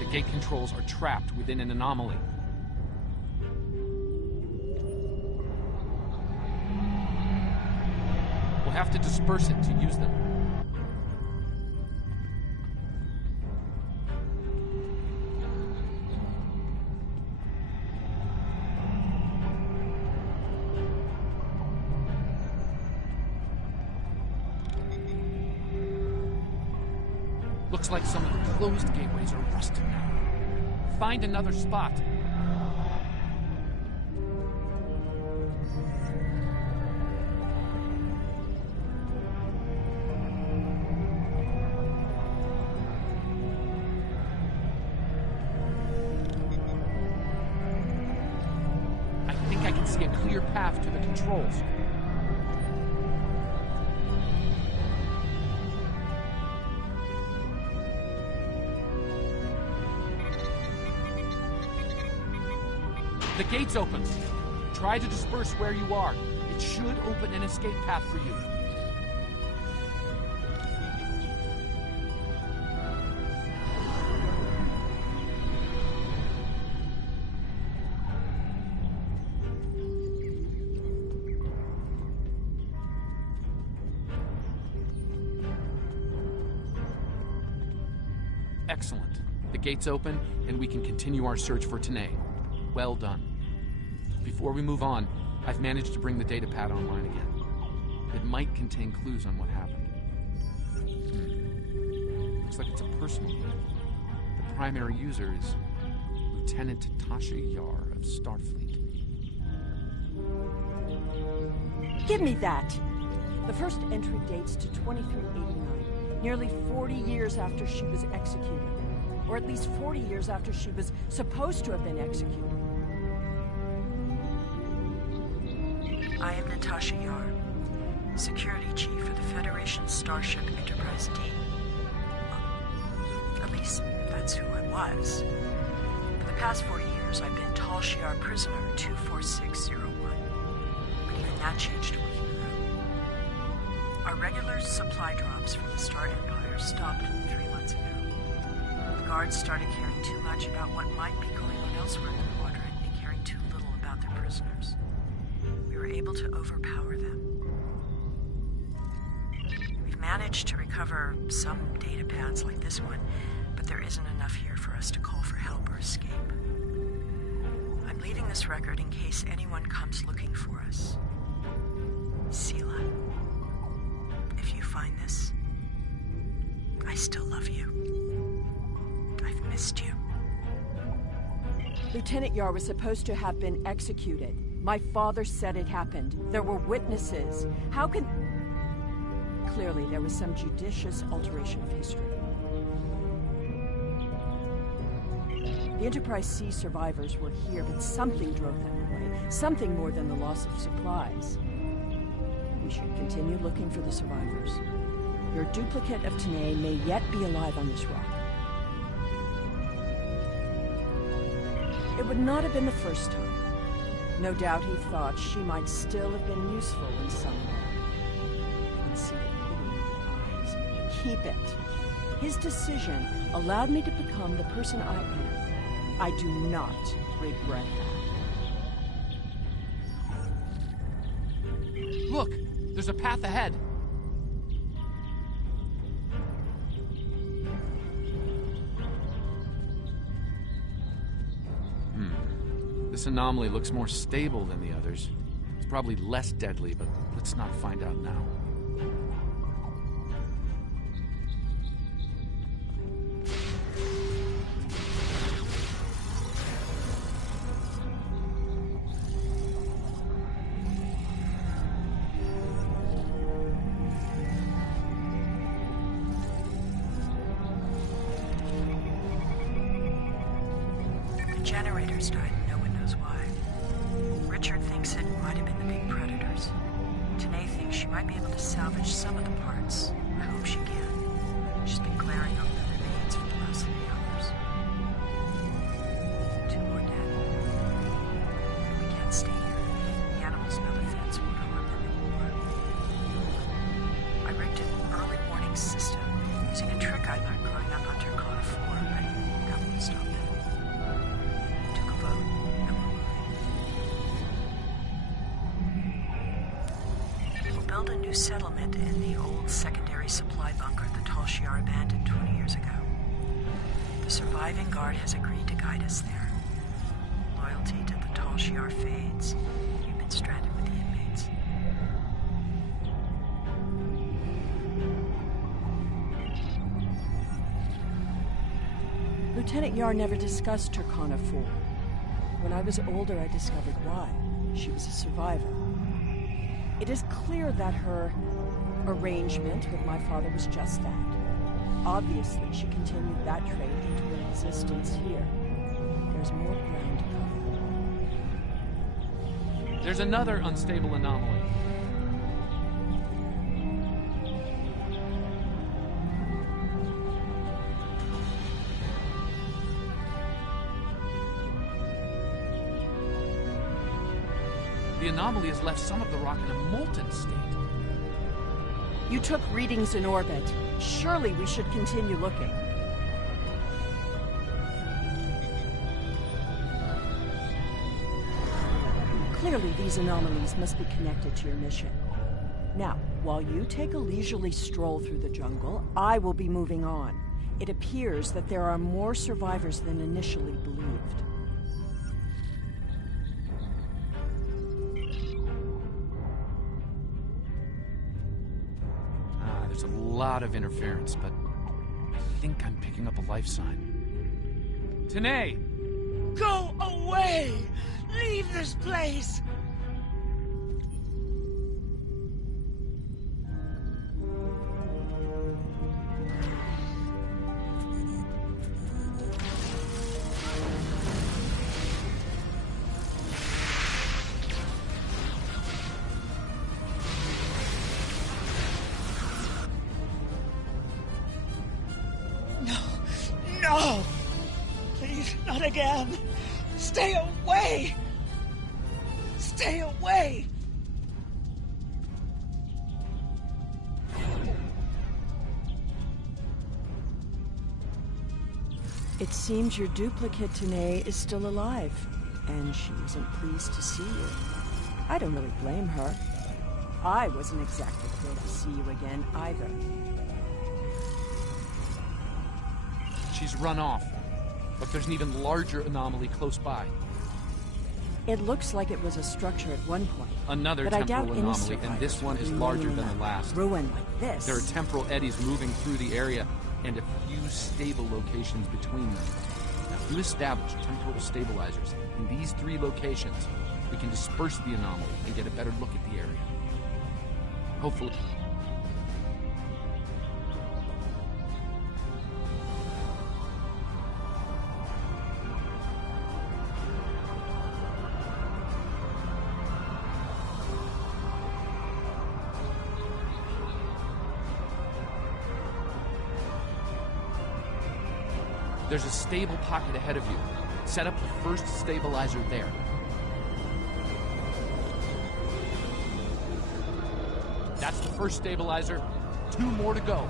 The gate controls are trapped within an anomaly. We'll have to disperse it to use them. Looks like some of the closed gateways are rusted now. Find another spot. I think I can see a clear path to the controls. The gate's open. Try to disperse where you are. It should open an escape path for you. Excellent. The gate's open, and we can continue our search for Tanae. Well done. Before we move on, I've managed to bring the datapad online again. It might contain clues on what happened. Looks like it's a personal note. The primary user is Lieutenant Tasha Yar of Starfleet. Give me that! The first entry dates to 2389, nearly 40 years after she was executed. Or at least 40 years after she was supposed to have been executed. I am Natasha Yar, Security Chief for the Federation Starship Enterprise D. Well, at least that's who I was. For the past 4 years, I've been Tal Shiar Prisoner 24601. But even that changed a week ago. Our regular supply drops from the Star Empire stopped 3 months ago. The guards started caring too much about what might be going on elsewhere in the quadrant and caring too little about their prisoners. We were able to overpower them. We've managed to recover some data pads like this one, but there isn't enough here for us to call for help or escape. I'm leaving this record in case anyone comes looking for us. Sela, if you find this, I still love you. I've missed you. Lieutenant Yar was supposed to have been executed. My father said it happened. There were witnesses. How can... Clearly, there was some judicious alteration of history. The Enterprise C survivors were here, but something drove them away. Something more than the loss of supplies. We should continue looking for the survivors. Your duplicate of Tanae may yet be alive on this rock. It would not have been the first time. No doubt he thought she might still have been useful in some way. I can see it hidden in her eyes. Keep it. His decision allowed me to become the person I am. I do not regret that. Look! There's a path ahead! This anomaly looks more stable than the others. It's probably less deadly, but let's not find out now. The generators died. No one knows why. Richard thinks it might have been the big predators. Tanae thinks she might be able to salvage some of the parts. I hope she can. She's been glaring over the remains for the last 3 hours. 2 more dead. We can't stay here. The animals know the fence won't harm them anymore. I rigged an early warning system using a trick I learned growing up under Cona 4, but that won't stop them. Took a vote, and we're moving. We'll build a new settlement in the old secondary supply bunker the Tal Shiar abandoned 20 years ago. The surviving guard has agreed to guide us there. Loyalty to the Tal Shiar fades. You've been stranded with the inmates. Lieutenant Yar never discussed Turkana 4. When I was older, I discovered why. She was a survivor. It is clear that her arrangement with my father was just that. Obviously, she continued that trait into her existence here. There's more ground to cover. There's another unstable anomaly. The anomaly has left some of the rock in a molten state. You took readings in orbit. Surely we should continue looking. Clearly, these anomalies must be connected to your mission. Now, while you take a leisurely stroll through the jungle, I will be moving on. It appears that there are more survivors than initially believed. There's a lot of interference, but I think I'm picking up a life sign. Tanae! Go away! Leave this place! No! Please, not again! Stay away! Stay away! It seems your duplicate, Tanae, is still alive, and she isn't pleased to see you. I don't really blame her. I wasn't exactly thrilled to see you again, either. She's run off, but there's an even larger anomaly close by. It looks like it was a structure at one point. Another temporal anomaly, and this one is larger than the last. Ruin like this. There are temporal eddies moving through the area, and a few stable locations between them. Now, if you establish temporal stabilizers in these 3 locations, we can disperse the anomaly and get a better look at the area. Hopefully. There's a stable pocket ahead of you. Set up the first stabilizer there. That's the first stabilizer. 2 more to go.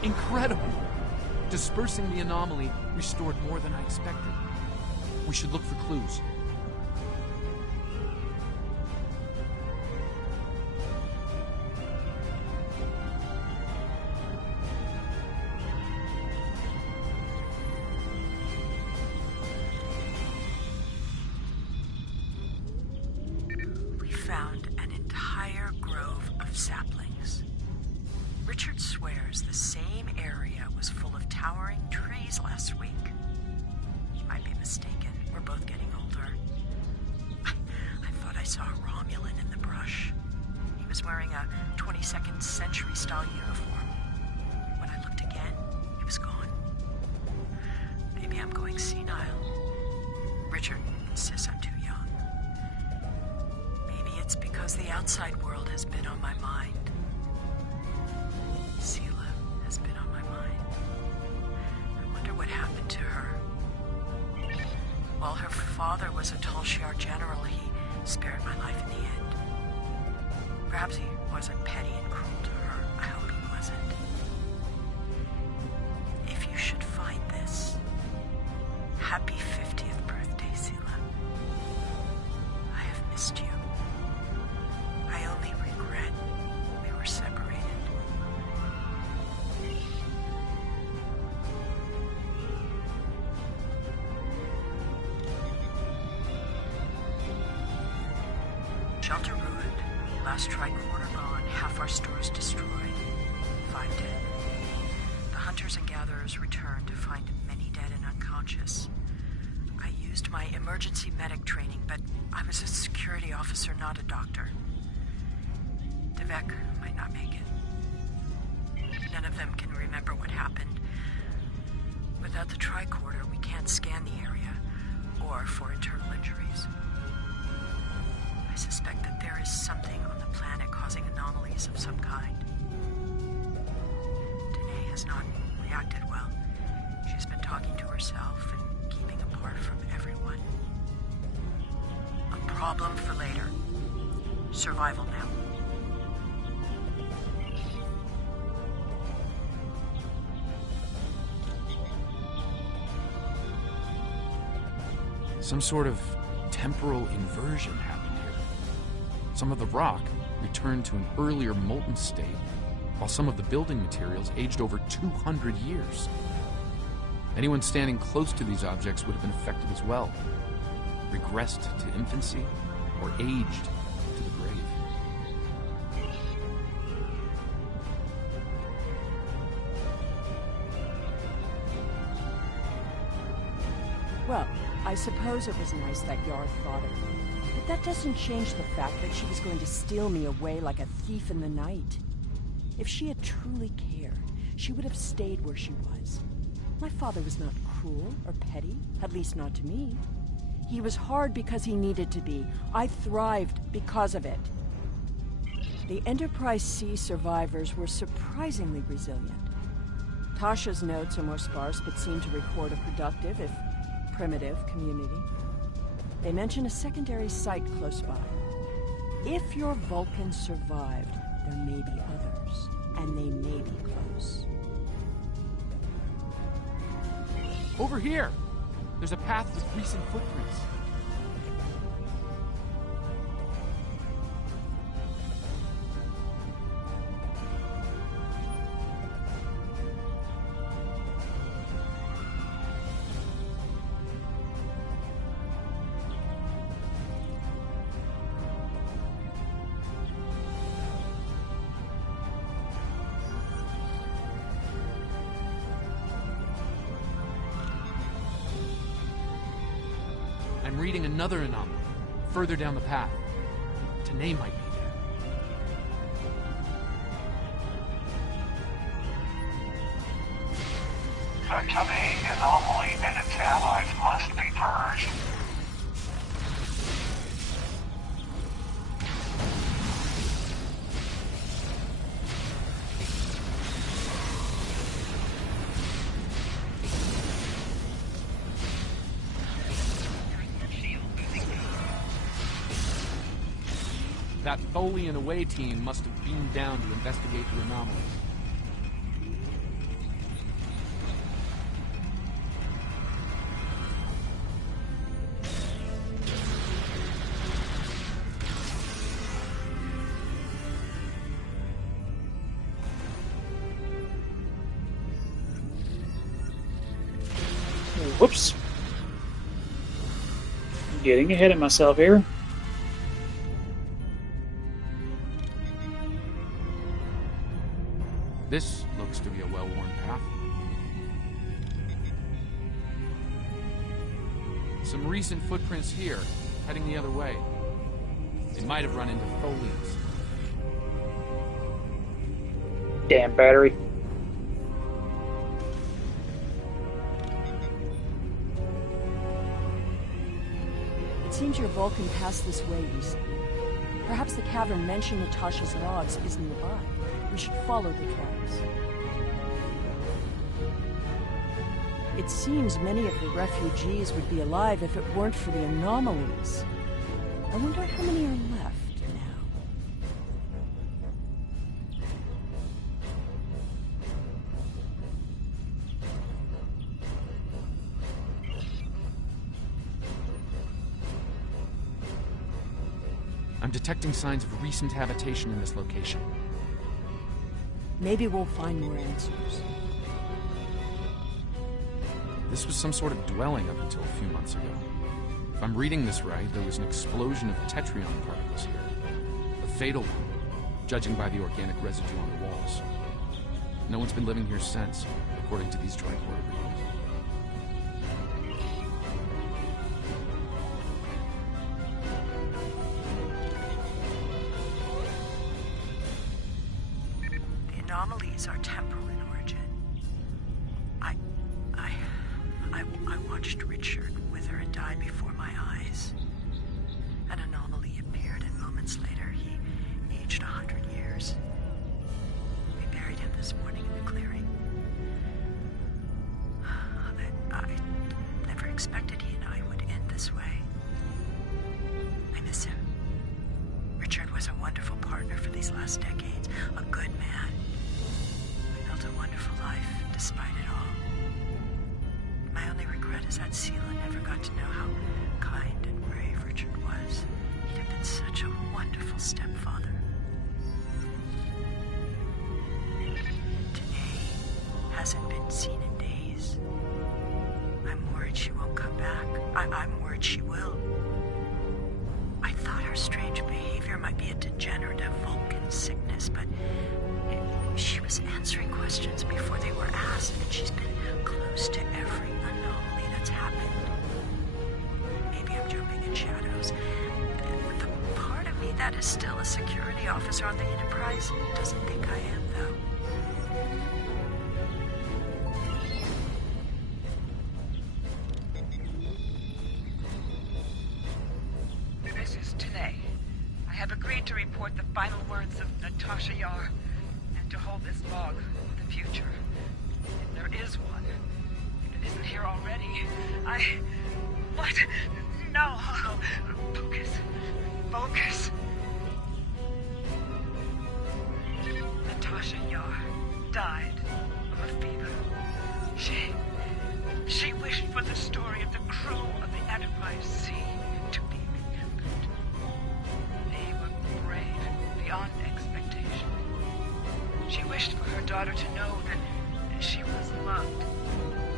Incredible! Dispersing the anomaly restored more than I expected. We should look for clues. We found an entire grove of saplings. Richard swears the same area was full of towering trees last week. He might be mistaken. We're both getting older. I thought I saw a Romulan in the brush. He was wearing a 22nd century style uniform. When I looked again, he was gone. Maybe I'm going senile. Richard insists I'm too young. Maybe it's because the outside world has been on my mind. Sela has been on my mind. I wonder what happened to her. While her father was a Tal Shiar general, he spared my life in the end. Perhaps he wasn't petty and cruel to her. I hope he wasn't. If you should find this, happy 50th birthday, Sela. I have missed you. I only regret we were separated. Shelter ruined, last tricorder gone, half our stores destroyed, 5 dead. The hunters and gatherers returned to find many dead and unconscious. I used my emergency medic training, but I was a security officer, not a doctor. Devek might not make it. None of them can remember what happened. Without the tricorder, we can't scan the area, or for internal injuries. I suspect that there is something on the planet causing anomalies of some kind. Danae has not reacted well. She's been talking to herself and keeping apart from everyone. A problem for later. Survival now. Some sort of temporal inversion happened here. Some of the rock returned to an earlier molten state, while some of the building materials aged over 200 years. Anyone standing close to these objects would have been affected as well, regressed to infancy, or aged to the grave. Well, I suppose it was nice that Yar thought of me. But that doesn't change the fact that she was going to steal me away like a thief in the night. If she had truly cared, she would have stayed where she was. My father was not cruel or petty, at least not to me. He was hard because he needed to be. I thrived because of it. The Enterprise C survivors were surprisingly resilient. Tasha's notes are more sparse but seem to record a productive, if primitive, community. They mention a secondary site close by. If your Vulcan survived, there may be others, and they may be close. Over here! There's a path with recent footprints. I'm reading another anomaly, further down the path. Tanae might be there. The Tanae anomaly and its allies must be purged. That Tholian away team must have beamed down to investigate the anomalies. Whoops. Getting ahead of myself here. This looks to be a well-worn path. Some recent footprints here, heading the other way. They might have run into Tholians. Damn battery. It seems your Vulcan passed this way recently. Perhaps the cavern mentioned Natasha's logs is nearby. We should follow the tracks. It seems many of the refugees would be alive if it weren't for the anomalies. I wonder how many are left now. I'm detecting signs of recent habitation in this location. Maybe we'll find more answers. This was some sort of dwelling up until a few months ago. If I'm reading this right, there was an explosion of Tetrion particles here. A fatal one, judging by the organic residue on the walls. No one's been living here since, according to these tricorder readings. Anomalies are temporal in origin. I watched Richard wither and die before my eyes. An anomaly appeared, and moments later, he aged 100 years. We buried him this morning in the clearing. I never expected he and I would end this way. I miss him. Richard was a wonderful partner for these last decades, a good man. We built a wonderful life, despite it all. My only regret is that Sela never got to know how kind and brave Richard was. He'd have been such a wonderful stepfather. Tanae hasn't been seen in days. I'm worried she won't come back. I'm worried she will. I thought her strange behavior might be a degenerative Vulcan sickness, but she was answering questions before they were asked, and she's been close to every anomaly that's happened. Maybe I'm jumping in shadows. The part of me that is still a security officer on the Enterprise doesn't think I am, though. This is Tanae. I have agreed to report the final words of Natasha Yar and to hold this log for the future. If there is one, if it isn't here already, What? No! Focus. Focus. Natasha Yar died of a fever. She She wished for the story of the crew of the Enterprise C to be remembered. They were brave beyond expectation. She wished for her daughter to know that she was loved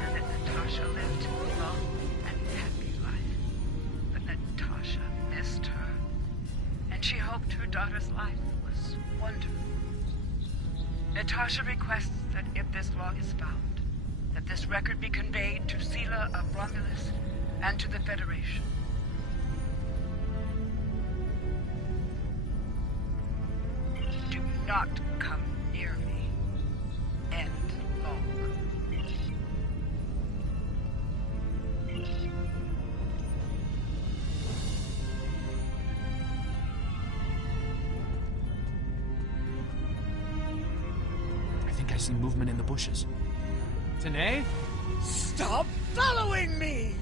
and that Natasha lived a long and happy life. But Natasha missed her, and she hoped her daughter's life was wonderful. Natasha requests that if this log is found, that this record be conveyed to Sela of Romulus and to the Federation. Do not come near me. End log. I think I see movement in the bushes. Tanae? Stop following me!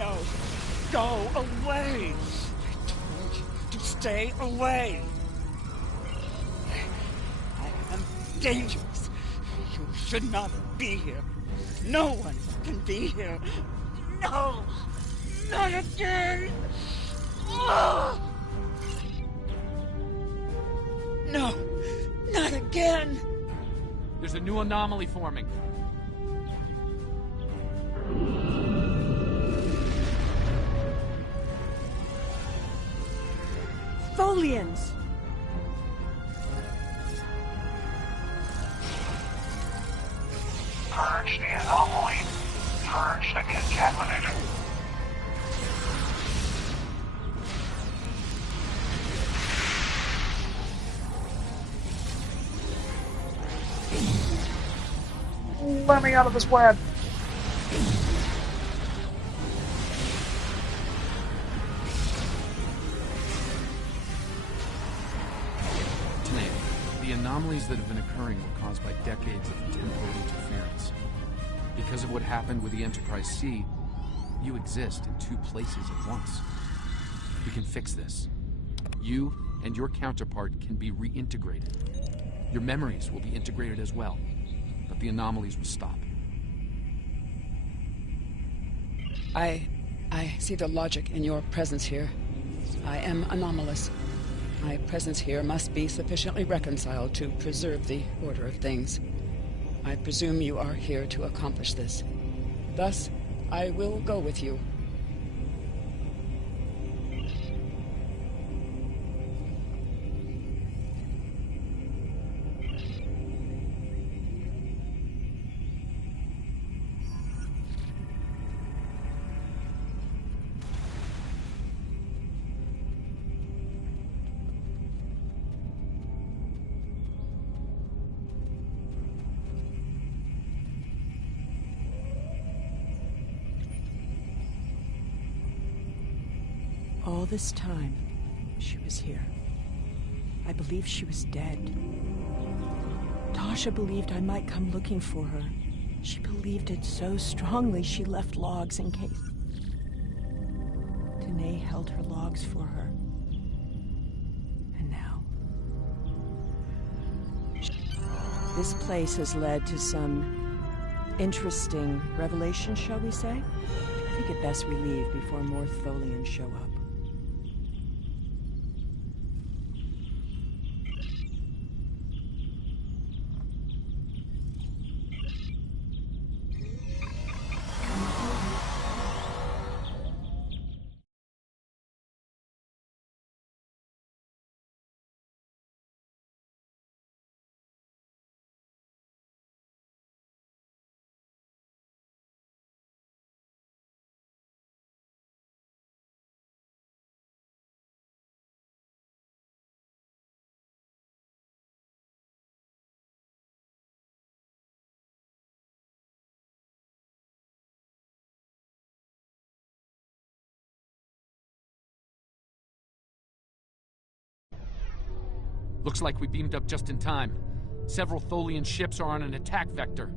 No, go away! I told you to stay away! I am dangerous. You should not be here. No one can be here. No! Not again! Oh! No! Not again! There's a new anomaly forming. Tholians! Purge the anomaly. Purge the contaminator. Let me out of this web. Tanae, the anomalies that have been occurring were caused by decades of temporal interference. Because of what happened with the Enterprise C, you exist in two places at once. We can fix this. You and your counterpart can be reintegrated. Your memories will be integrated as well, but the anomalies will stop. I see the logic in your presence here. I am anomalous. My presence here must be sufficiently reconciled to preserve the order of things. I presume you are here to accomplish this. Thus, I will go with you. All this time, she was here. I believed she was dead. Tasha believed I might come looking for her. She believed it so strongly she left logs in case. Tanae held her logs for her. And now... This place has led to some interesting revelations, shall we say? I think it best we leave before more Tholians show up. Looks like we beamed up just in time. Several Tholian ships are on an attack vector.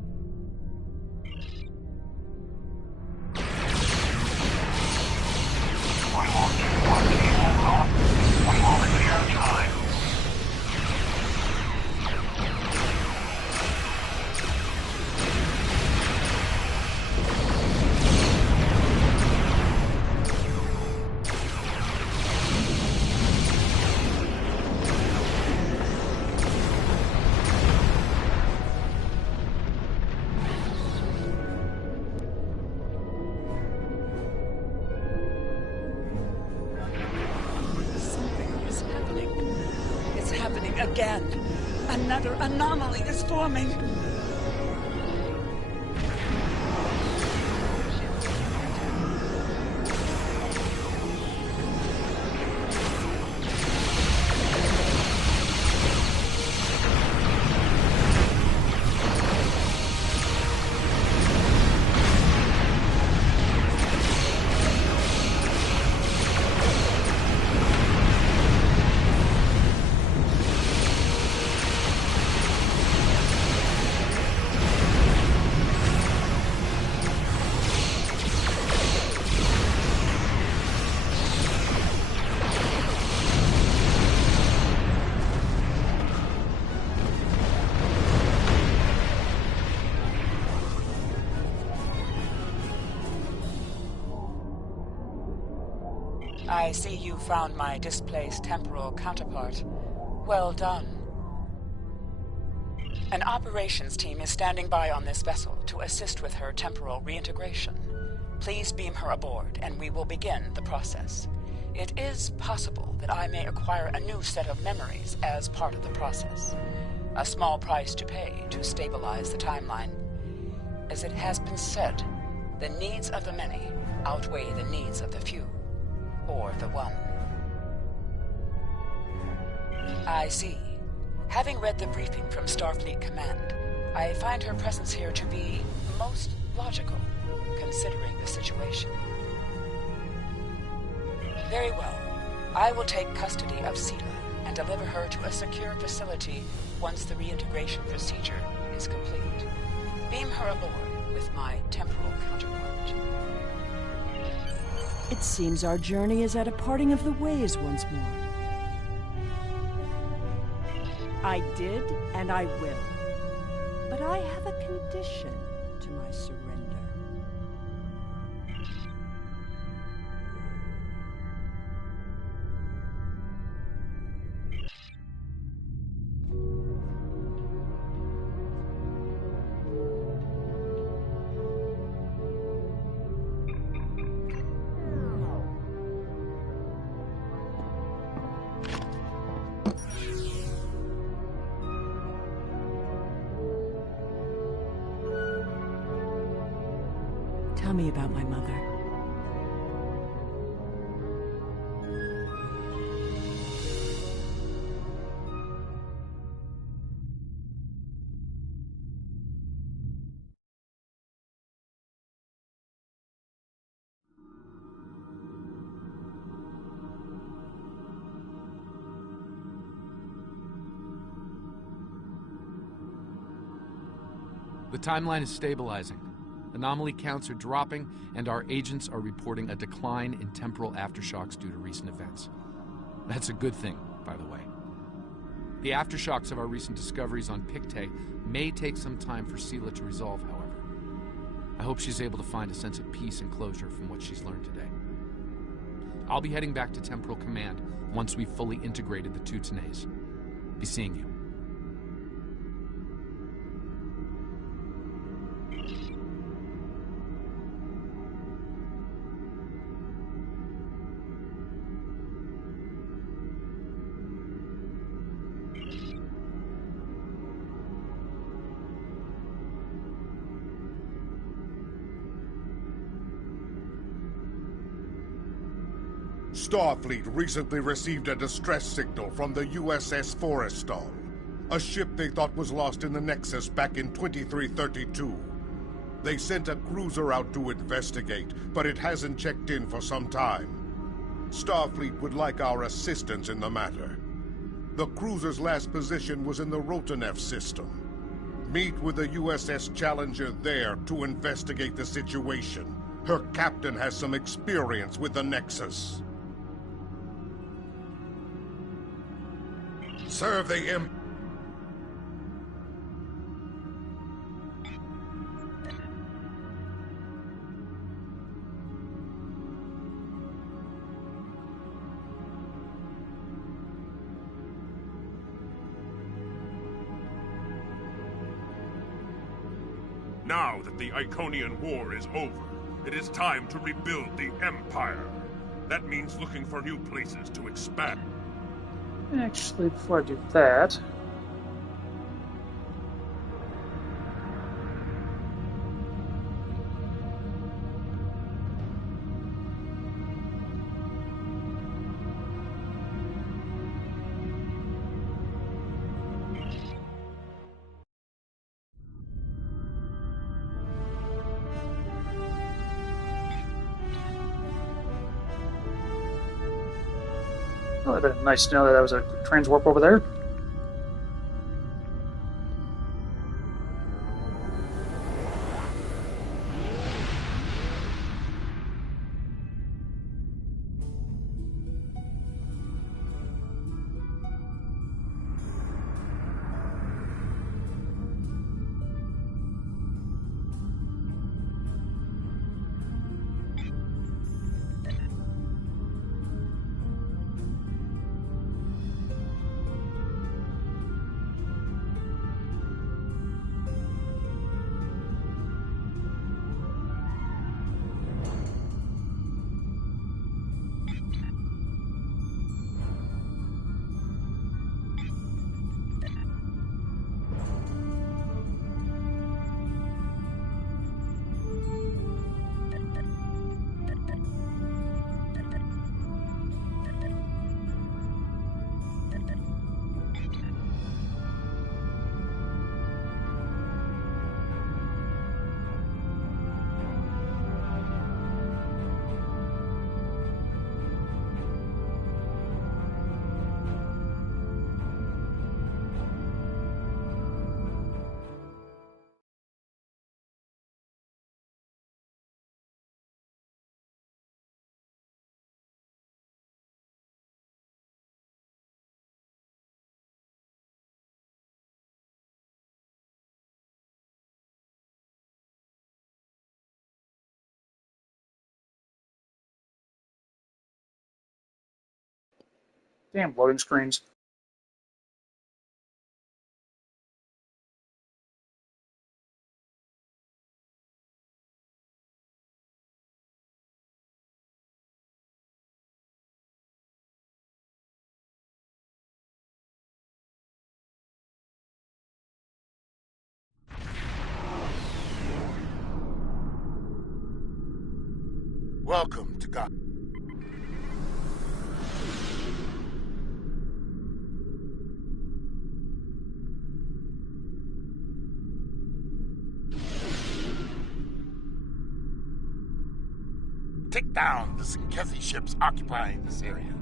again. Another anomaly is forming. I see you found my displaced temporal counterpart. Well done. An operations team is standing by on this vessel to assist with her temporal reintegration. Please beam her aboard, and we will begin the process. It is possible that I may acquire a new set of memories as part of the process. A small price to pay to stabilize the timeline. As it has been said, the needs of the many outweigh the needs of the few. Or the one. I see. Having read the briefing from Starfleet Command, I find her presence here to be most logical, considering the situation. Very well. I will take custody of Sela and deliver her to a secure facility once the reintegration procedure is complete. Beam her aboard with my temporal counterpart. It seems our journey is at a parting of the ways once more. I did, and I will. But I have a condition to my surrender. Tell me about my mother. The timeline is stabilizing. Anomaly counts are dropping, and our agents are reporting a decline in temporal aftershocks due to recent events. That's a good thing, by the way. The aftershocks of our recent discoveries on Pictet may take some time for Sela to resolve, however. I hope she's able to find a sense of peace and closure from what she's learned today. I'll be heading back to Temporal Command once we've fully integrated the two Tenays. Be seeing you. Starfleet recently received a distress signal from the USS Forrestal, a ship they thought was lost in the Nexus back in 2332. They sent a cruiser out to investigate, but it hasn't checked in for some time. Starfleet would like our assistance in the matter. The cruiser's last position was in the Rotanev system. Meet with the USS Challenger there to investigate the situation. Her captain has some experience with the Nexus. Serve the Imp. Now that the Iconian War is over, it is time to rebuild the Empire. That means looking for new places to expand. Actually, before I do that... Oh, it'd been nice to know that there was a transwarp over there. Damn loading screens. Welcome to God. Take down the Sinkesi ships occupying this area.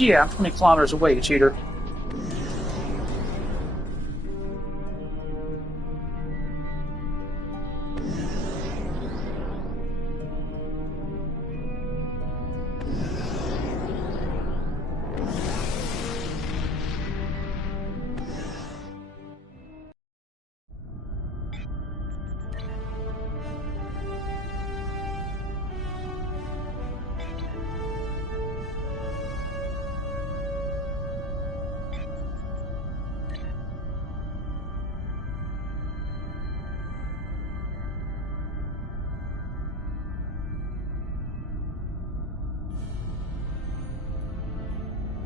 Yeah, I'm 20 kilometers away, you cheater.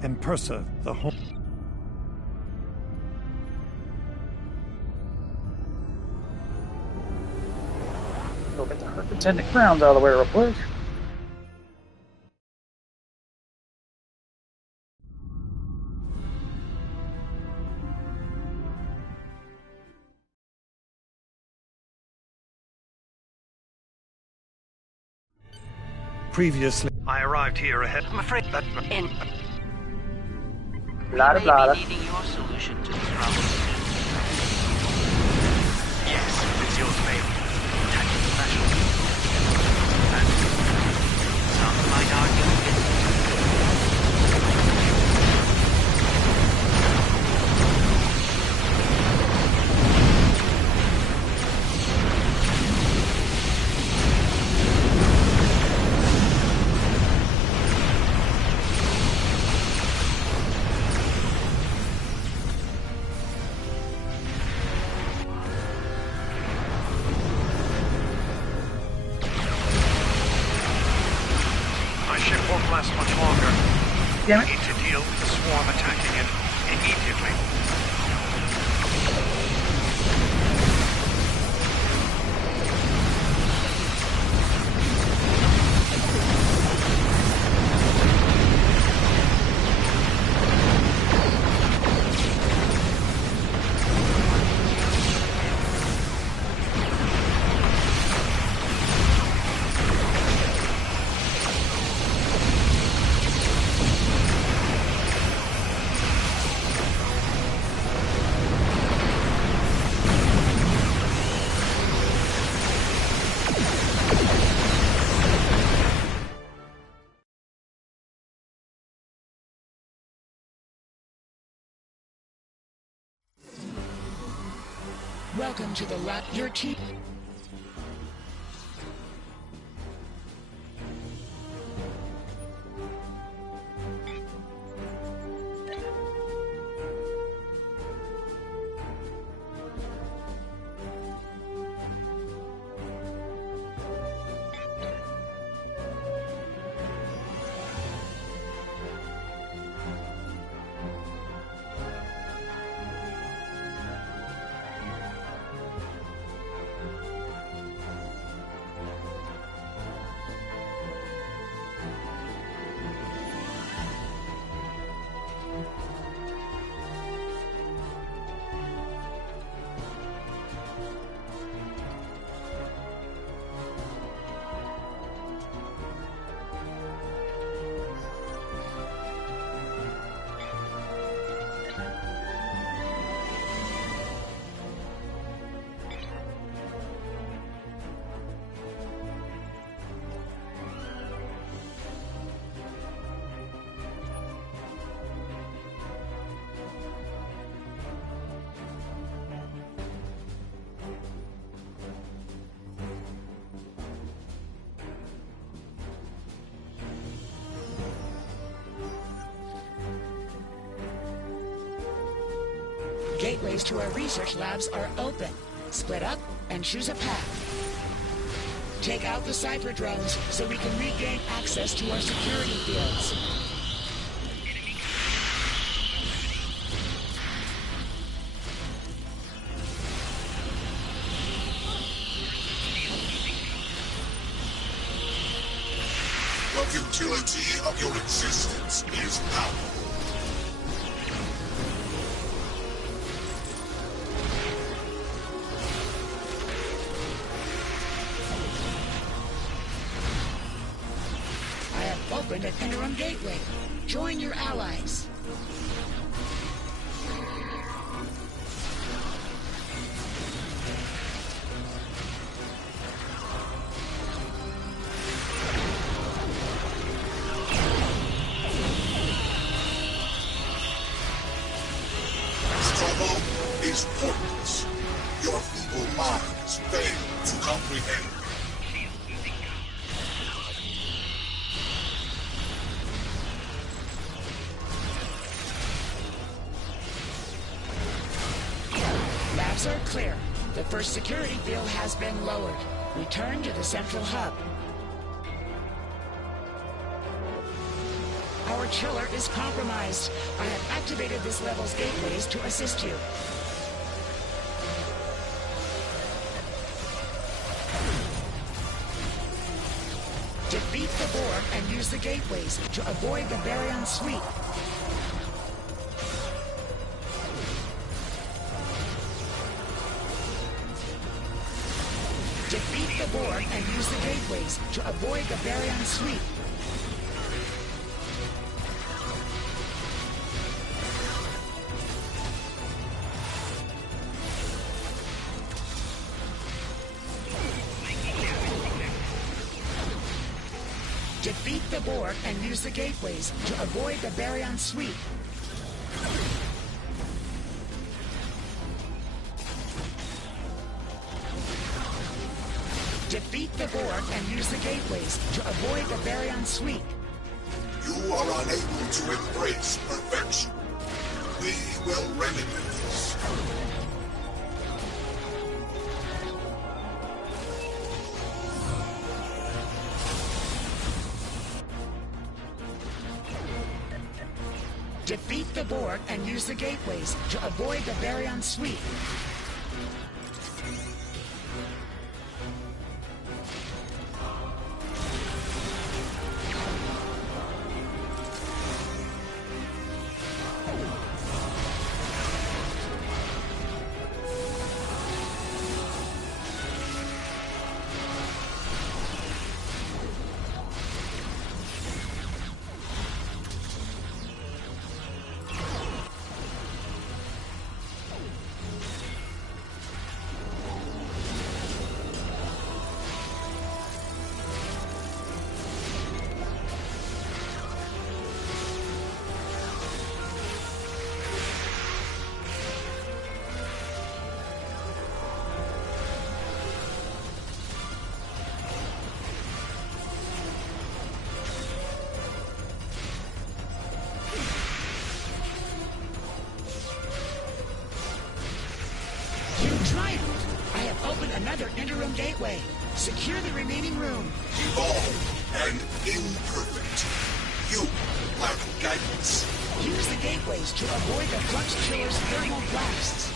And Persa, the home. Go get the Herpetendant Grounds out of the way real quick. Previously, I arrived here ahead. I'm afraid that... Blah, blah, needing your solution to this problem. Yes, it's yours, mate. Tactical special. And some might argue it's... Damn it. We need to deal with the swarm attacking it immediately. Welcome to the lab. Your team. Gateways to our research labs are open. Split up and choose a path. Take out the Cypher drones so we can regain access to our security fields. The futility of your existence is powerful. Opened an interim gateway. Join your allies. Struggle is pointless. Your feeble minds fail to comprehend. Labs are clear. The first security field has been lowered. Return to the central hub. Our chiller is compromised. I have activated this level's gateways to assist you. Defeat the Borg and use the gateways to avoid the Baryon sweep. Defeat the Borg and use the gateways to avoid the Baryon sweep. Defeat the Borg and use the gateways to avoid the Baryon sweep. Defeat the Borg and use the gateways to avoid the Baryon sweep. You are unable to embrace perfection. We will remedy this. Defeat the Borg and use the gateways to avoid the Baryon sweep. Another interim gateway. Secure the remaining room. Evolved and imperfect. You lack guidance. Use the gateways to avoid the Flux Chiller's thermal blasts.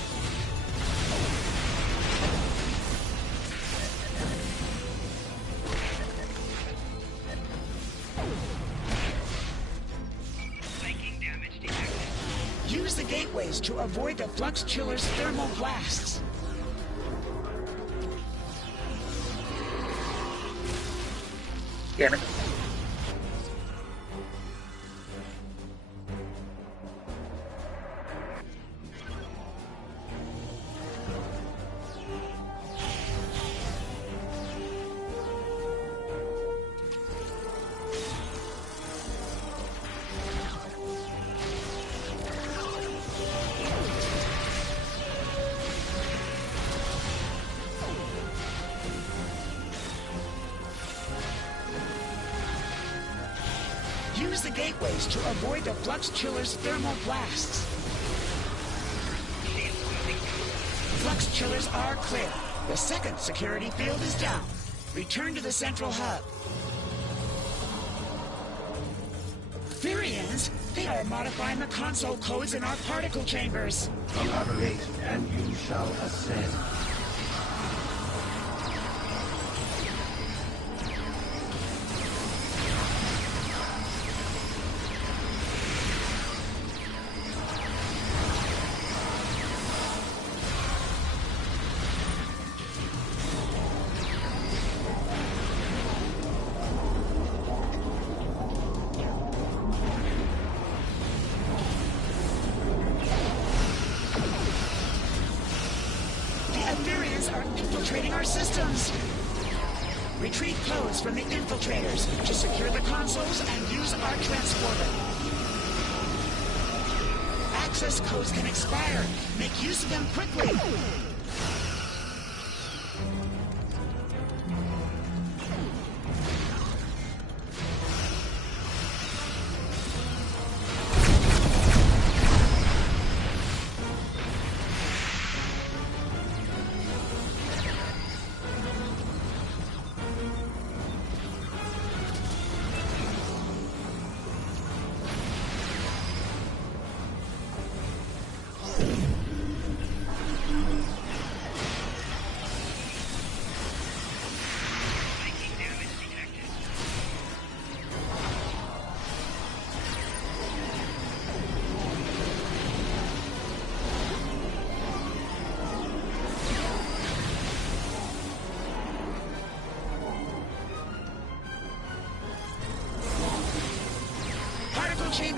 Making damage detected. Use the gateways to avoid the Flux Chiller's thermal blasts. Damn it. Use the gateways to avoid the Flux Chiller's thermal blasts. Flux Chillers are clear. The second security field is down. Return to the central hub. Therians, they are modifying the console codes in our particle chambers. Collaborate, and you shall ascend. Infiltrating our systems. Retrieve codes from the infiltrators to secure the consoles and use our transporter. Access codes can expire. Make use of them quickly.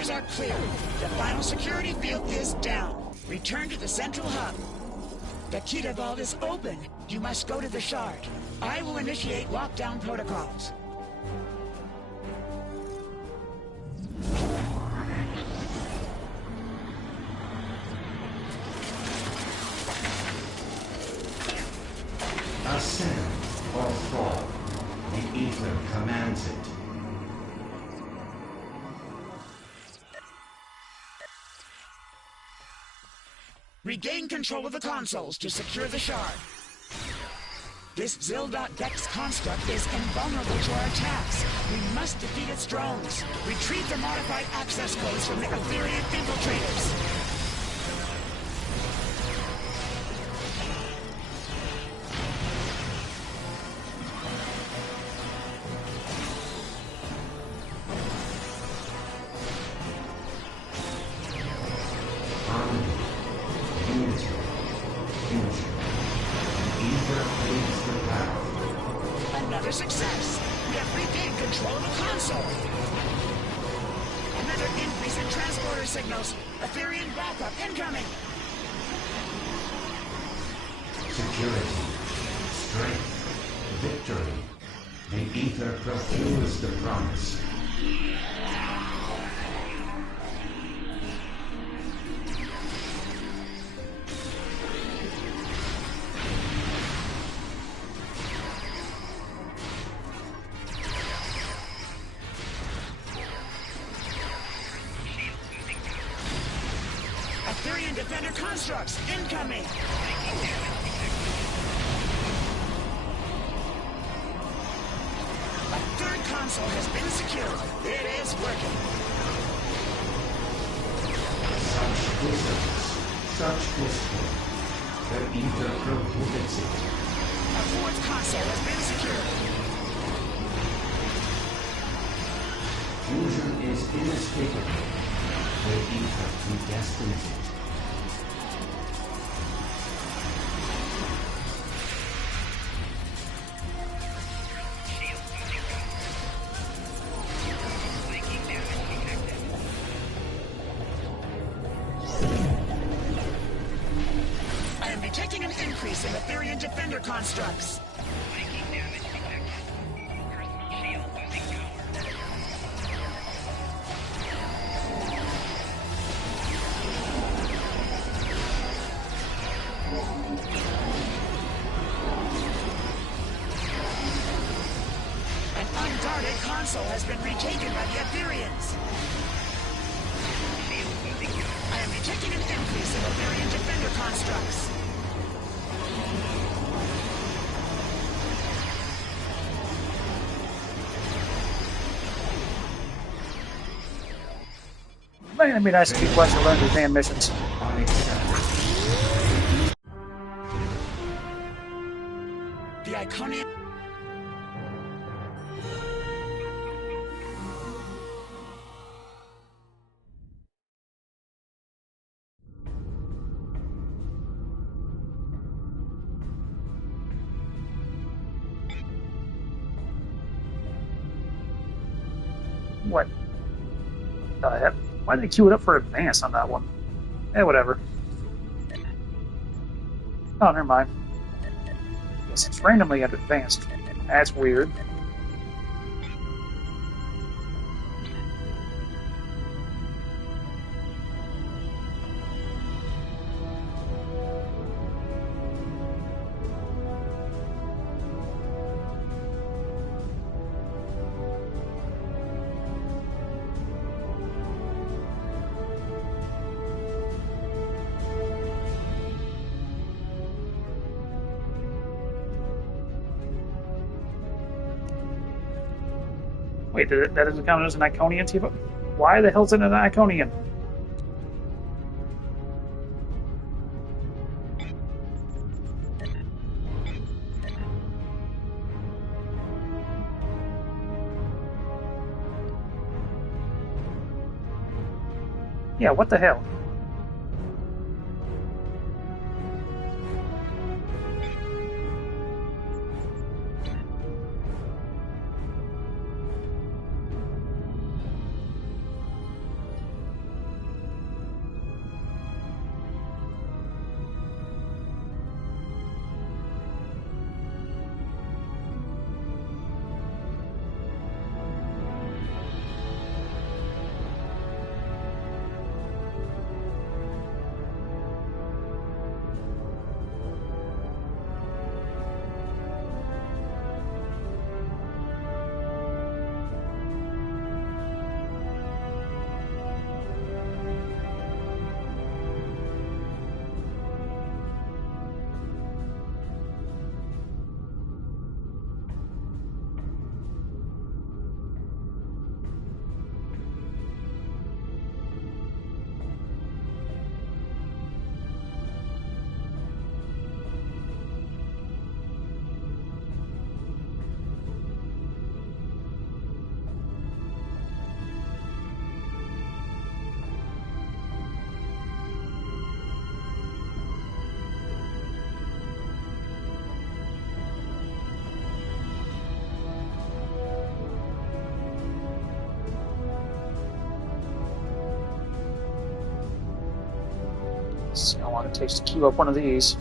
sectors are clear. The final security field is down. Return to the central hub. The Kita vault is open. You must go to the shard. I will initiate lockdown protocols. Ascend or fall. The Ether commands it. Regain control of the consoles to secure the shard. This Zil.Dex construct is invulnerable to our attacks. We must defeat its drones. Retrieve the modified access codes from the Aetherian infiltrators. Another success! We have regained control of the console! Another increase in transporter signals! Aetherian backup incoming! Security, strength, victory. The Ether fulfills the promise. Aetherian Defender constructs incoming! A third console has been secured. It is working. Such distance, such discord. The Ether prohibits it. A fourth console has been secured. Fusion is inescapable. The Ether predestines it. I am detecting an increase in Aetherian Defender constructs. An unguarded console has been retaken by the Aetherians. I am detecting an increase in Aetherian Defender constructs. It'd be nice to keep watching learn these damn missions. The Iconian... What? Why did they queue it up for advance on that one? Eh, whatever. Oh, never mind. Yes, it's randomly at advanced. That's weird. Wait, that doesn't count as an Iconian team? Why the hell's it an Iconian? Yeah, what the hell? See how long it takes to queue up one of these.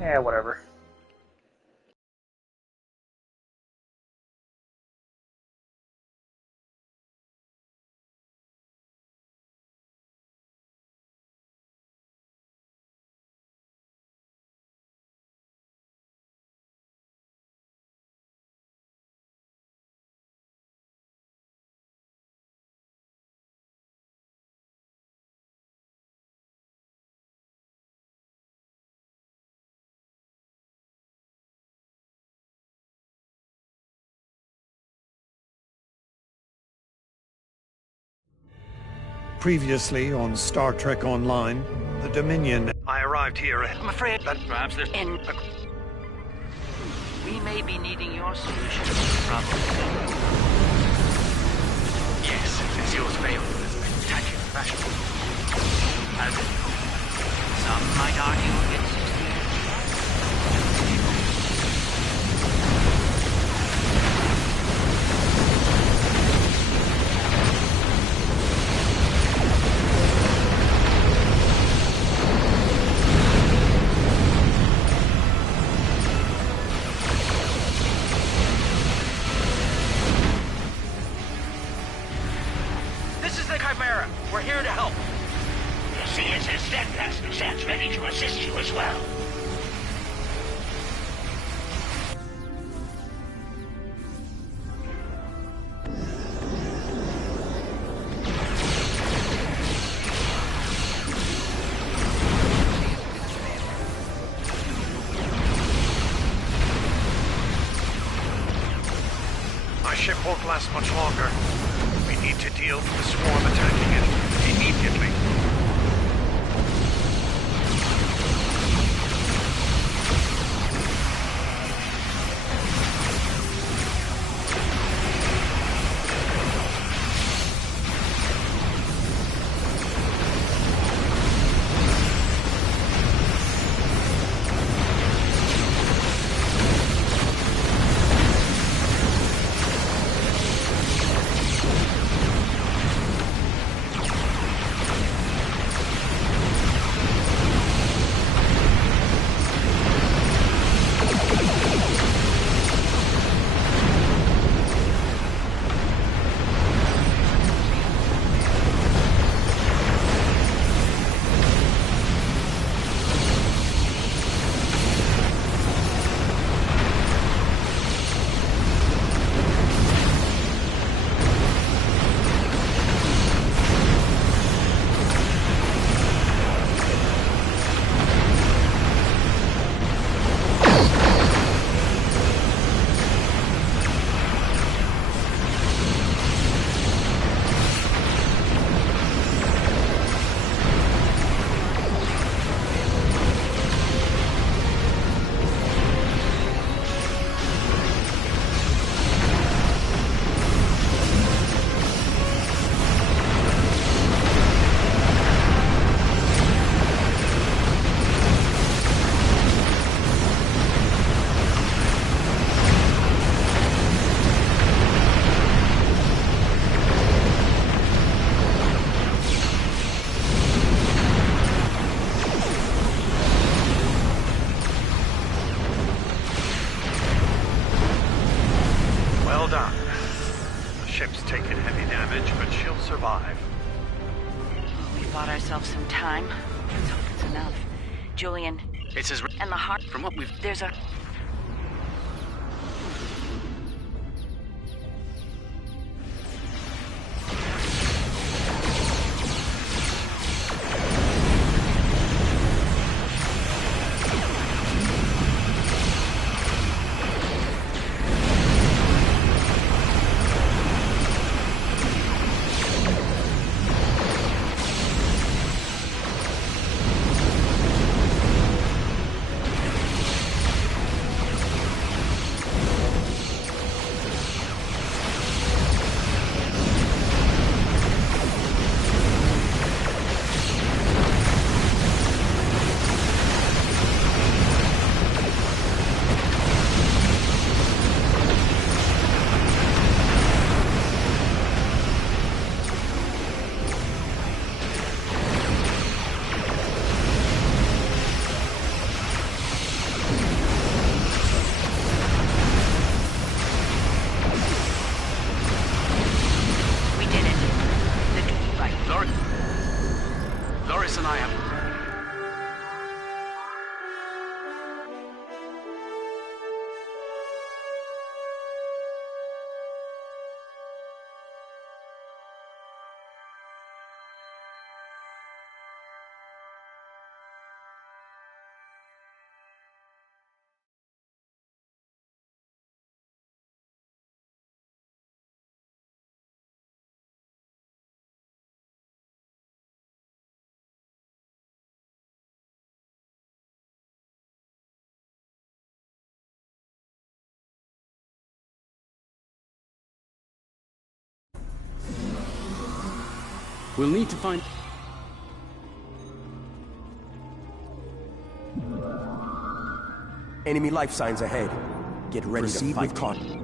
Yeah, whatever. Previously on Star Trek Online, the Dominion... I arrived here. I'm afraid that perhaps there's... We may be needing your solution to the problem. Yes, if yours failed in this spectacular fashion. As it some might argue it succeeded. We're here to help. The CSS Steadfast stands ready to assist you as well. My ship won't last much longer. We need to deal with the swarm attacking it immediately. ship's taken heavy damage, but she'll survive. We bought ourselves some time. Let's hope it's enough. Julian. It's his... And the heart... From what we've... There's a... Loris and I have... We'll need to find... Enemy life signs ahead. Get ready to fight. With caution.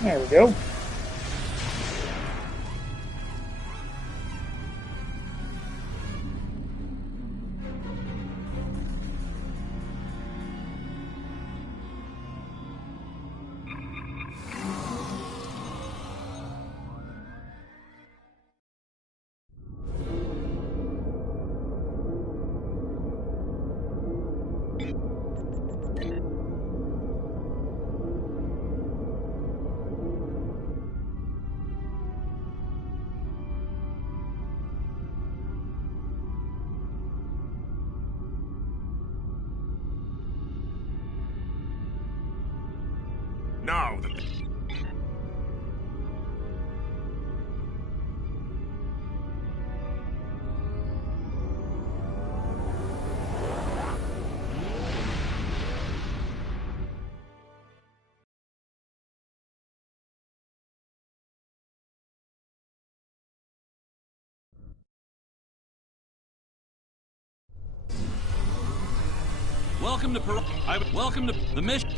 There we go. Now that... Welcome to the mission.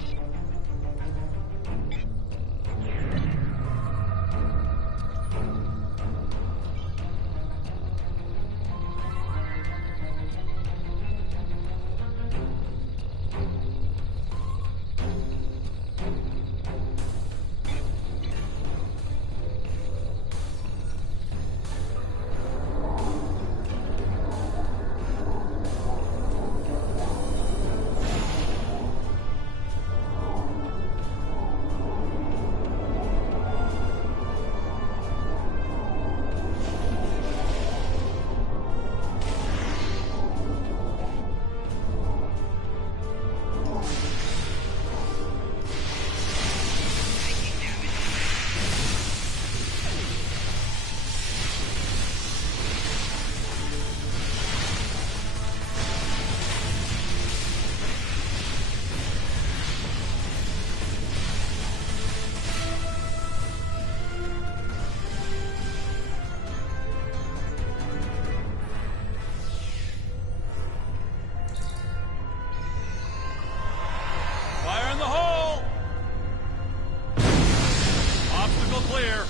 clear.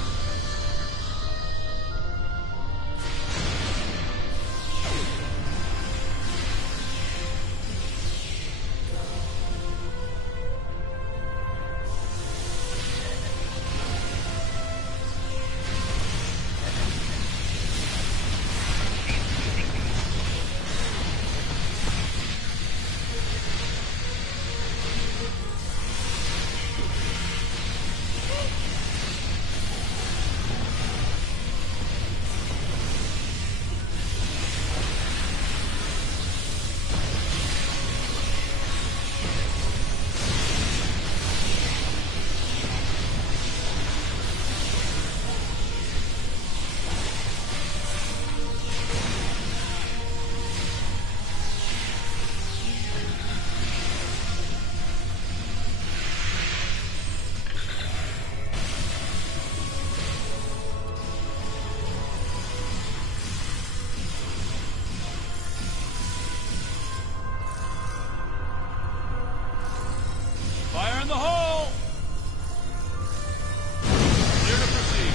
Fire in the hole! Clear to proceed.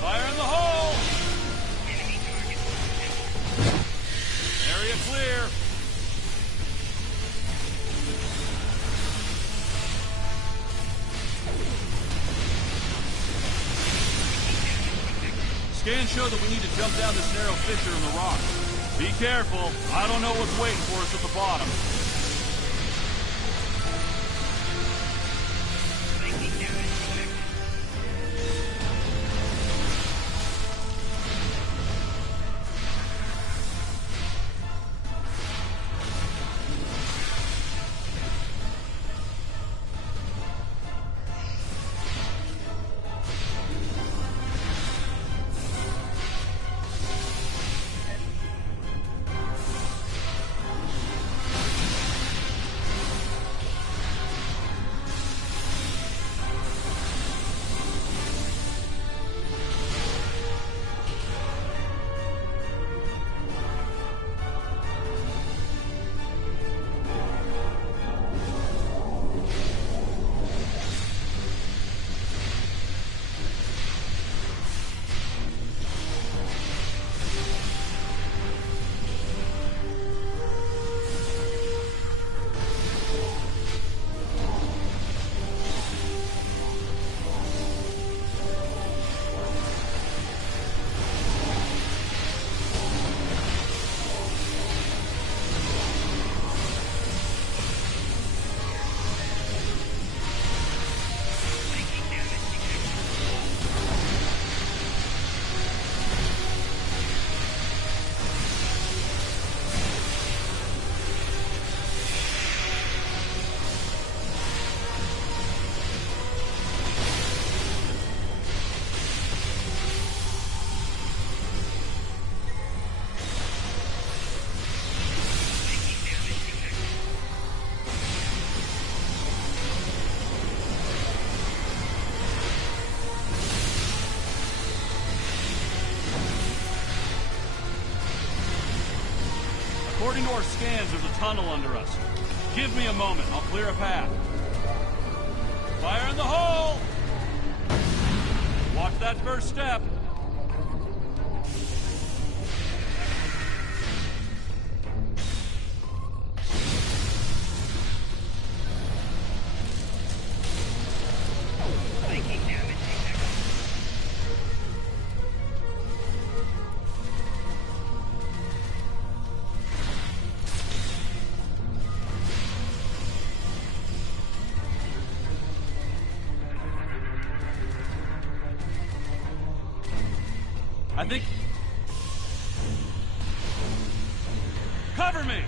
Fire in the hole! Area clear. Scans show that we need to jump down this narrow fissure in the rock. Be careful. I don't know what's waiting for us at the bottom. your scans of the tunnel under us. Give me a moment. I'll clear a path. Fire in the hole! Watch that first step. I think... Cover me!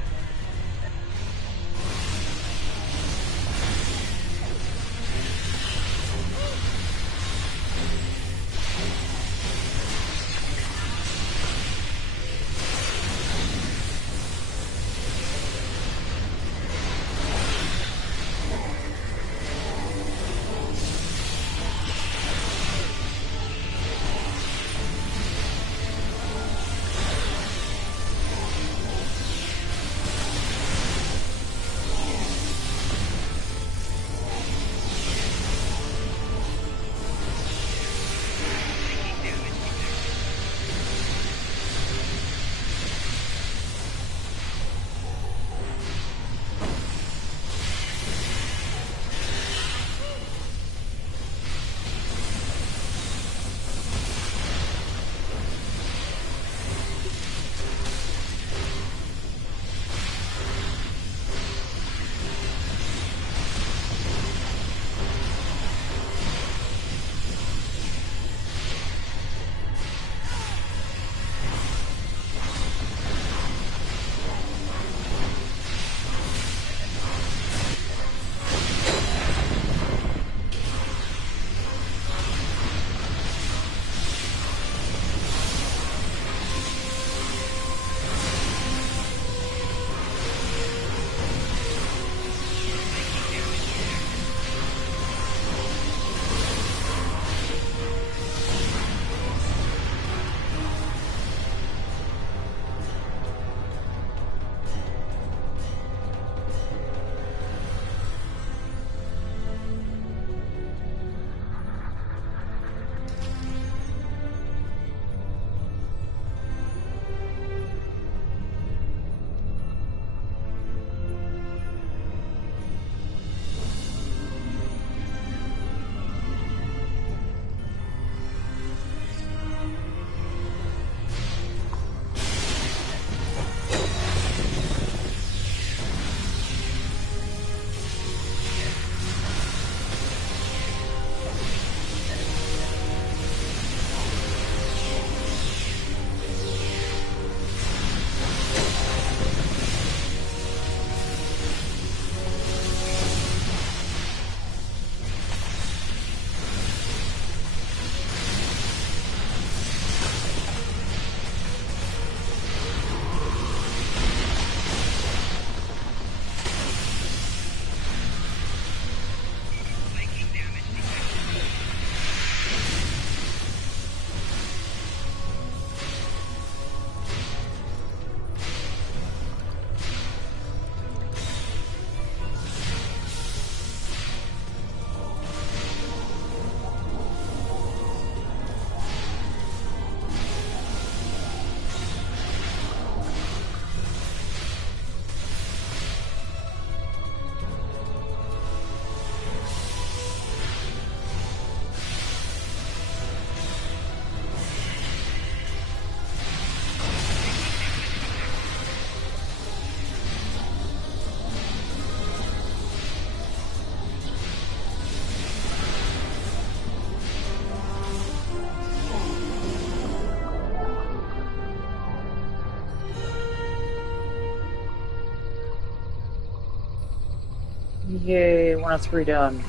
Yay, 1 of 3 done.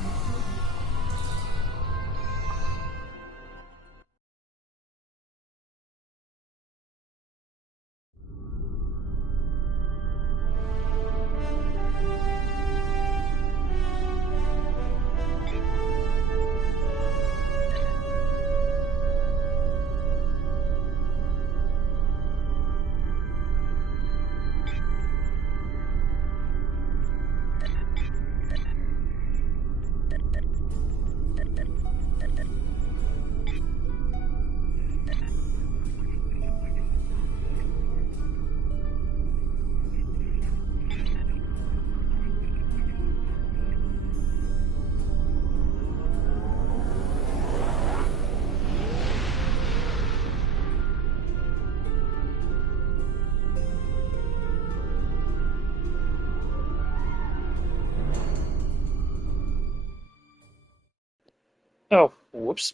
Oh, whoops.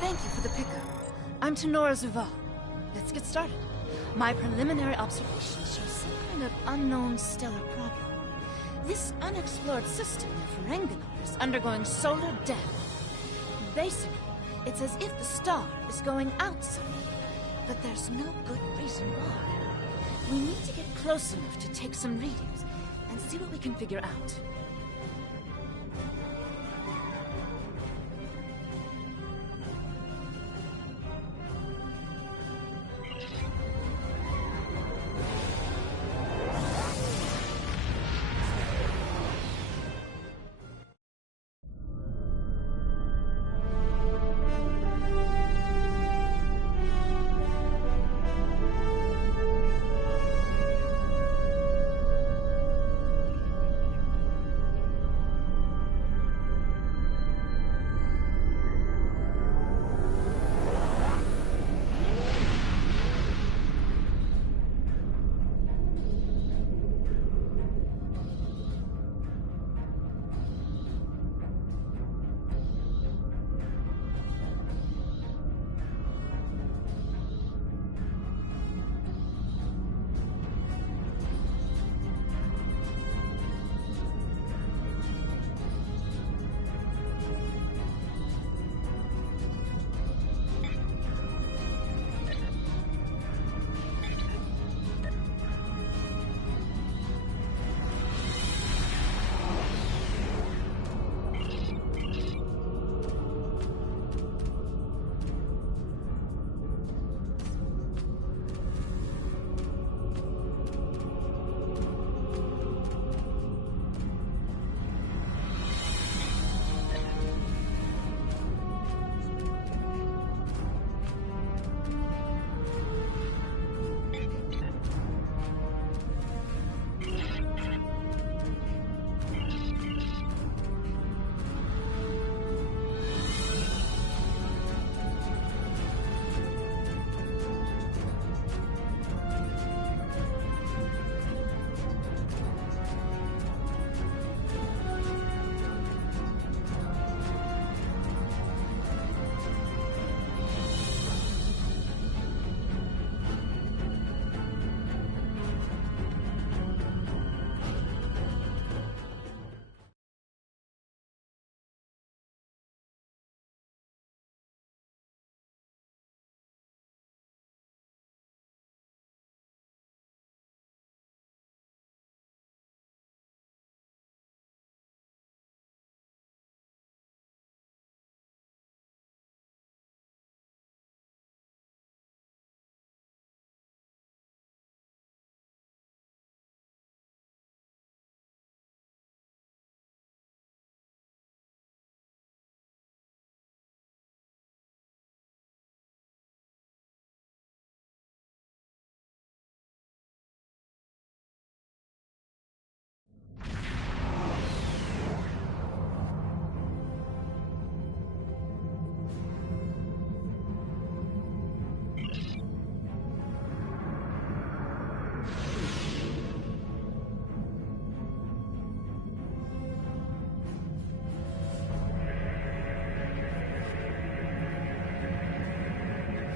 Thank you for the pickup. I'm Tenora Zuval. Let's get started. My preliminary observations show some kind of unknown stellar problem. This unexplored system of Ferenginar is undergoing solar death. Basically, it's as if the star is going out suddenly, but there's no good reason why. We need to get close enough to take some readings and see what we can figure out.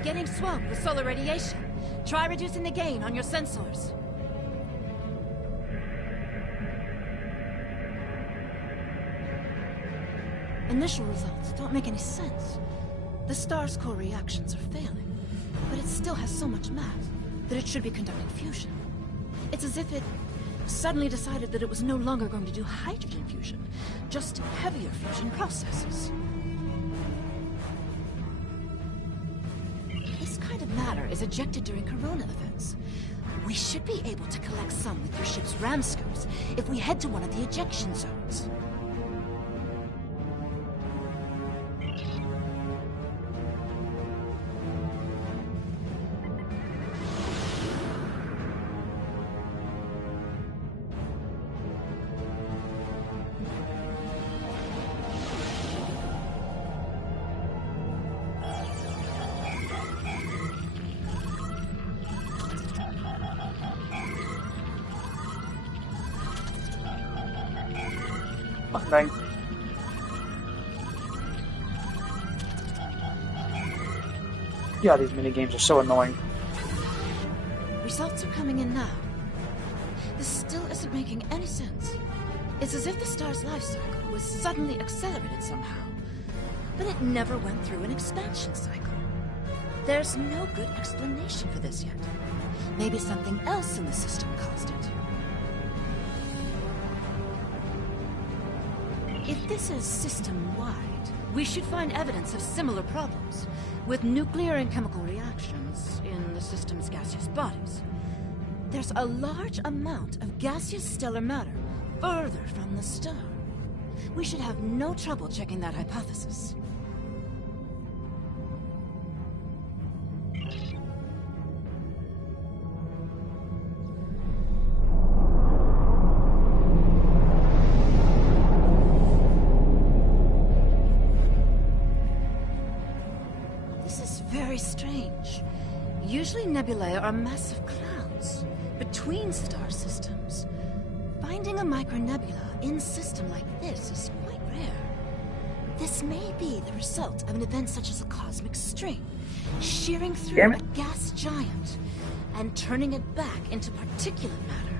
Getting swamped with solar radiation. Try reducing the gain on your sensors. Initial results don't make any sense. The star's core reactions are failing, but it still has so much mass that it should be conducting fusion. It's as if it suddenly decided that it was no longer going to do hydrogen fusion, just heavier fusion processes. This kind of matter is ejected during corona events. We should be able to collect some with your ship's ram scopes if we head to one of the ejection zones. Dang. Yeah, these minigames are so annoying. Results are coming in now. This still isn't making any sense. It's as if the star's life cycle was suddenly accelerated somehow. But it never went through an expansion cycle. There's no good explanation for this yet. Maybe something else in the system caused it. If this is system-wide, we should find evidence of similar problems, with nuclear and chemical reactions in the system's gaseous bodies. There's a large amount of gaseous stellar matter further from the star. We should have no trouble checking that hypothesis. Usually nebulae are massive clouds between star systems. Finding a micronebula in a system like this is quite rare. This may be the result of an event such as a cosmic string, shearing through a gas giant and turning it back into particulate matter.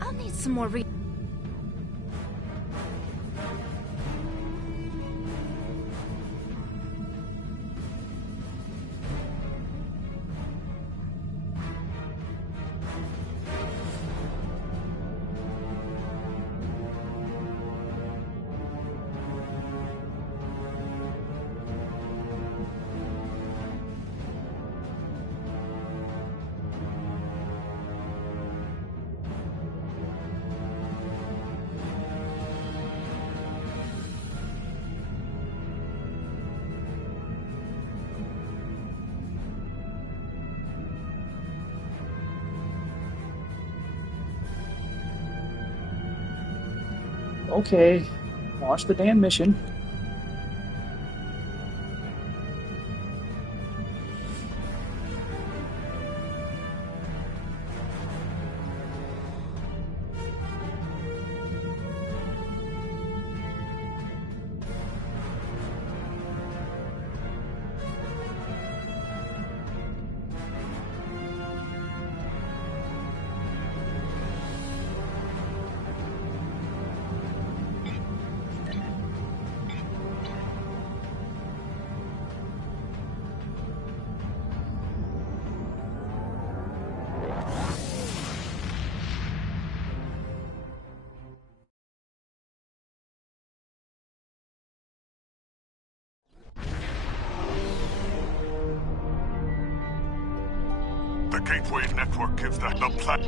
I'll need some more Okay, launch the damn mission. The Gateway Network gives the plan.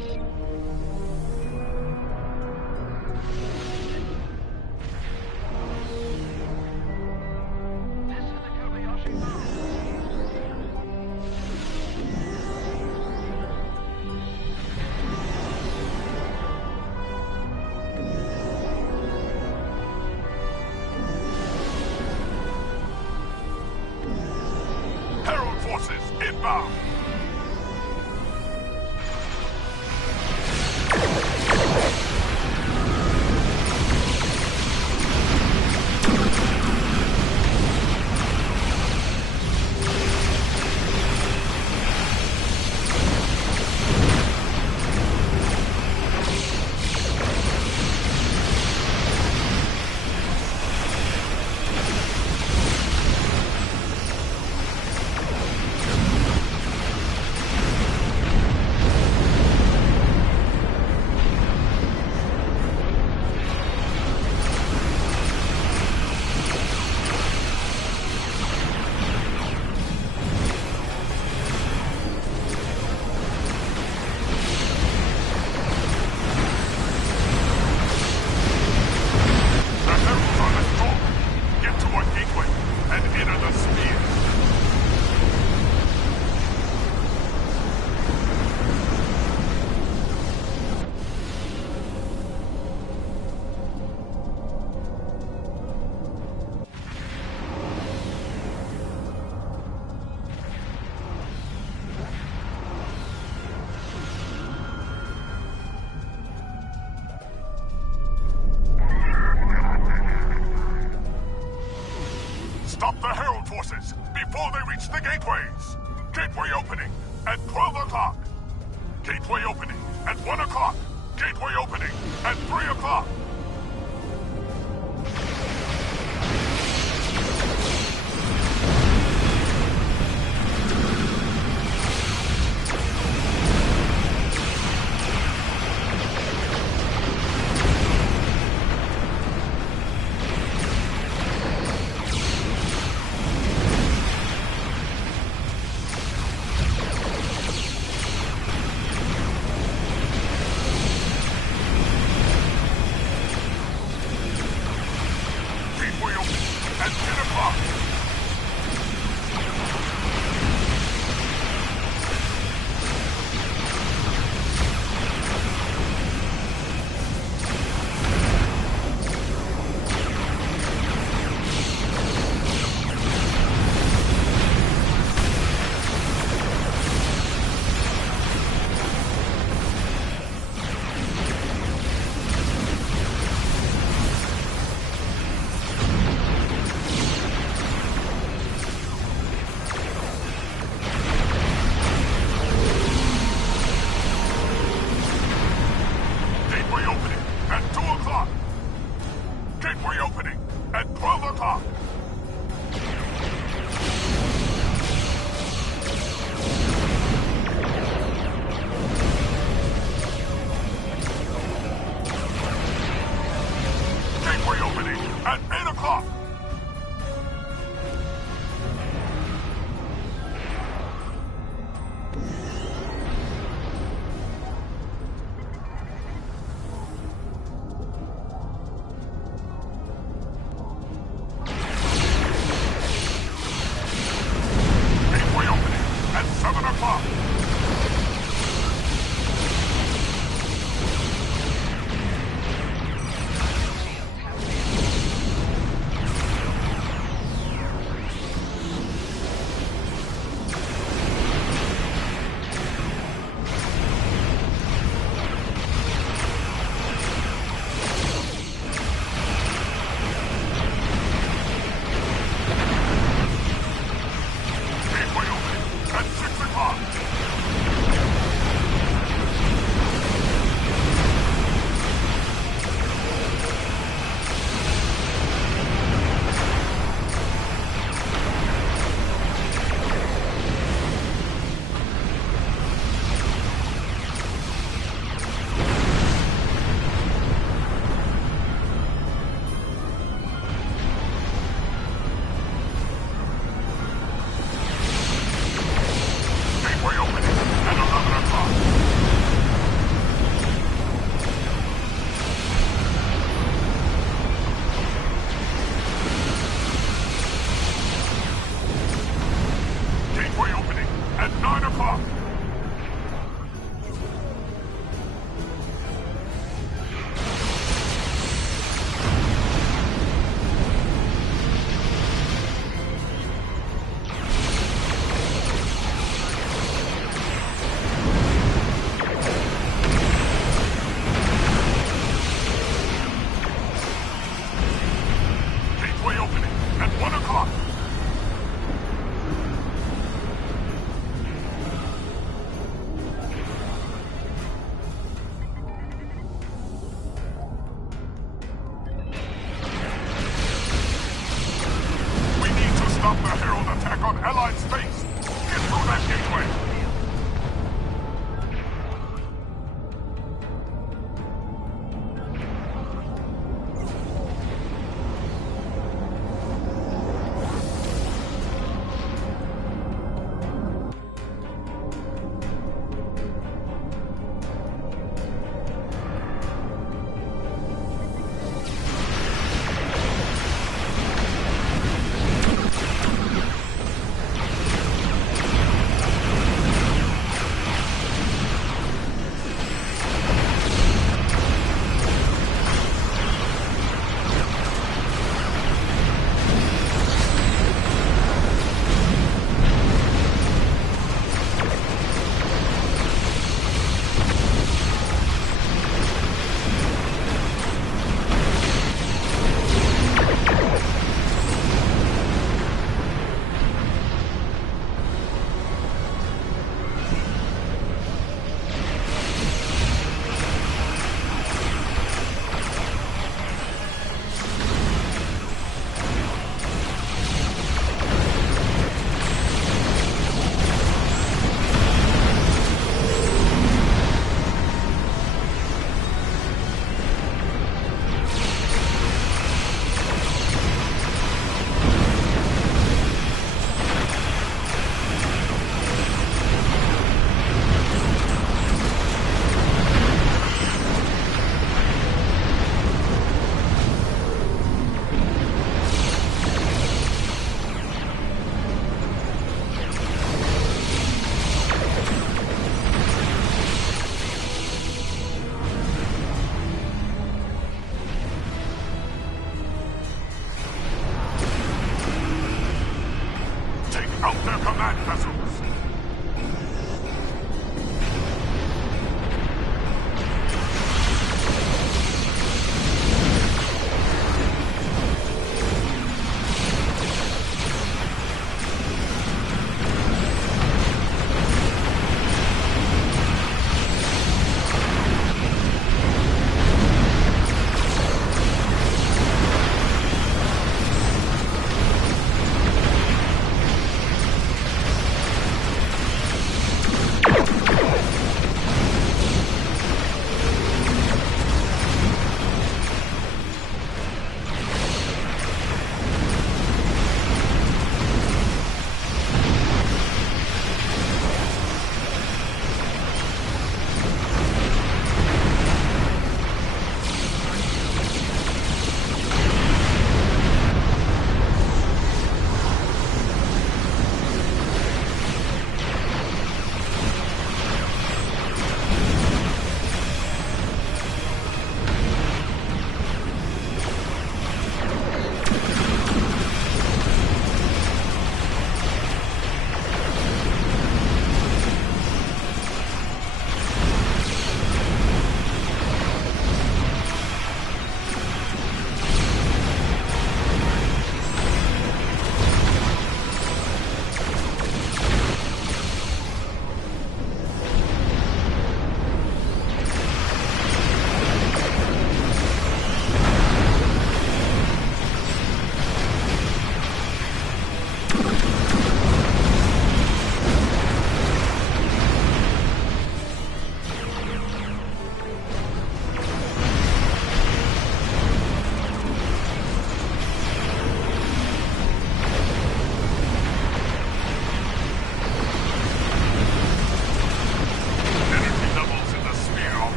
Herald forces inbound. the gateways! Gateway opening at 12 o'clock! Gateway opening at 1 o'clock! Gateway opening at 3 o'clock!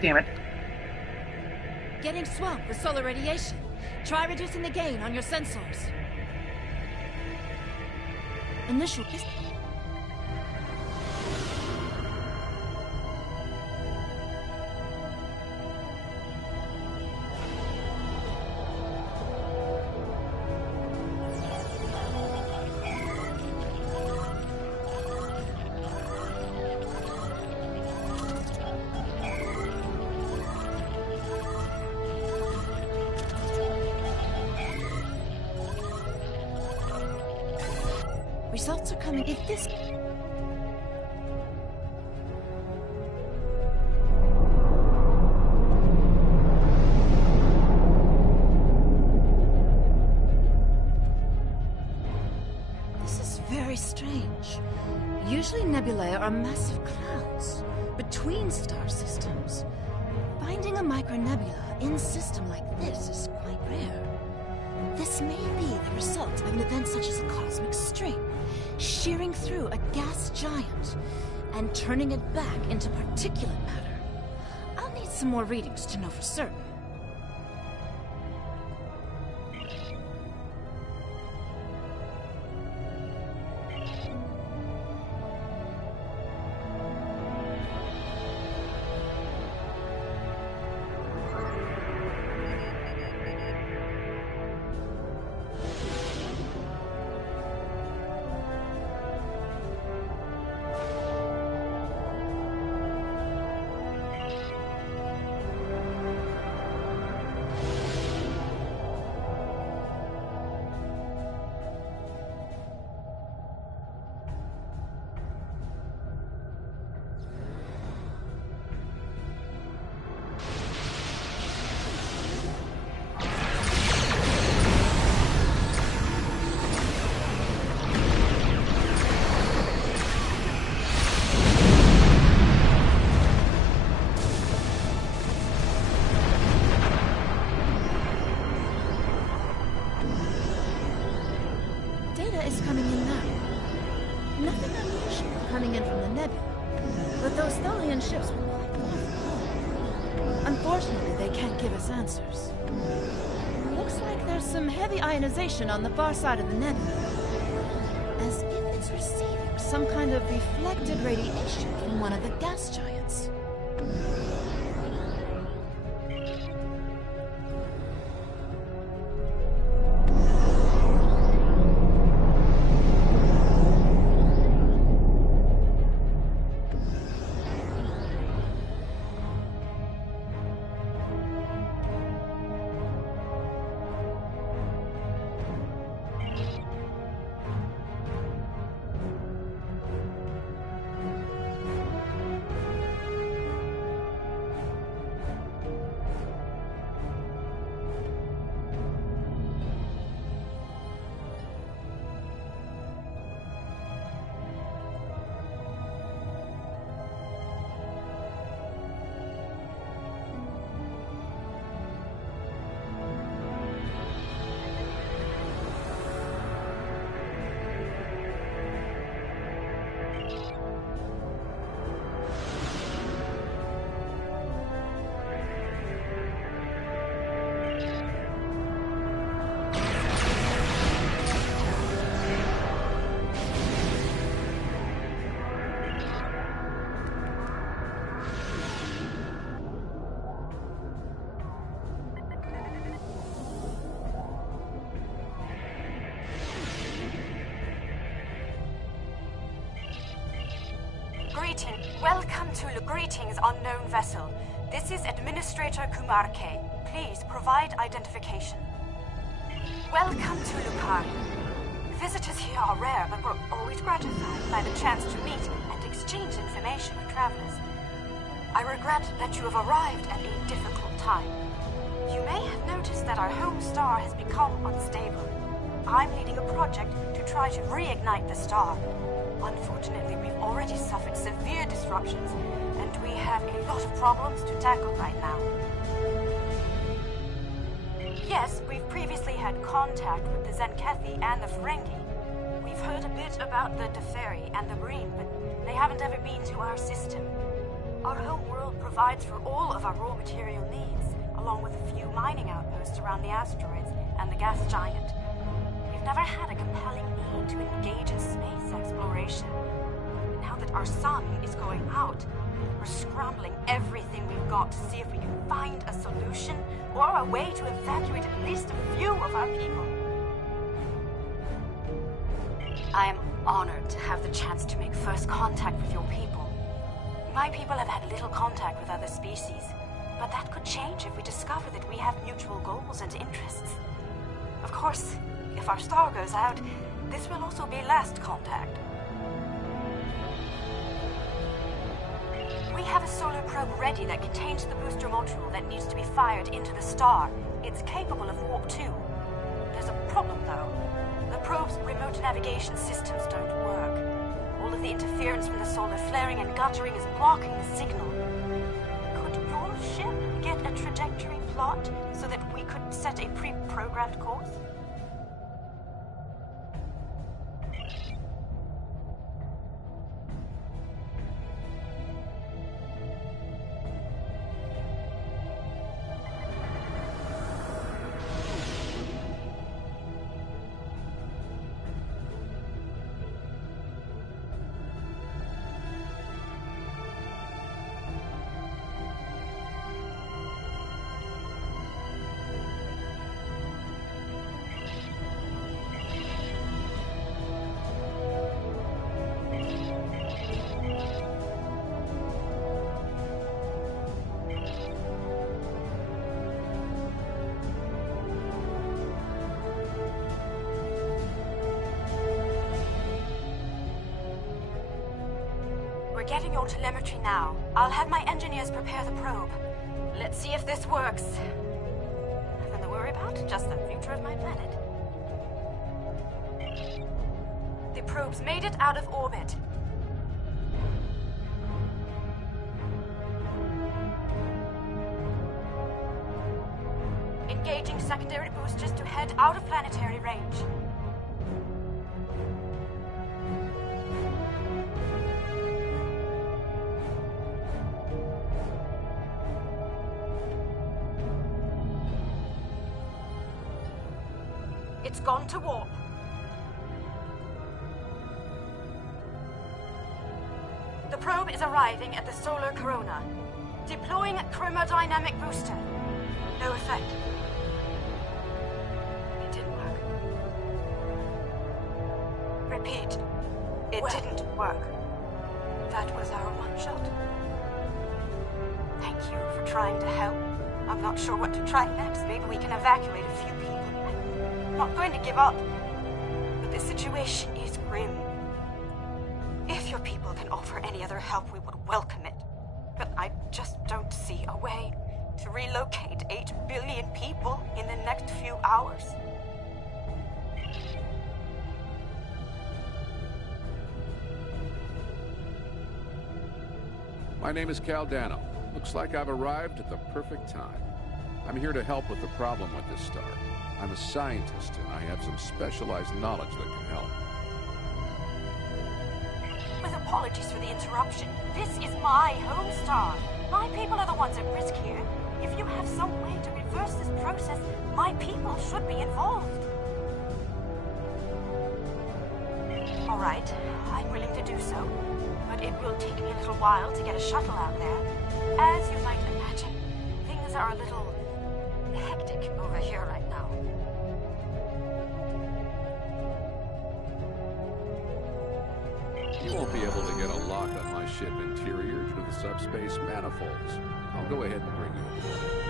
Damn it. Getting swamped with solar radiation. Try reducing the gain on your sensors. Initial... Results are coming. If this... This is very strange. Usually nebulae are massive clouds between star systems. Finding a micronebula in a system like this is quite rare. This may be the result of an event such as a cosmic stream, shearing through a gas giant and turning it back into particulate matter. I'll need some more readings to know for certain. Is coming in now. Nothing unusual coming in from the nebula, but those Tholian ships were quite far. Unfortunately, they can't give us answers. Looks like there's some heavy ionization on the far side of the nebula, as if it's receiving some kind of reflected radiation from one of the gas giants. Greetings, unknown vessel. This is Administrator Kumar K. Please provide identification. Welcome to Lucaria. Visitors here are rare, but we're always gratified by the chance to meet and exchange information with travelers. I regret that you have arrived at a difficult time. You may have noticed that our home star has become unstable. I'm leading a project to try to reignite the star. Unfortunately, we've already suffered severe disruptions, and we have a lot of problems to tackle right now. Yes, we've previously had contact with the Zenkethi and the Ferengi. We've heard a bit about the Deferi and the Breen, but they haven't ever been to our system. Our home world provides for all of our raw material needs, along with a few mining outposts around the asteroids and the gas giant. We've never had a compelling need to engage in space exploration. But now that our sun is going out, we're scrambling everything we've got to see if we can find a solution or a way to evacuate at least a few of our people. I am honored to have the chance to make first contact with your people. My people have had little contact with other species, but that could change if we discover that we have mutual goals and interests. Of course, if our star goes out, this will also be last contact. We have a solar probe ready that contains the booster module that needs to be fired into the star. It's capable of warp 2. There's a problem, though. The probe's remote navigation systems don't work. All of the interference from the solar flaring and guttering is blocking the signal. Could your ship get a trajectory plot so that we could set a pre-programmed course? Getting your telemetry now. I'll have my engineers prepare the probe. Let's see if this works. Nothing to worry about, just the future of my planet. The probe's made it out of orbit. Engaging secondary boosters to head out of planetary range. It's gone to warp. The probe is arriving at the solar corona. Deploying chromodynamic booster. No effect. It didn't work. Repeat. It didn't work. That was our one shot. Thank you for trying to help. I'm not sure what to try next. Maybe we can evacuate a few people. I'm not going to give up, but the situation is grim. If your people can offer any other help, we would welcome it. But I just don't see a way to relocate 8 billion people in the next few hours. My name is Cal Dano. Looks like I've arrived at the perfect time. I'm here to help with the problem with this star. I'm a scientist, and I have some specialized knowledge that can help. With apologies for the interruption, this is my home star. My people are the ones at risk here. If you have some way to reverse this process, my people should be involved. All right, I'm willing to do so, but it will take me a little while to get a shuttle out there. As you might imagine, things are a little hectic over here right now. You won't be able to get a lock on my ship interior due to the subspace manifolds. I'll go ahead and bring you aboard.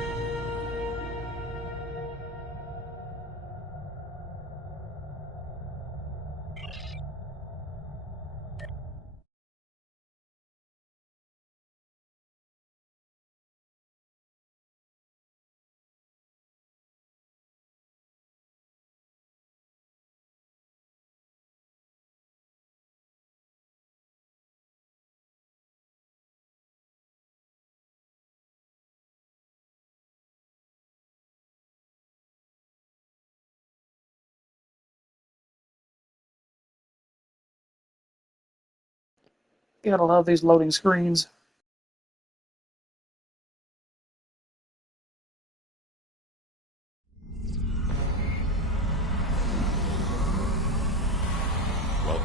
Gotta love these loading screens.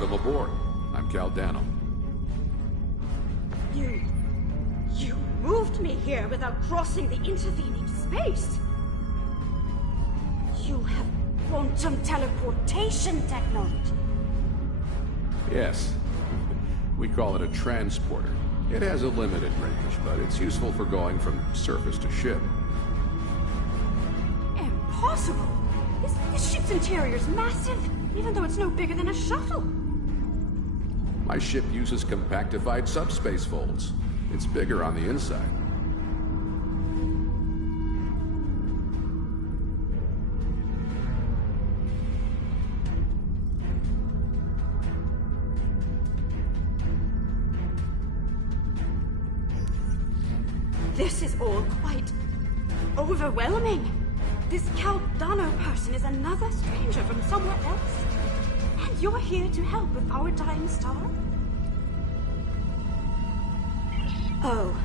Welcome aboard. I'm Cal Dano. You moved me here without crossing the intervening space. You have quantum teleportation technology. Yes. We call it a transporter. It has a limited range, but it's useful for going from surface to ship. Impossible! This ship's interior is massive, even though it's no bigger than a shuttle. My ship uses compactified subspace folds. It's bigger on the inside. This is all quite overwhelming. This Cal Dano person is another stranger from somewhere else. And you're here to help with our dying star? Oh.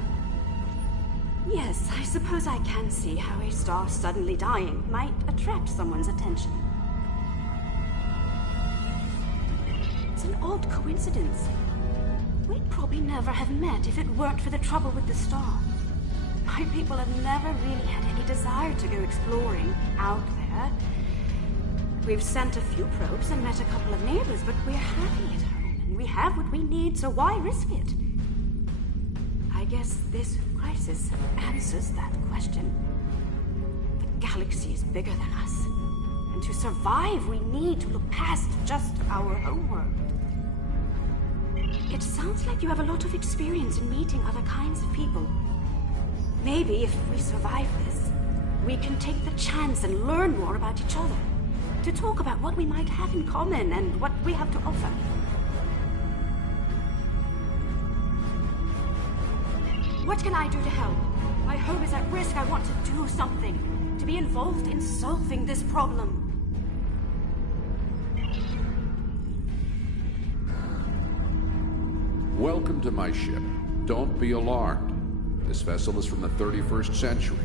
Yes, I suppose I can see how a star suddenly dying might attract someone's attention. It's an odd coincidence. We'd probably never have met if it weren't for the trouble with the star. My people have never really had any desire to go exploring out there. We've sent a few probes and met a couple of neighbors, but we're happy at home, and we have what we need, so why risk it? I guess this crisis answers that question. The galaxy is bigger than us, and to survive, we need to look past just our homeworld. It sounds like you have a lot of experience in meeting other kinds of people. Maybe if we survive this, we can take the chance and learn more about each other. To talk about what we might have in common and what we have to offer. What can I do to help? My home is at risk. I want to do something. To be involved in solving this problem. Welcome to my ship. Don't be alarmed. This vessel is from the 31st century.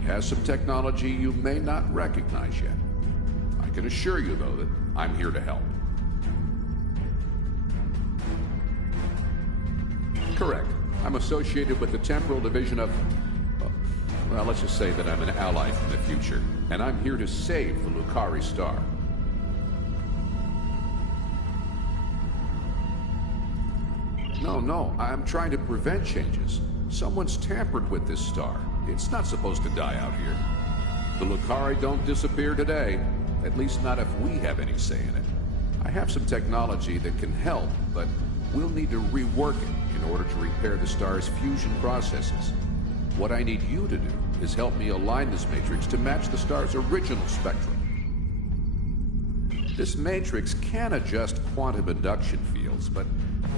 It has some technology you may not recognize yet. I can assure you, though, that I'm here to help. Correct. I'm associated with the Temporal Division of... well, let's just say that I'm an ally from the future, and I'm here to save the Lukari Star. No, I'm trying to prevent changes. Someone's tampered with this star. It's not supposed to die out here. The Lukari don't disappear today, at least not if we have any say in it. I have some technology that can help, but we'll need to rework it in order to repair the star's fusion processes. What I need you to do is help me align this matrix to match the star's original spectrum. This matrix can adjust quantum induction fields, but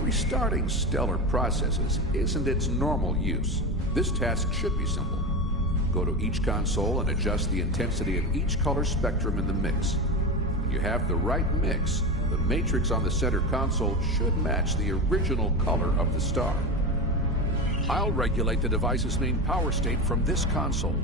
restarting stellar processes isn't its normal use. This task should be simple. Go to each console and adjust the intensity of each color spectrum in the mix. When you have the right mix, the matrix on the center console should match the original color of the star. I'll regulate the device's main power state from this console.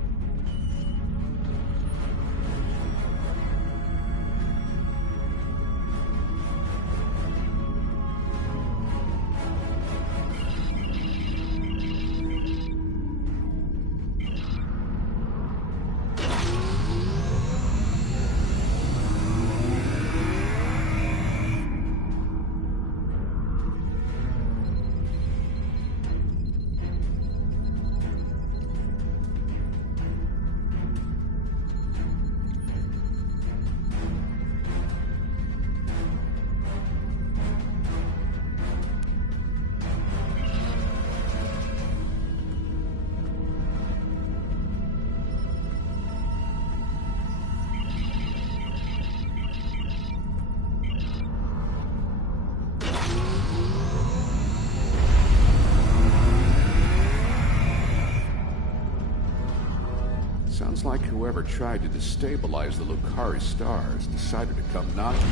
Sounds like whoever tried to destabilize the Lukari stars decided to come knocking.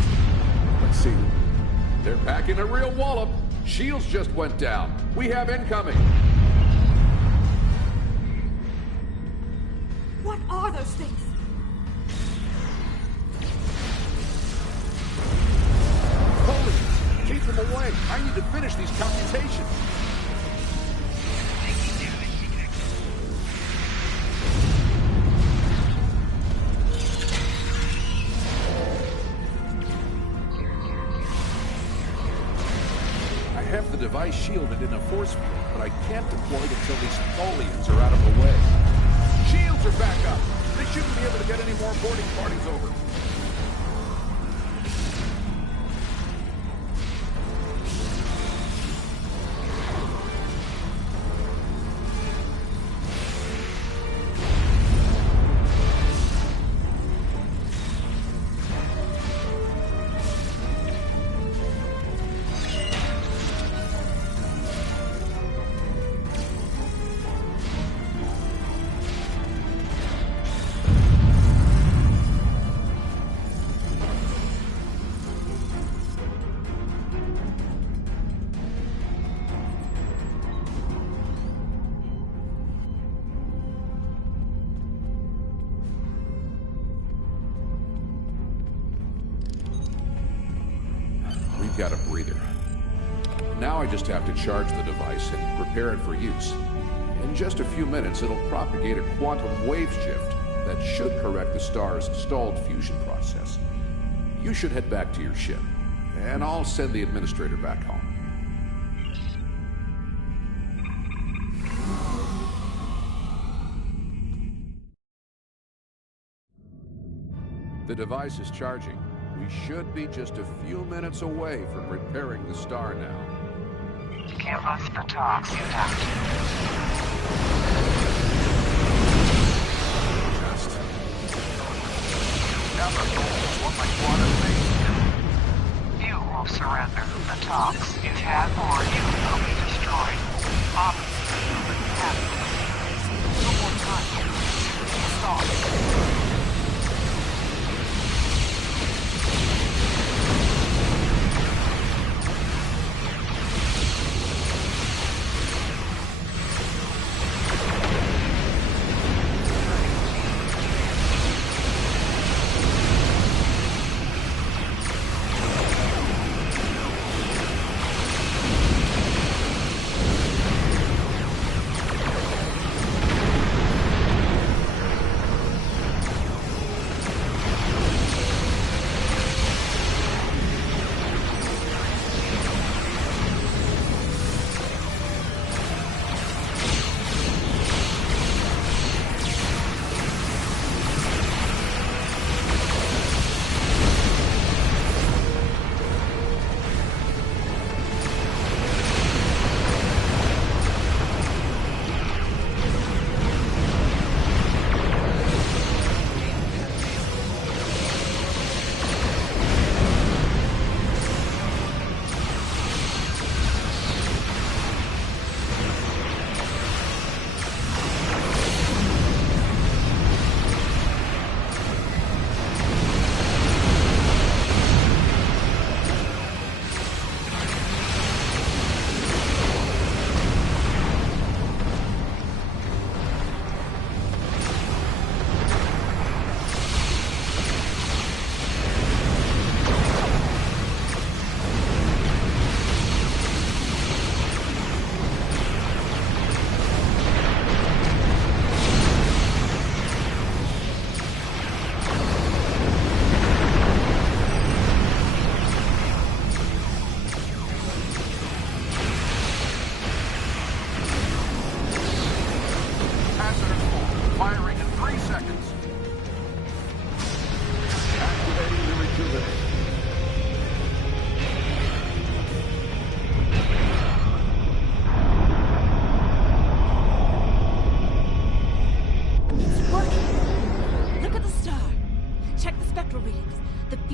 Let's see. They're packing a real wallop. Shields just went down. We have incoming. What are those things? Holy away. I need to finish these computations. I have the device shielded in a force field, but I can't deploy it until these Tholians are out of the way. Shields are back up. They shouldn't be able to get any more boarding parties over. Got a breather. Now I just have to charge the device and prepare it for use. In just a few minutes, it'll propagate a quantum wave shift that should correct the star's stalled fusion process. You should head back to your ship, and I'll send the administrator back home. The device is charging. We should be just a few minutes away from repairing the star now. Give us the talks, you doctor. Just never told what my father made. You will surrender the talks you have, or you will be destroyed. Obviously, but you have no more time here. Stop.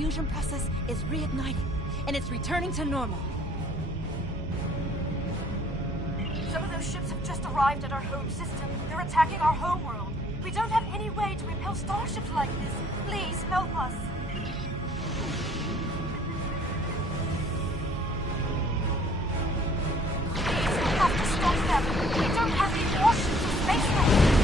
fusion process is reigniting, and it's returning to normal. Some of those ships have just arrived at our home system. They're attacking our homeworld. We don't have any way to repel starships like this. Please, help us. Please, we have to stop them. We don't have any warships or space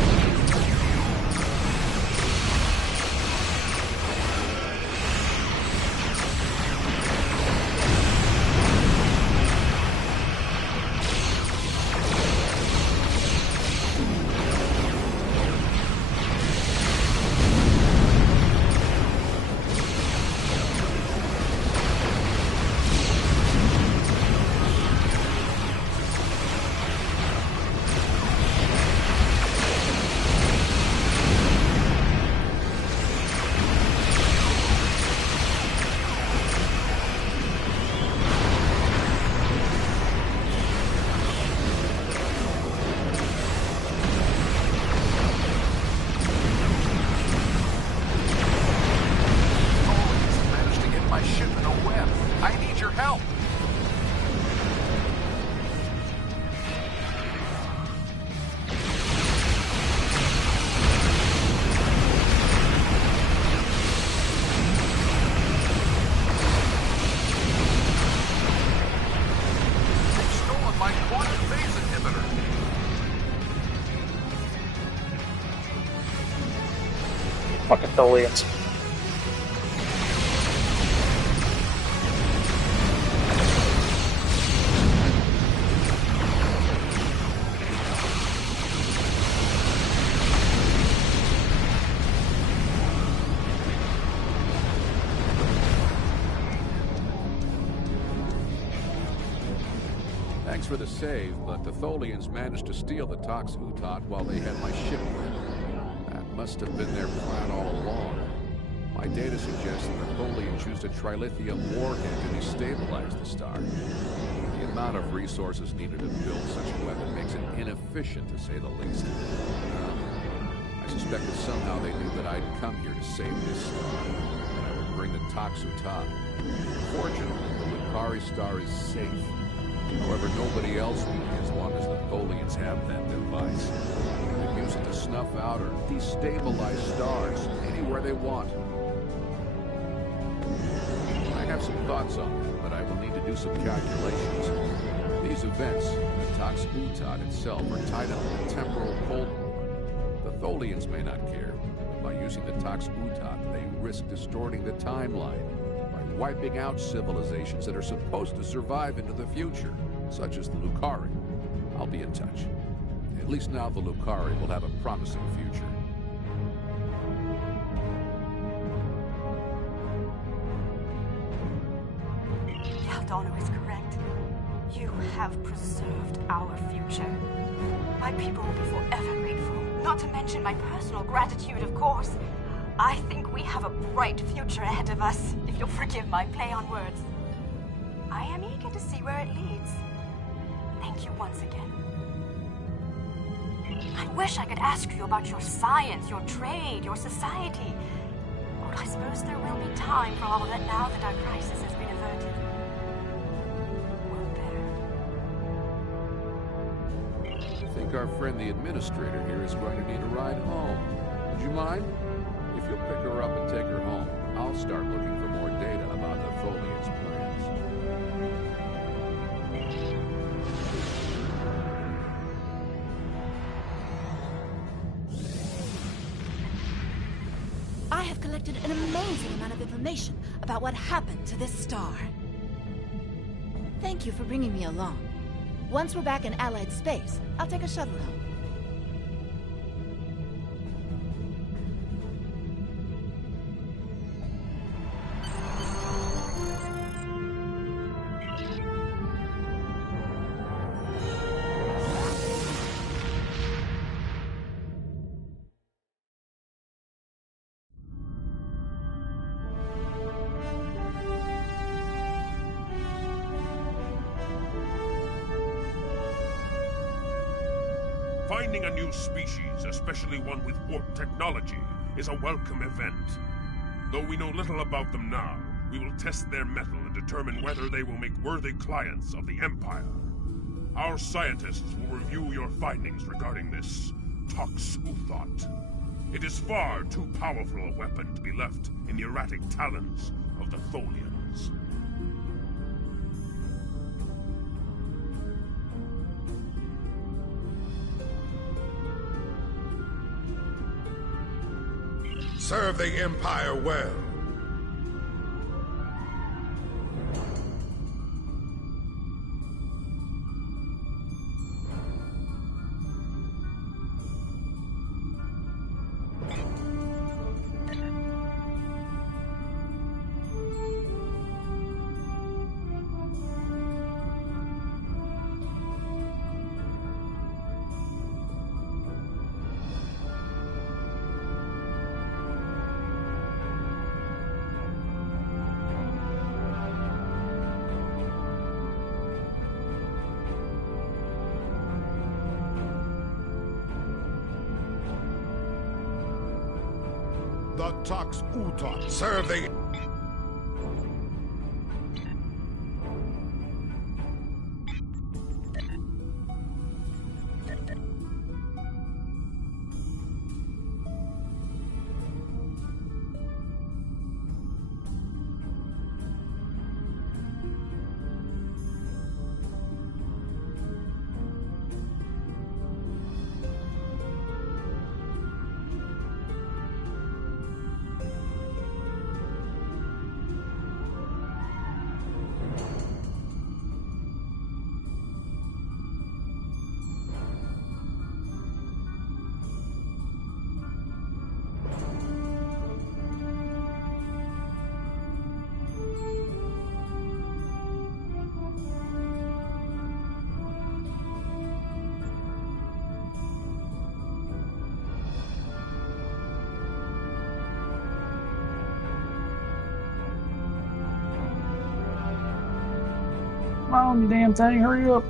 Tholians. Thanks for the save, but the Tholians managed to steal the Tox Utot while they had my ship with. That must have been their plan all along. My data suggests that the Tholians used a trilithium warhead to destabilize the star. The amount of resources needed to build such a weapon makes it inefficient, to say the least. I suspected somehow they knew that I'd come here to save this star, and I would bring the Tox Utot. Fortunately, the Lukari star is safe. However, nobody else will be as long as the Tholians have that device. They can use it to snuff out or destabilize stars anywhere they want. I have some thoughts on that, but I will need to do some calculations. These events, the Tox Utot itself, are tied up in a temporal Cold War. The Tholians may not care, but by using the Tox Utot, they risk distorting the timeline, wiping out civilizations that are supposed to survive into the future, such as the Lukari. I'll be in touch. At least now the Lukari will have a promising future. Galdano is correct. You have preserved our future. My people will be forever grateful, not to mention my personal gratitude, of course. I think we have a bright future ahead of us, if you'll forgive my play on words. I am eager to see where it leads. Thank you once again. I wish I could ask you about your science, your trade, your society. But I suppose there will be time for all that now that our crisis has been averted. I think our friend the administrator here is going to need a ride home. Would you mind? If you'll pick her up and take her home, I'll start looking for more data about the Tholians' plans. I have collected an amazing amount of information about what happened to this star. Thank you for bringing me along. Once we're back in Allied space, I'll take a shuttle home. Finding a new species, especially one with warp technology, is a welcome event. Though we know little about them now, we will test their mettle and determine whether they will make worthy clients of the Empire. Our scientists will review your findings regarding this Tox Utot. It is far too powerful a weapon to be left in the erratic talons of the Tholians. Serve the Empire well. The Tox Utot. Serve the... Come on, you damn thing, hurry up.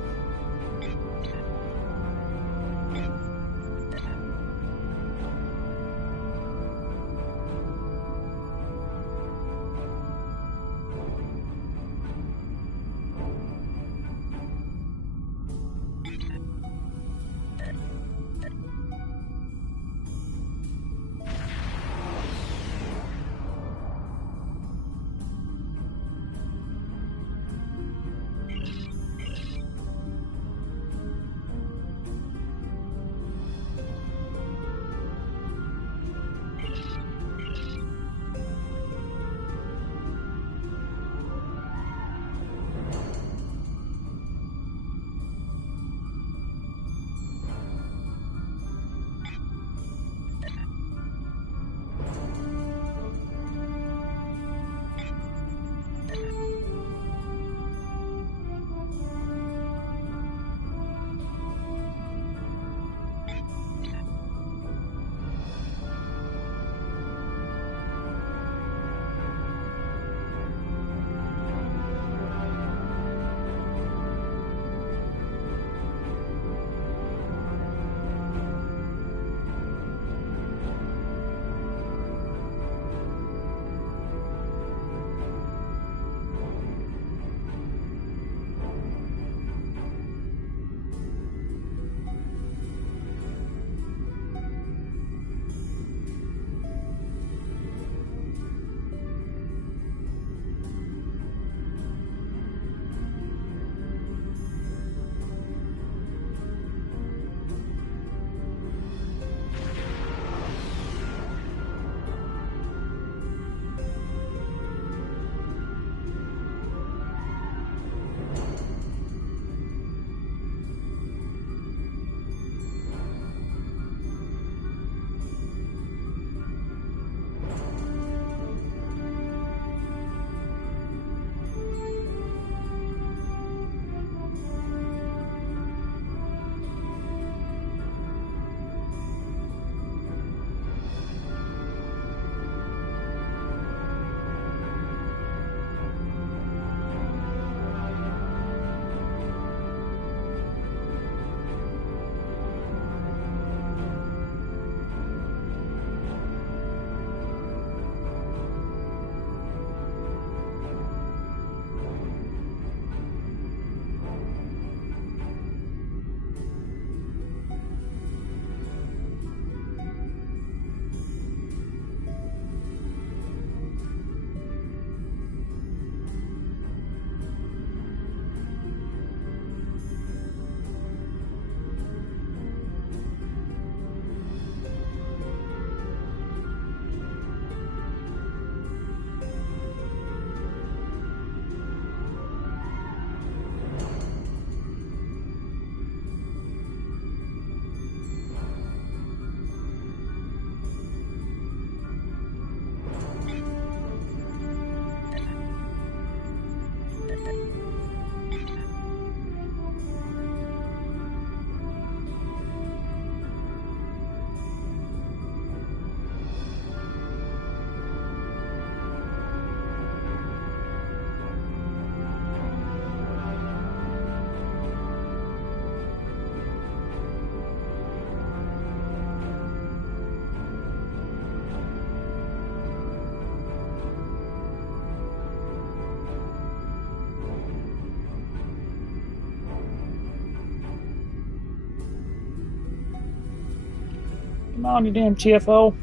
Come on, you damn TFO.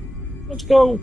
Let's go.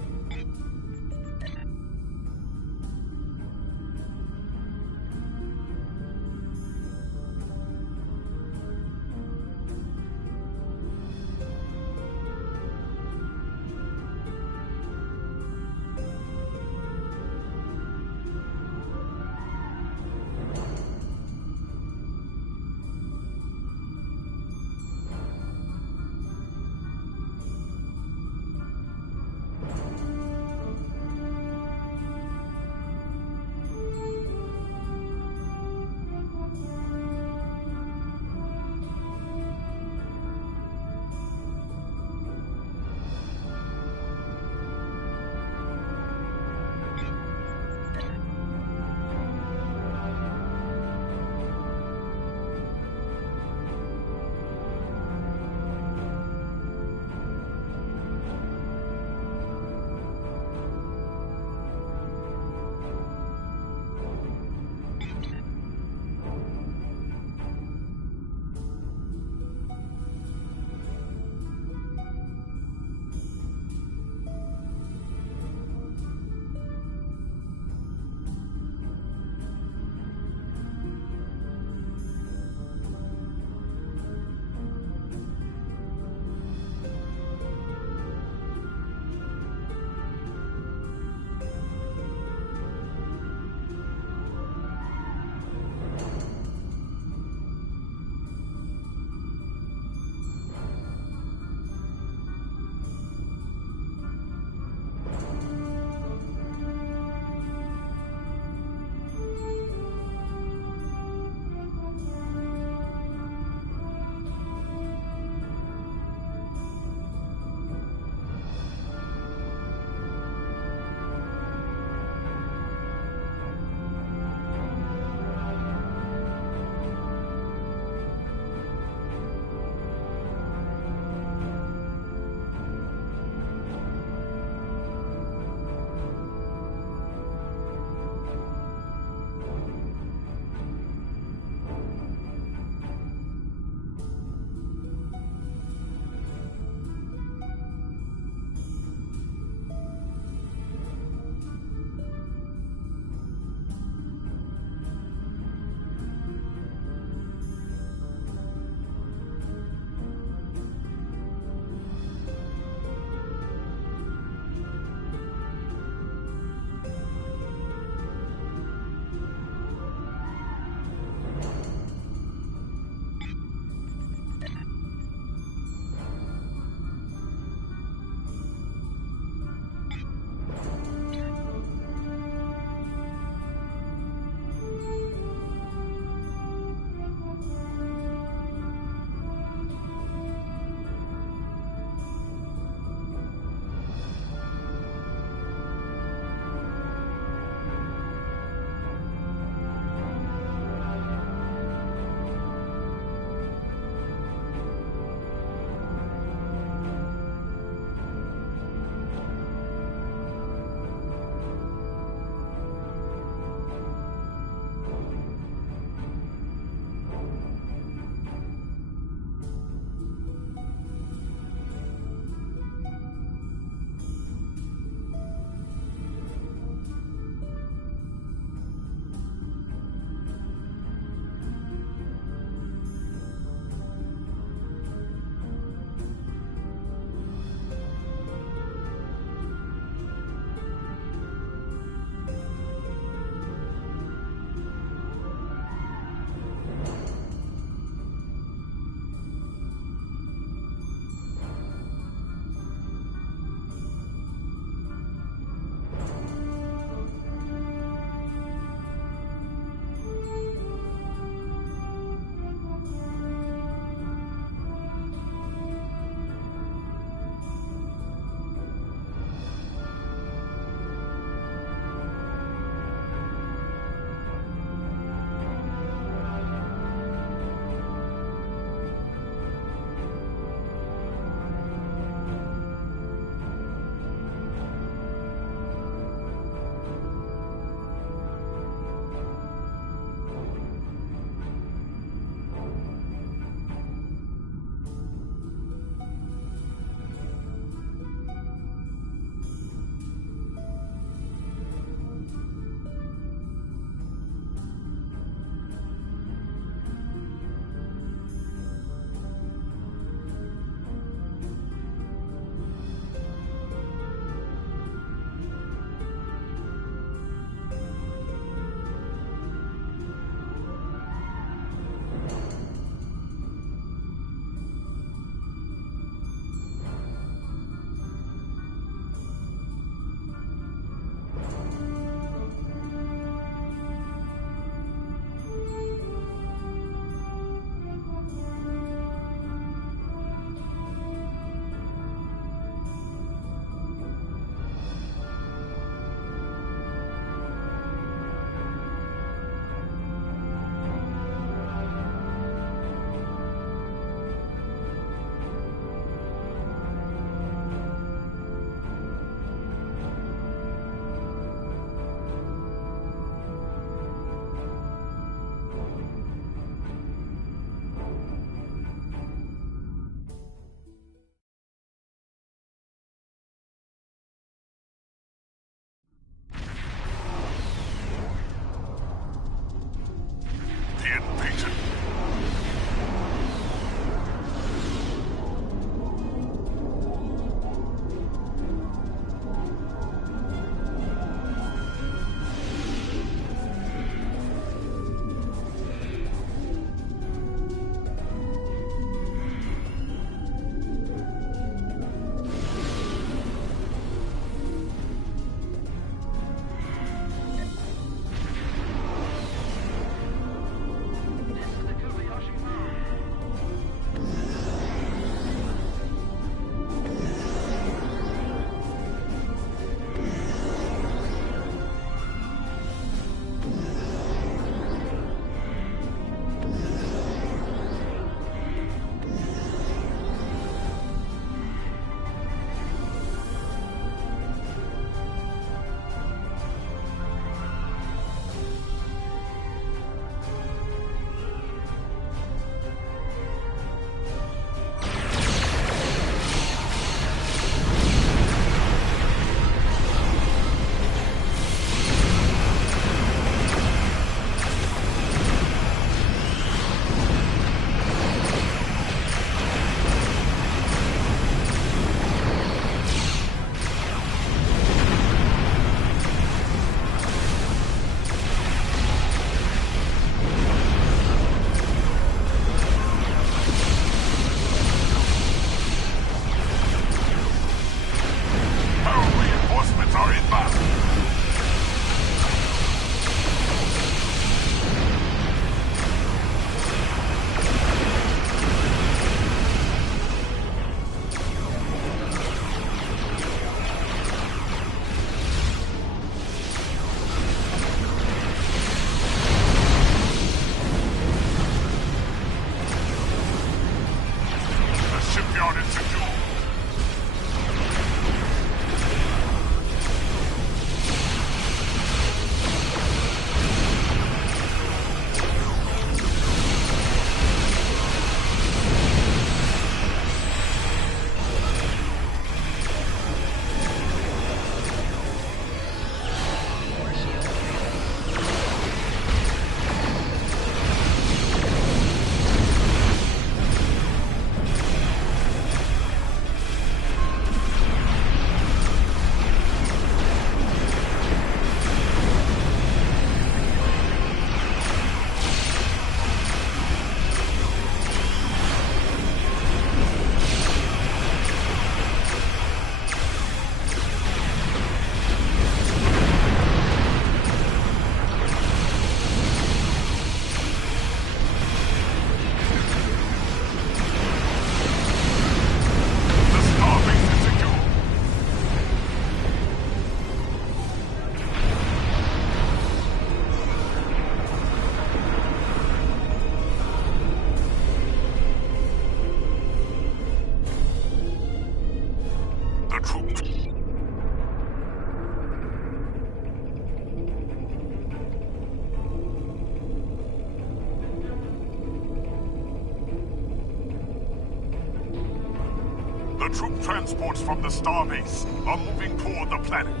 The troop transports from the starbase are moving toward the planet.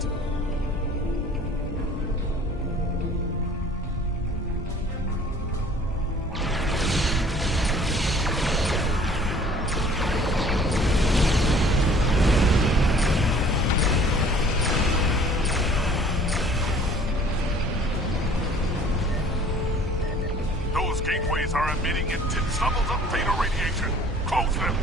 Those gateways are emitting intense levels of theta radiation. Close them!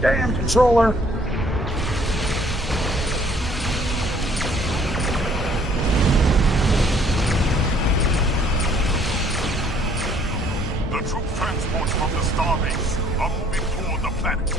Damn controller! The troop transports from the starbase are moving toward the planet.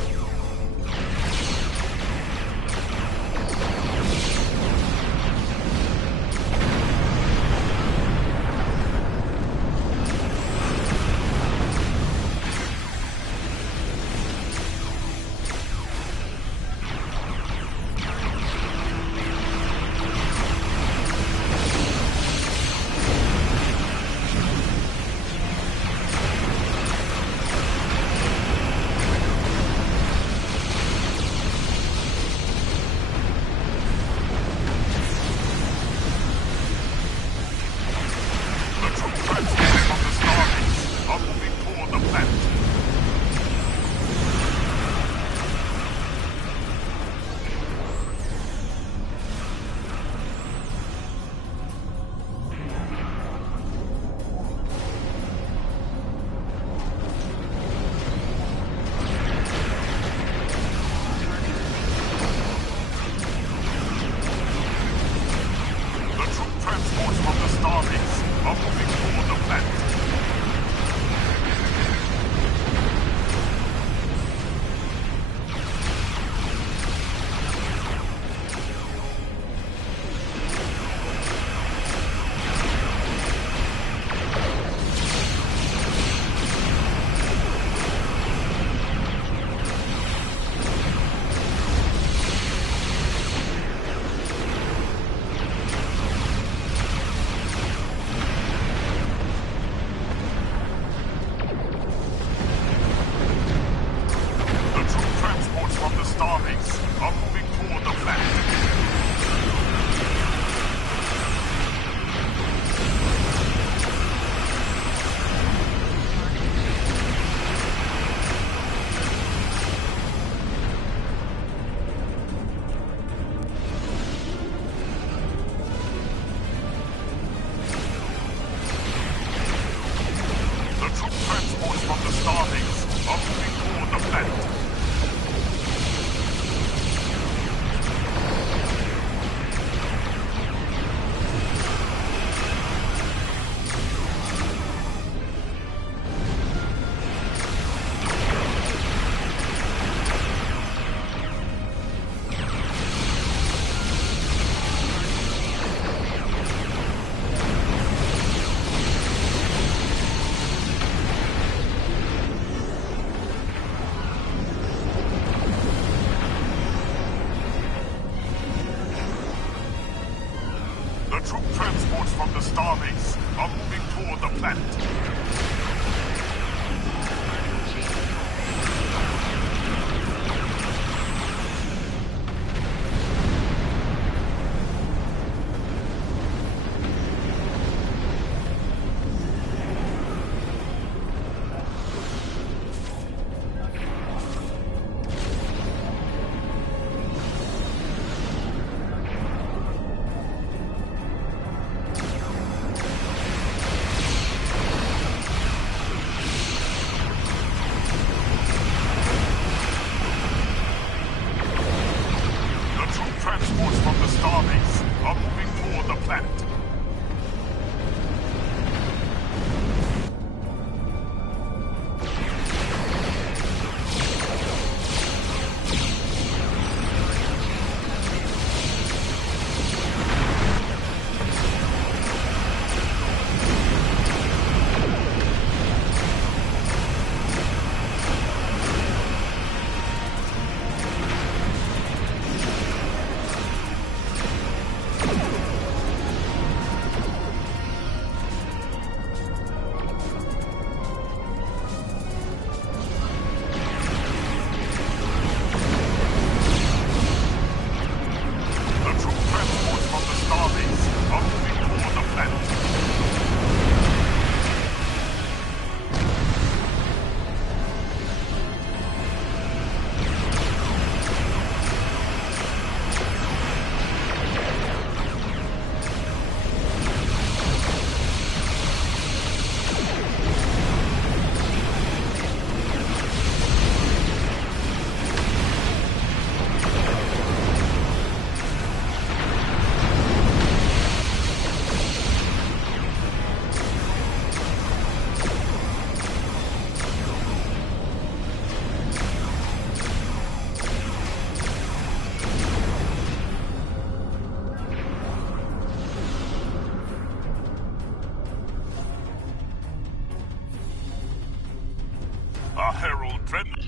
A Herald Dreadnought.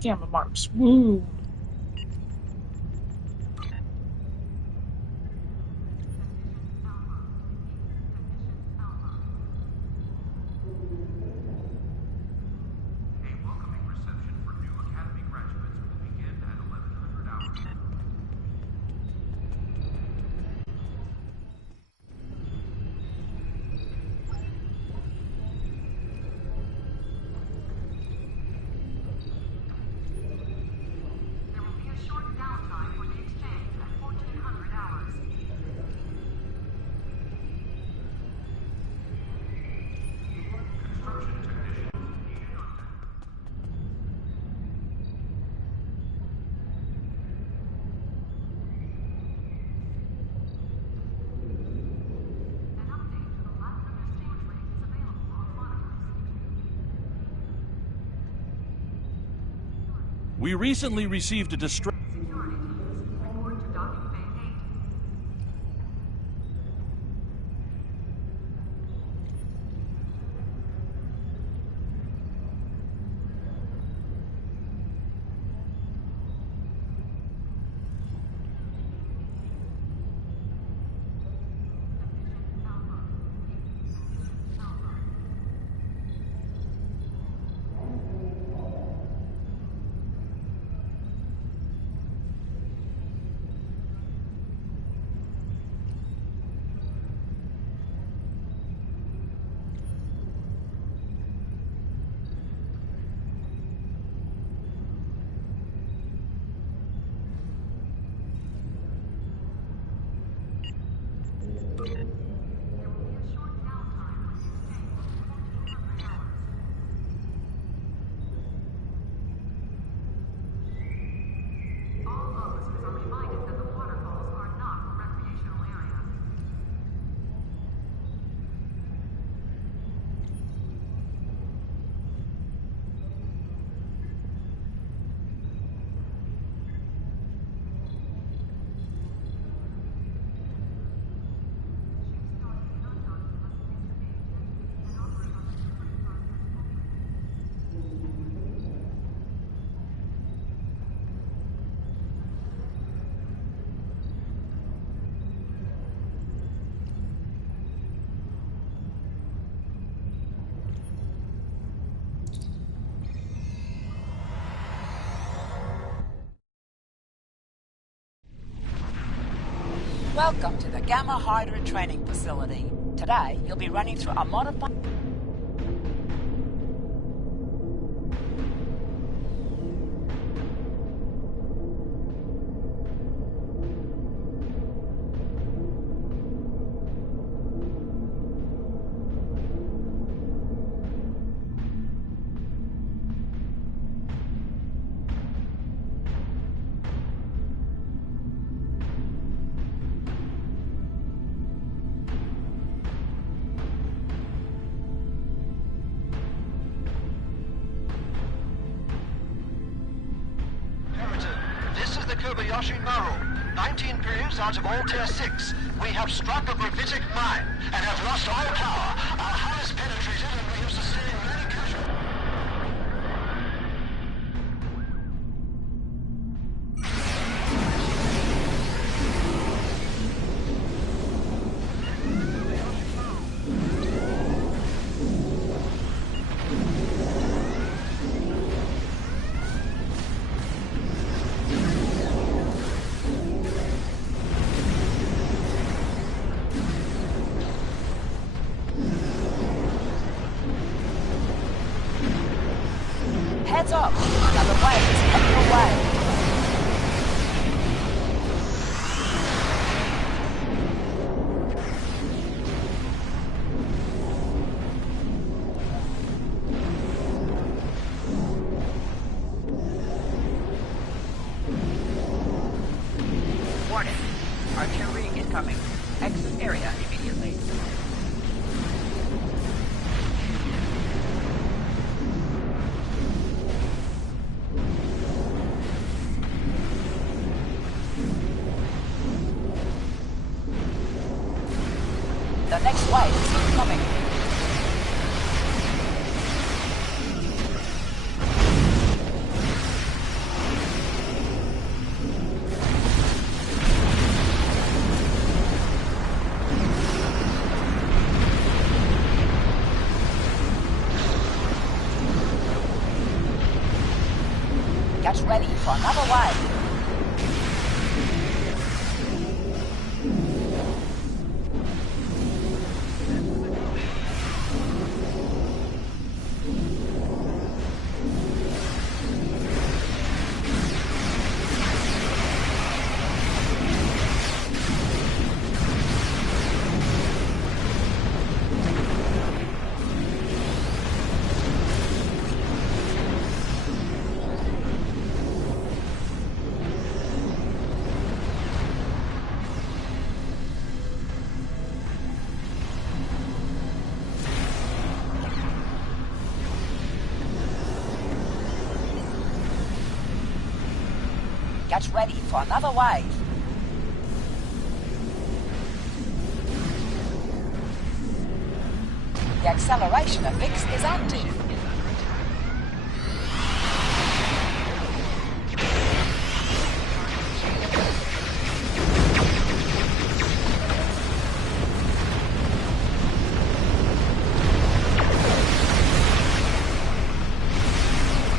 Gamma marks. Woo! We recently received a distress... Welcome to the Gamma Hydra training facility. Today, you'll be running through a modified... Kobayashi Maru. 19 periods out of all Tier 6. We have struck a gravitic mine and have lost all power. Our hull is penetrated and we have sustained many casualties. Heads up! Another wave is heading your way. Warning. Artillery incoming. Exit area immediately. The next wave is incoming. Get ready for another wave. Get ready for another wave. The acceleration of Vix is active.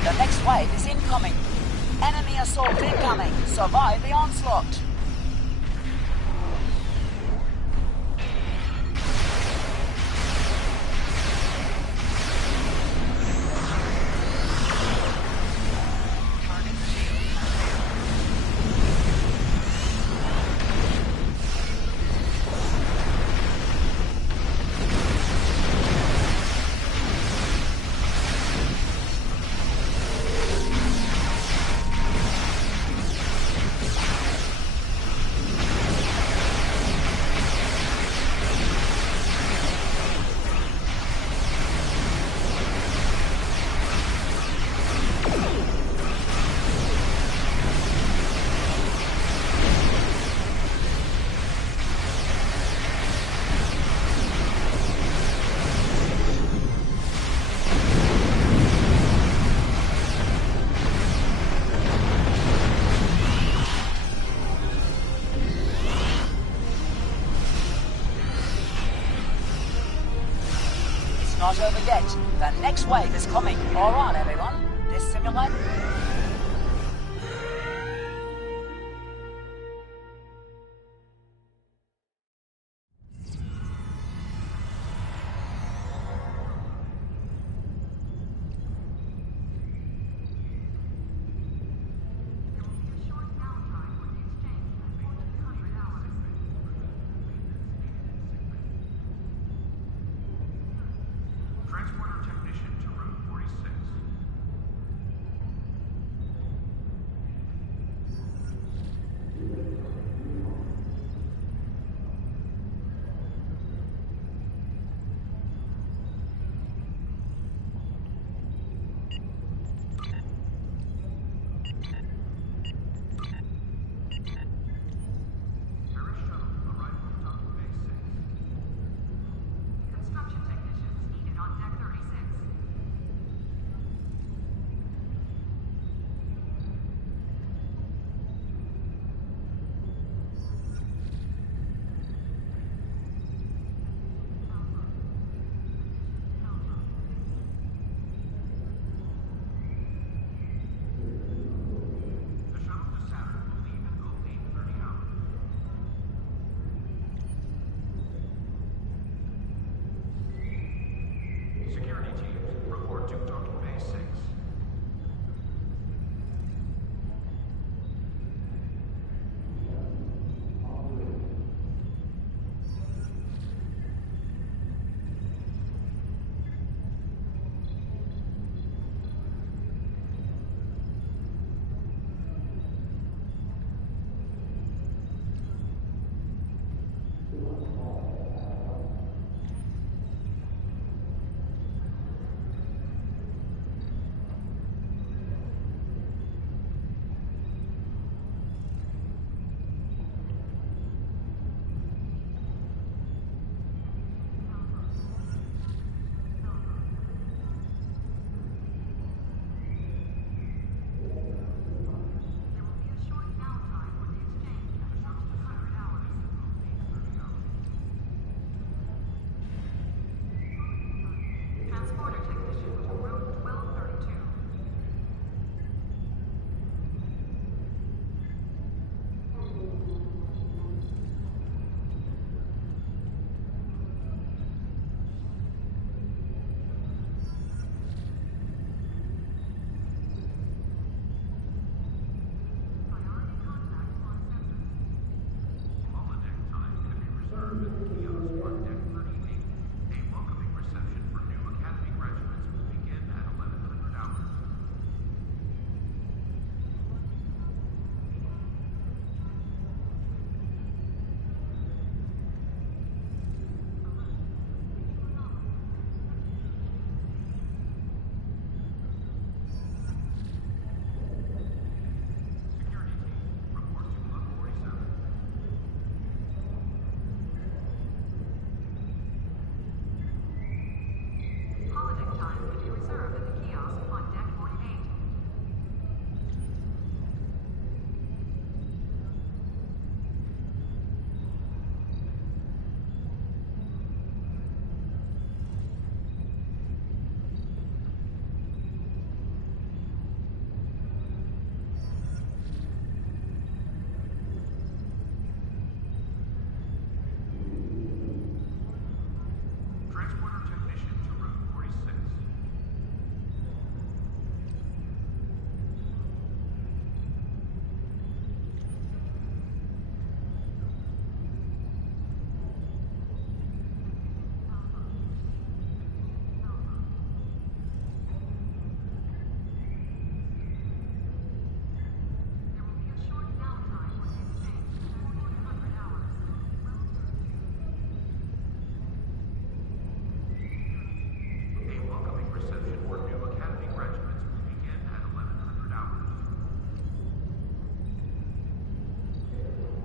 The next wave is incoming. Enemy assault incoming. Survive the onslaught. Not over yet. The next wave is coming. All right, everyone. This simulator... Transporter technician to Route 46.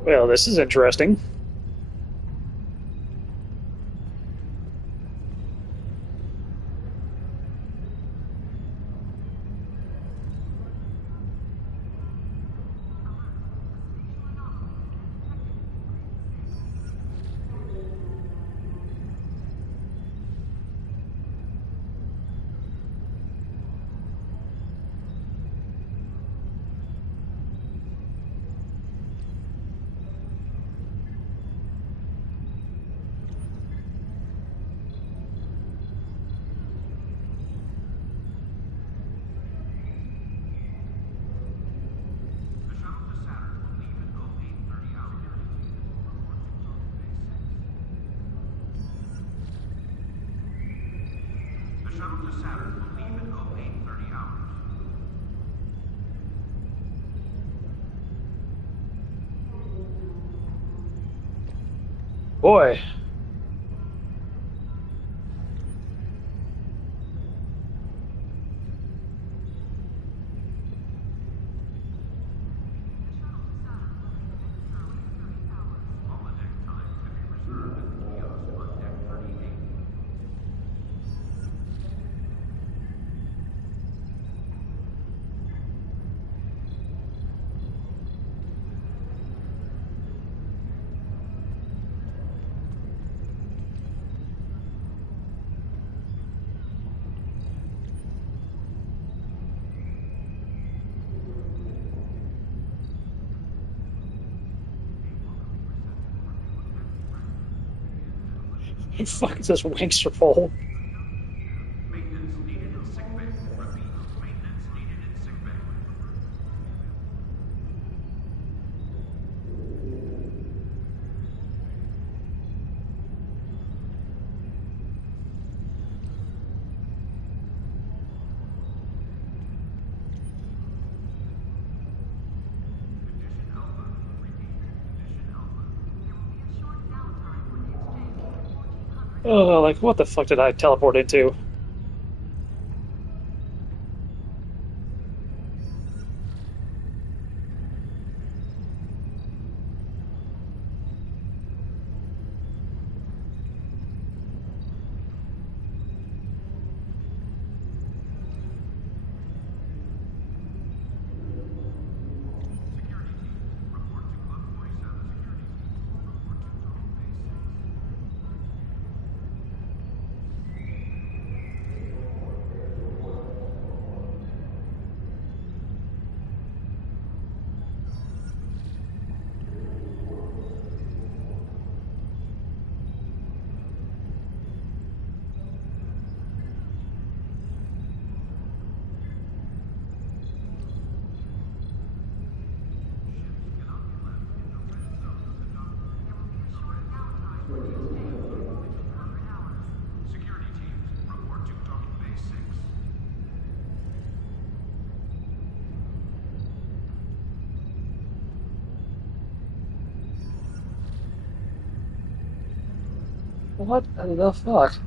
Well, this is interesting. Boy. Who the fuck is this Wingster pole? Oh, like, what the fuck did I teleport into? What the fuck?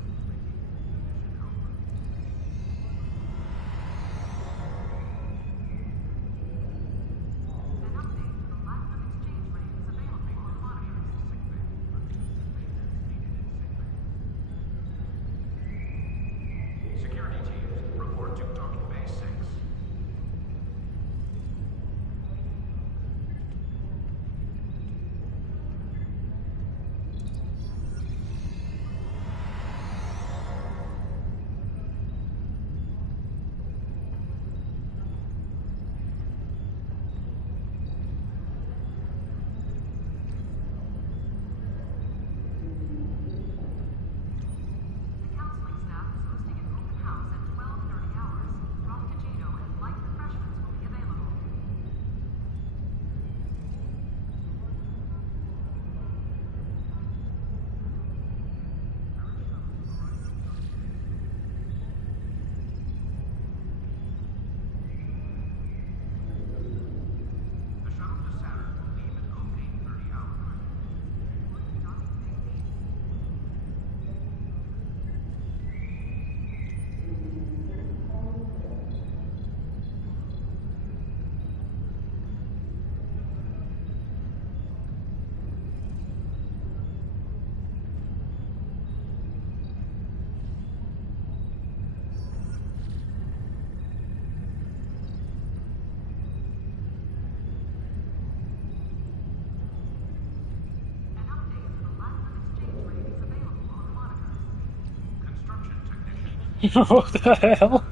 What the hell?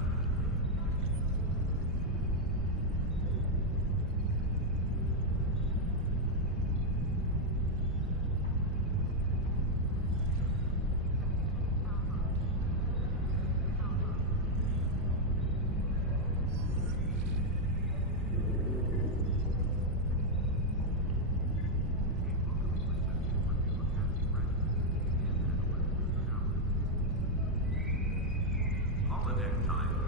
Holodeck time.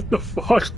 What the fuck?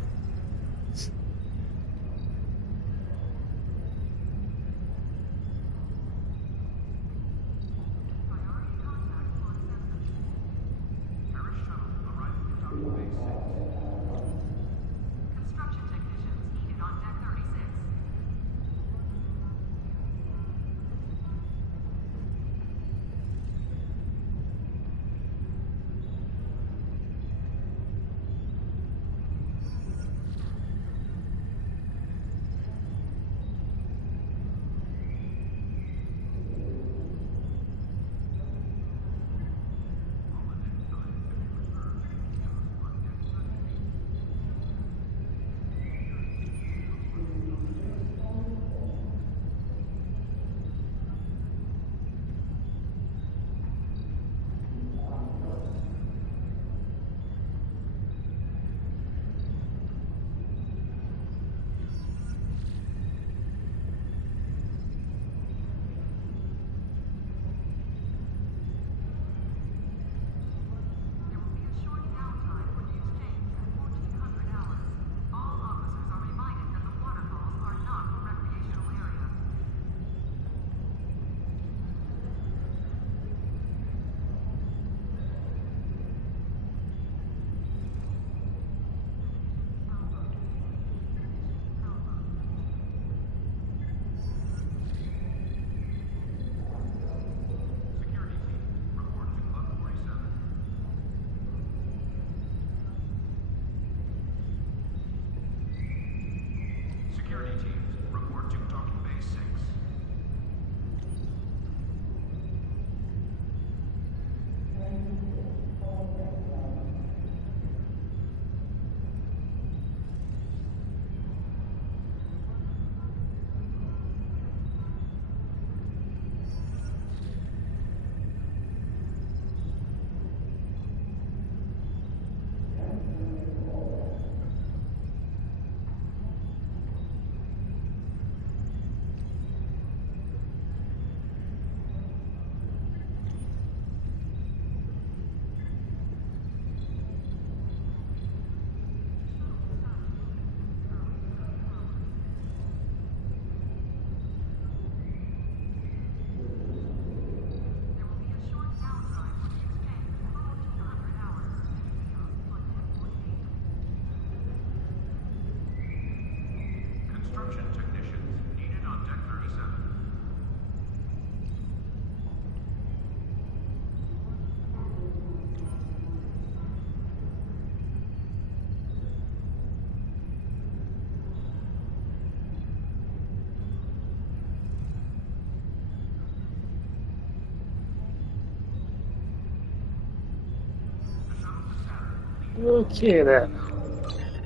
Okay then.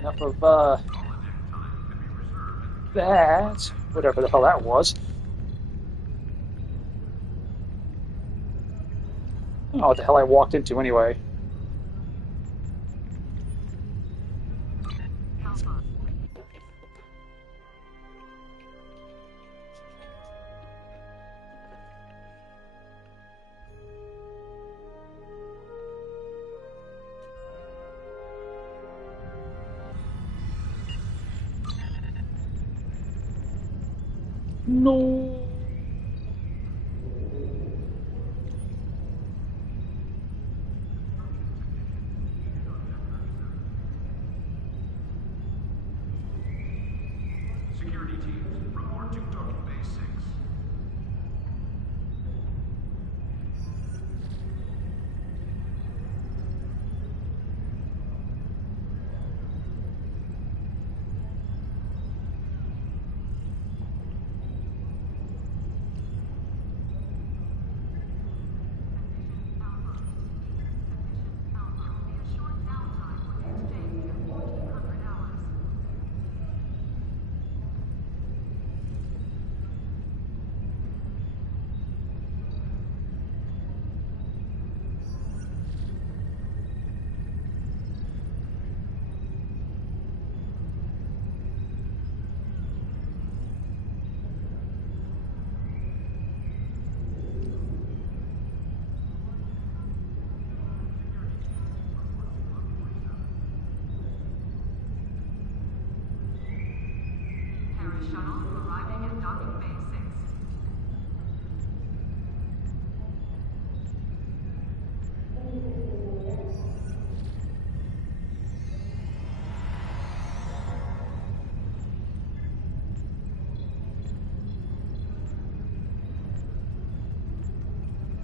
Enough of that. Whatever the hell that was. I don't know what the hell I walked into anyway. No. Security teams, report to docking bay 6.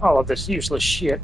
all of this useless shit.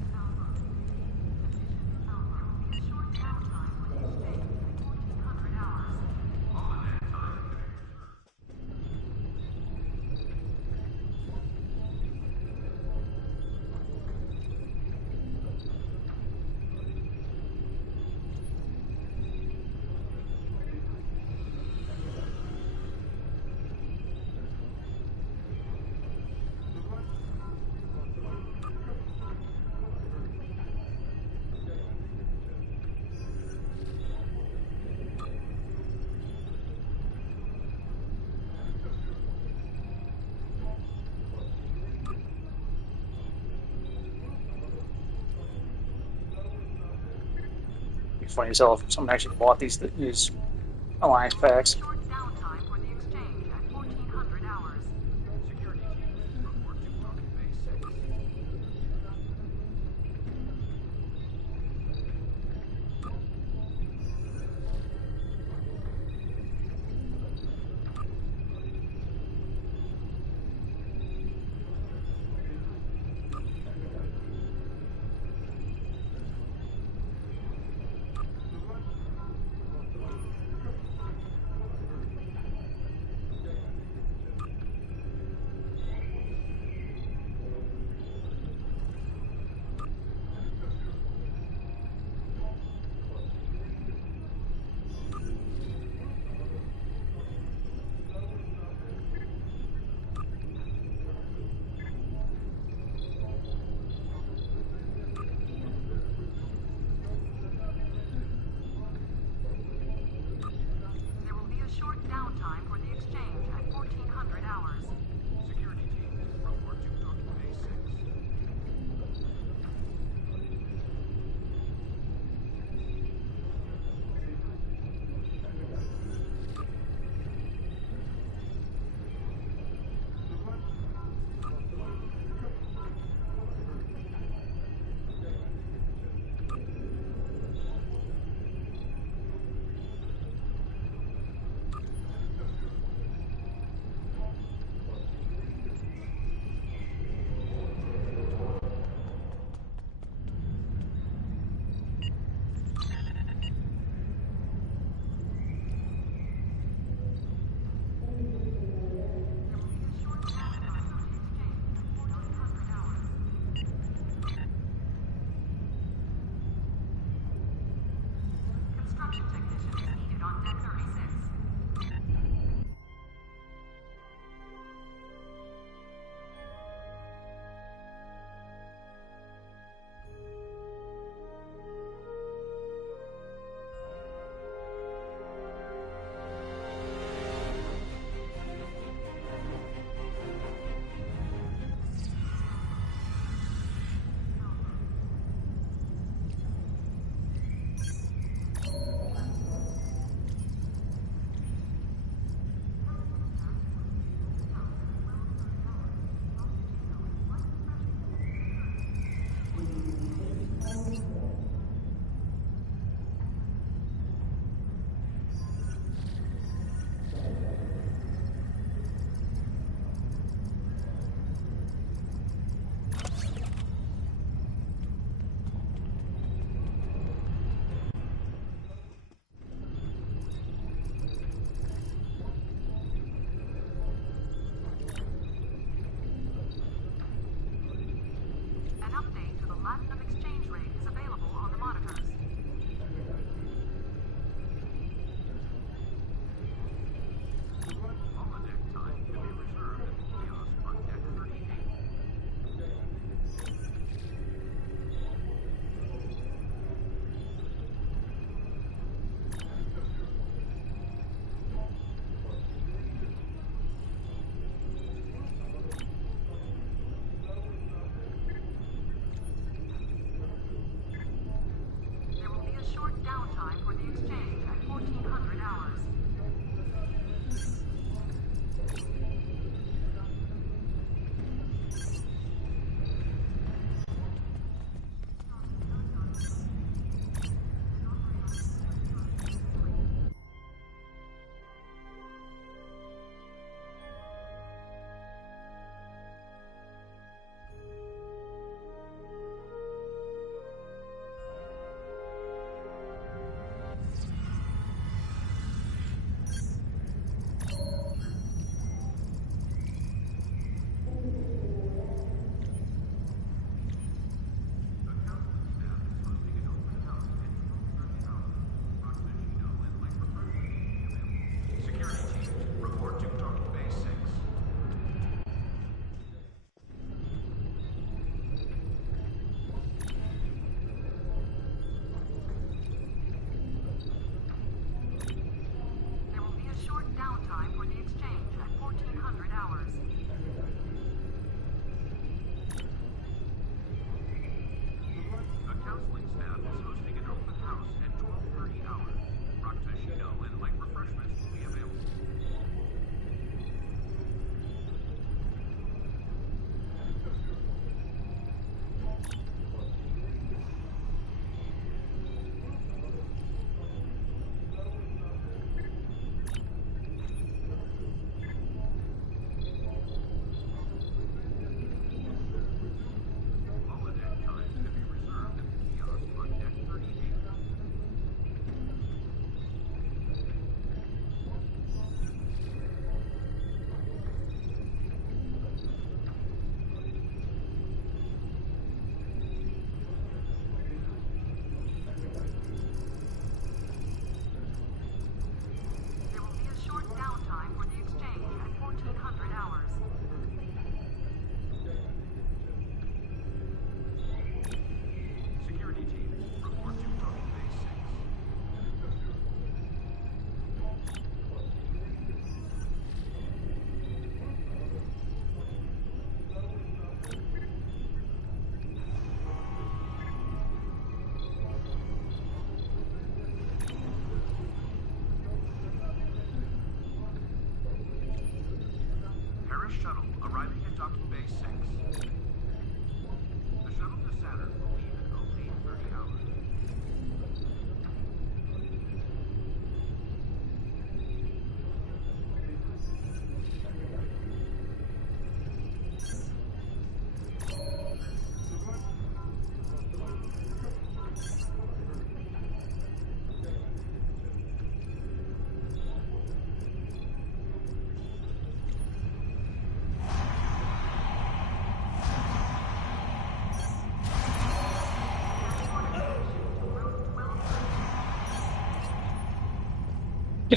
Funny yourself, someone actually bought these alliance packs.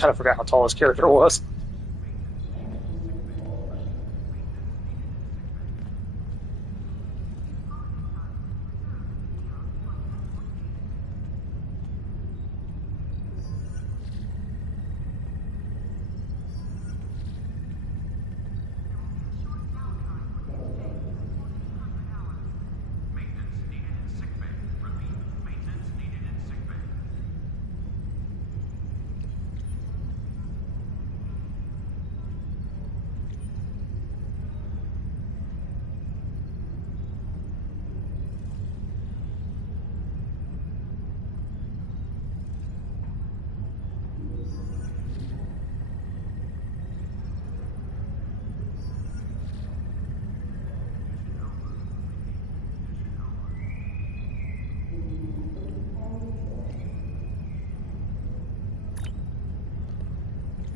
God, I forgot how tall his character was.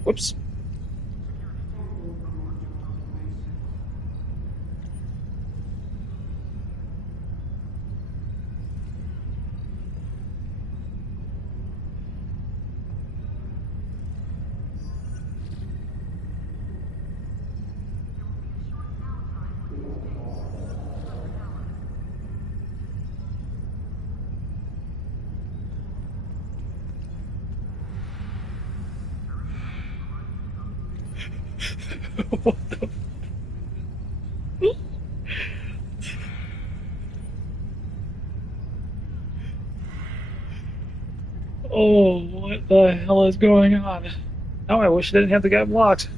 Whoops. What the? Oh, what the hell is going on? Now I wish I didn't have the guy blocked.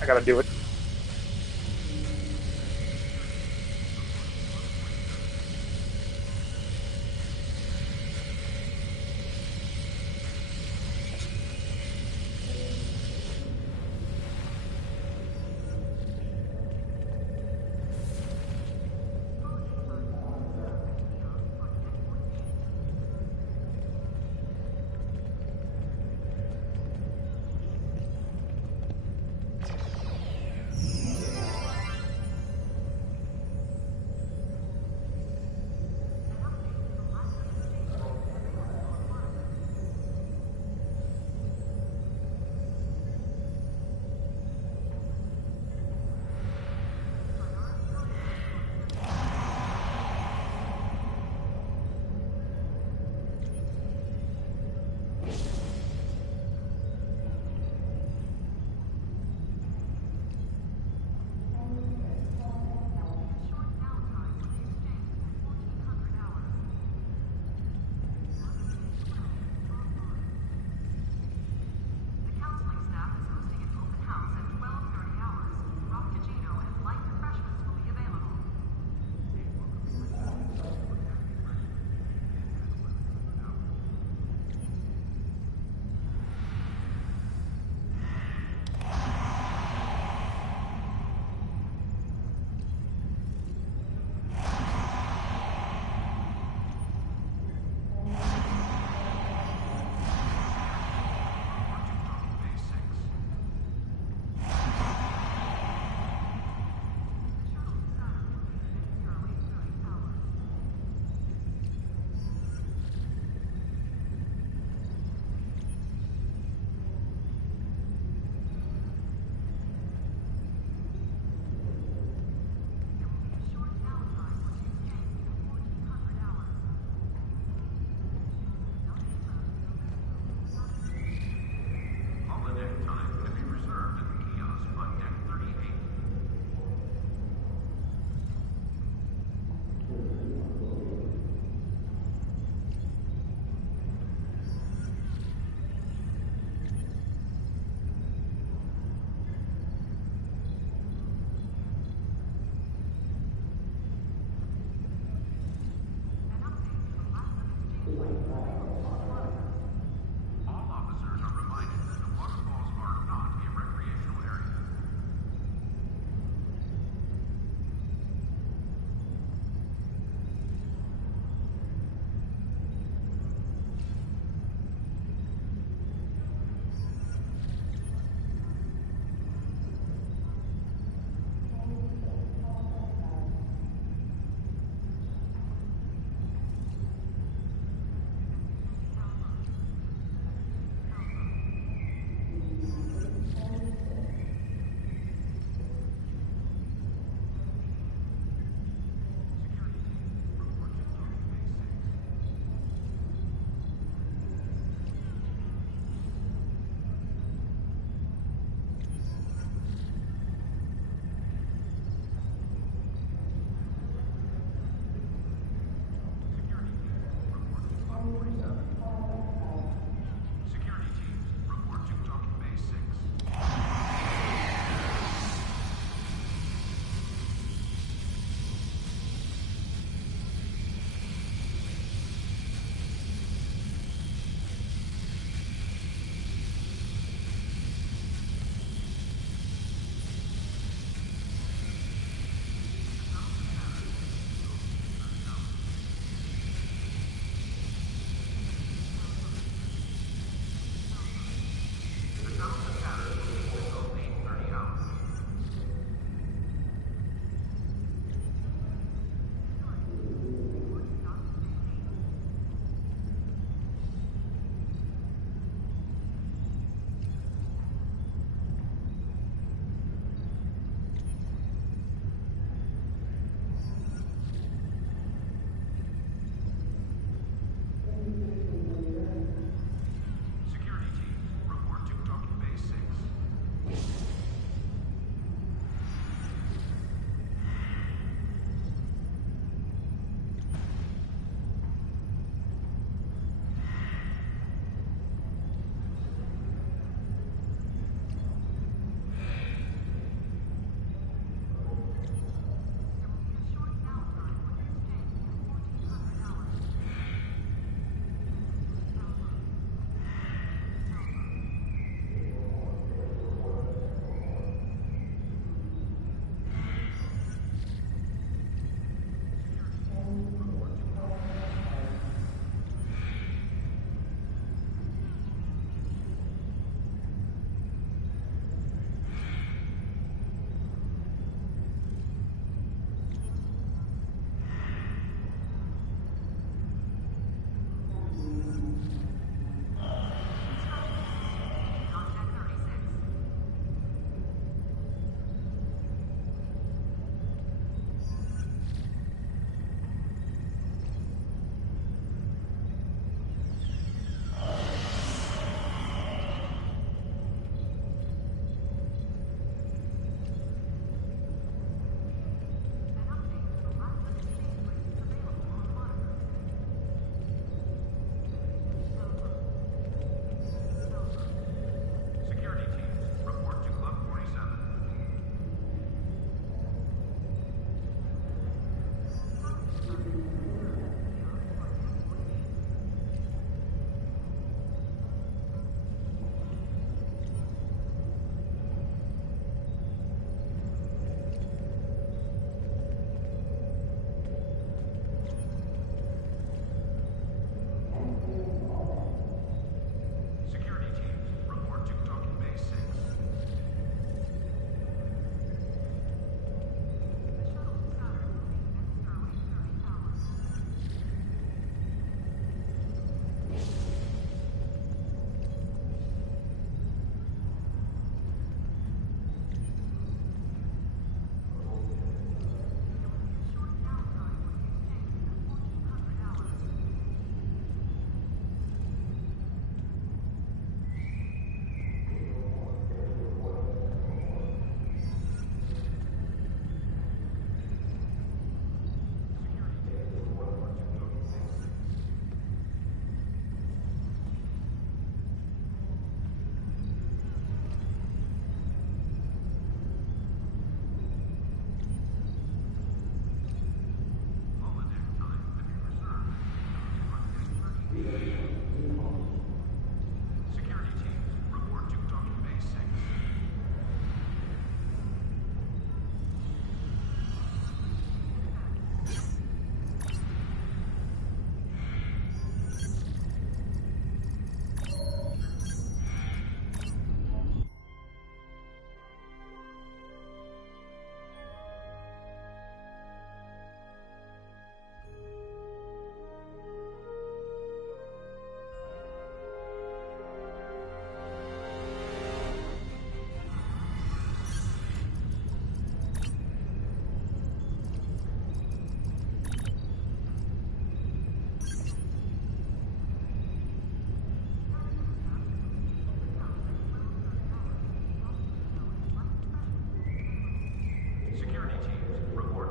I gotta do it.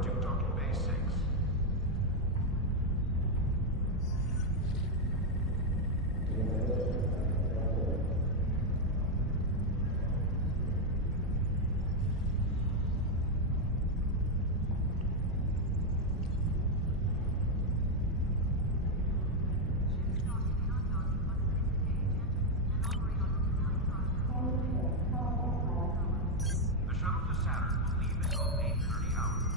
to Docking Bay 6. The shuttle to Saturn will leave at 0830 hours.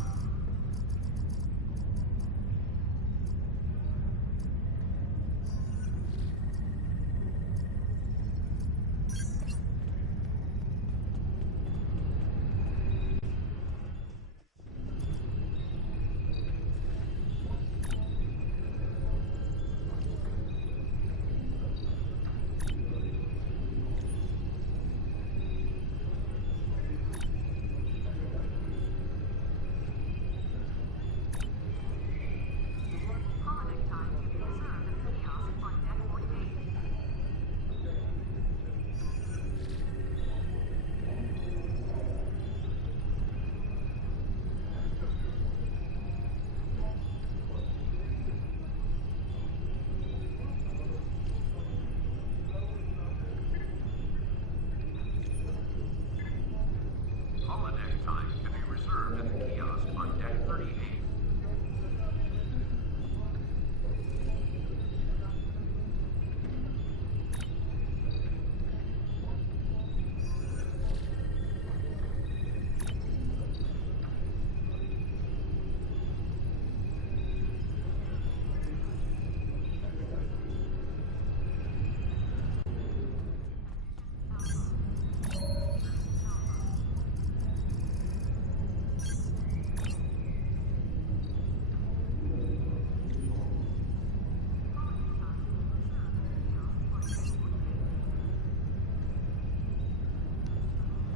Holodeck time can be reserved at the kiosk on deck 38.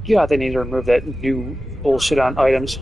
Yeah, they need to remove that new bullshit on items.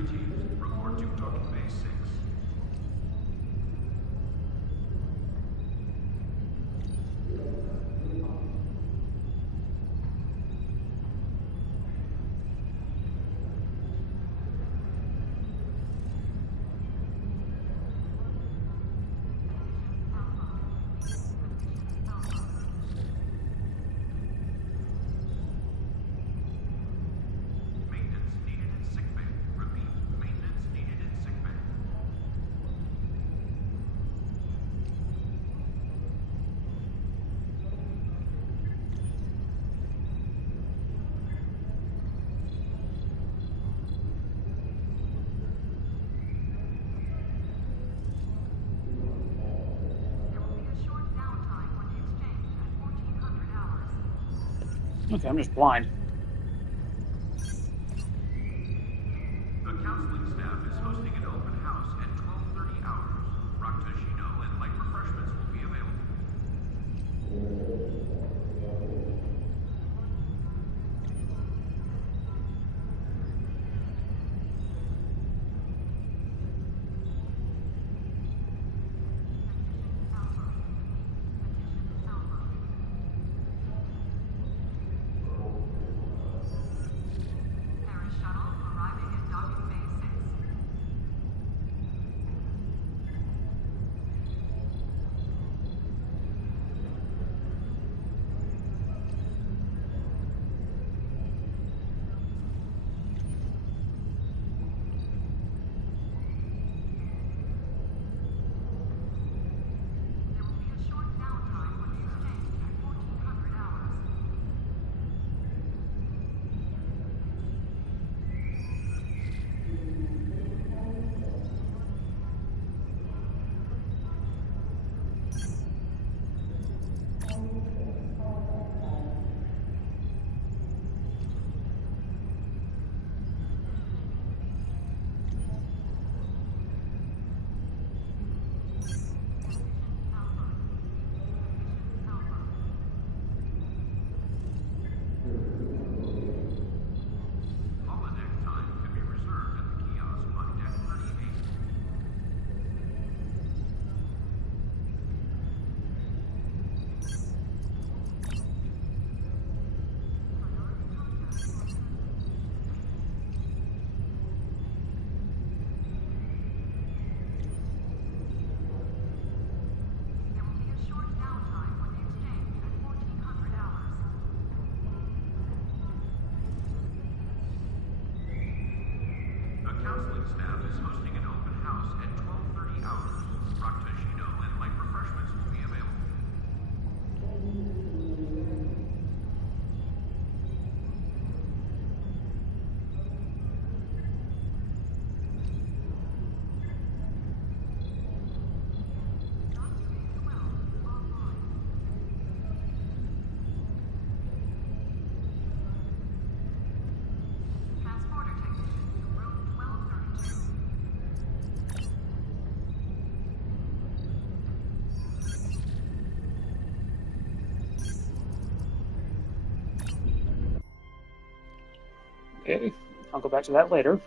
security teams, report to Docking Bay 6. Okay, I'm just blind. The counseling staff is hosting an open house at 12:30 hours. Rakutashino and light refreshments will be available. Counseling staff is hosting an open house at 12:30 hours. Rakutashino and light refreshments will be available. Okay, I'll go back to that later.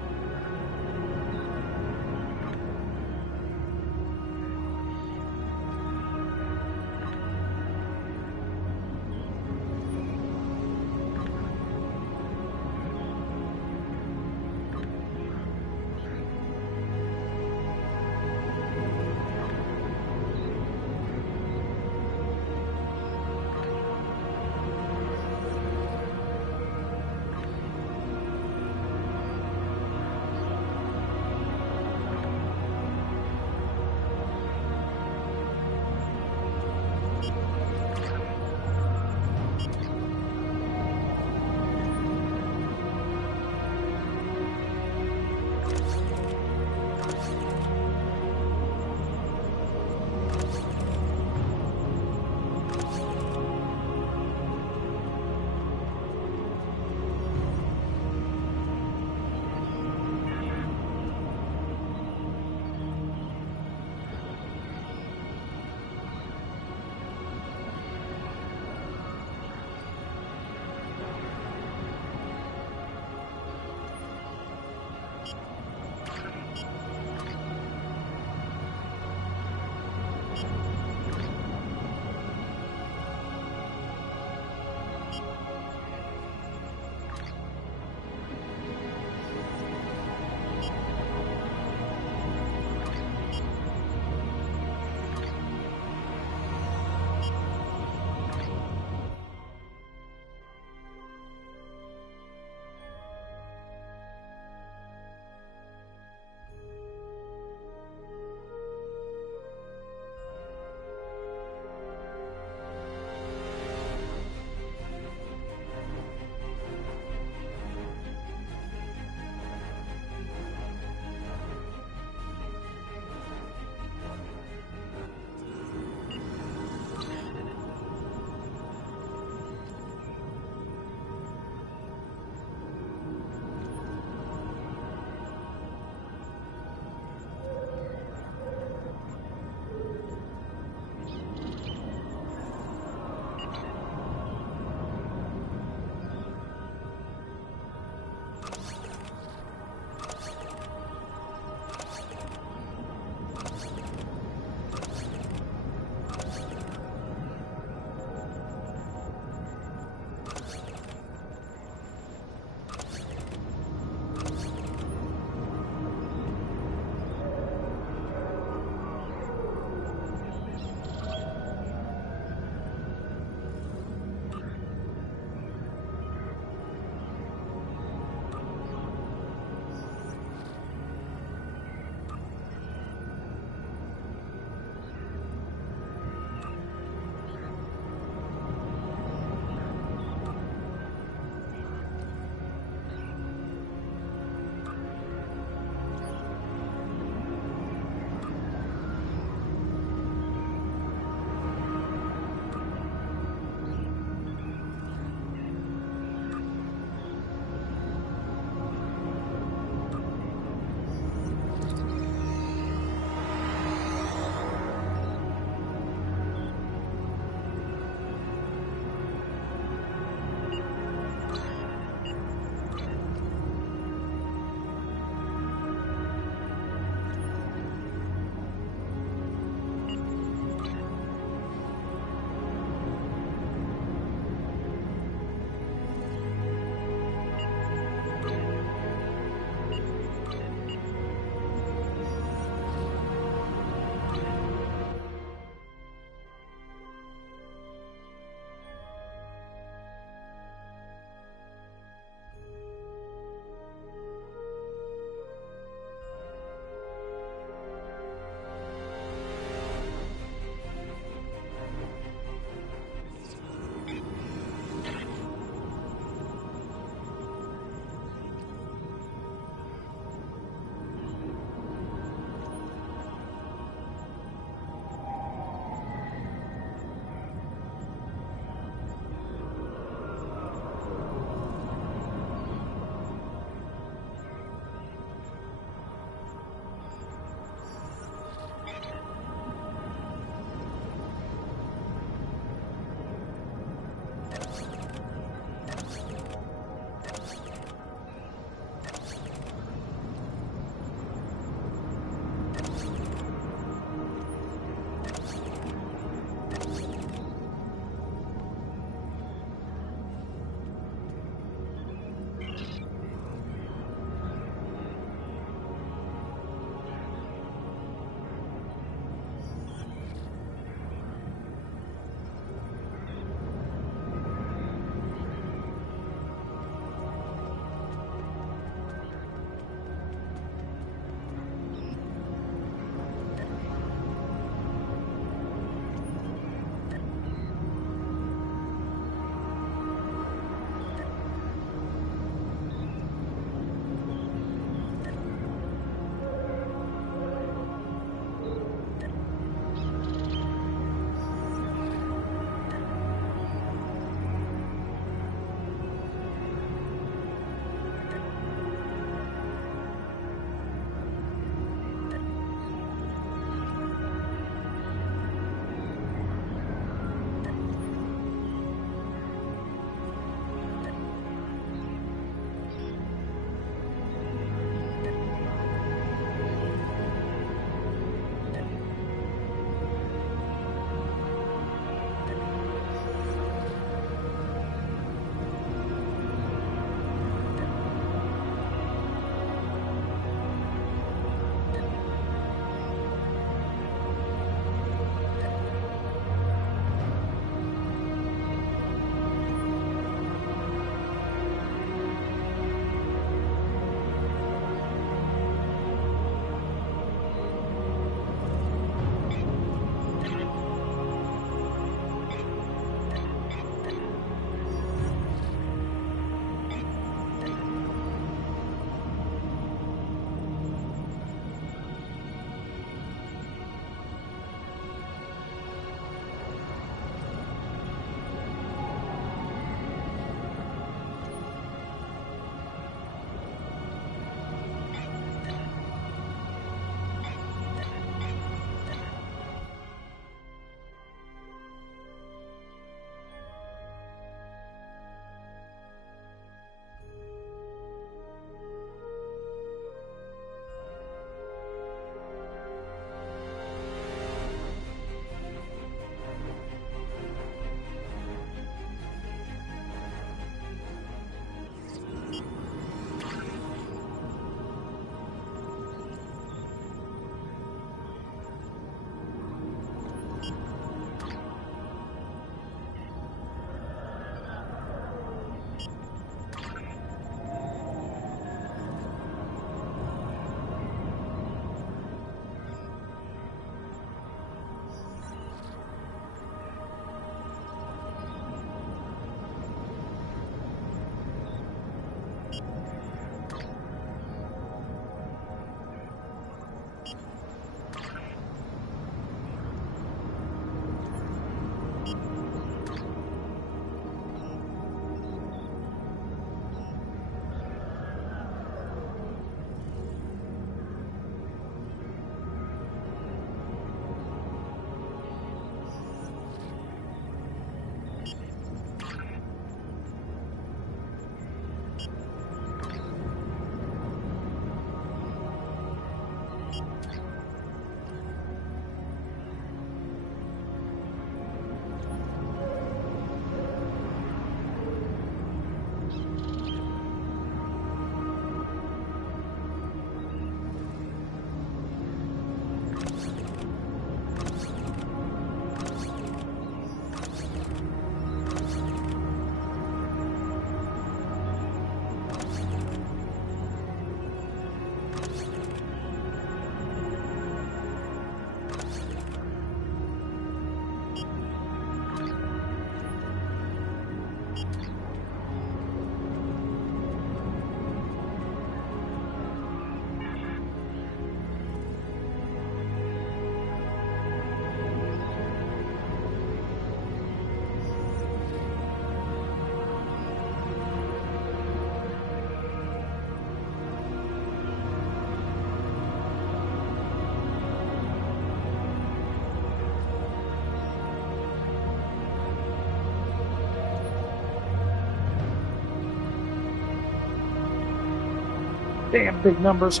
Damn big numbers.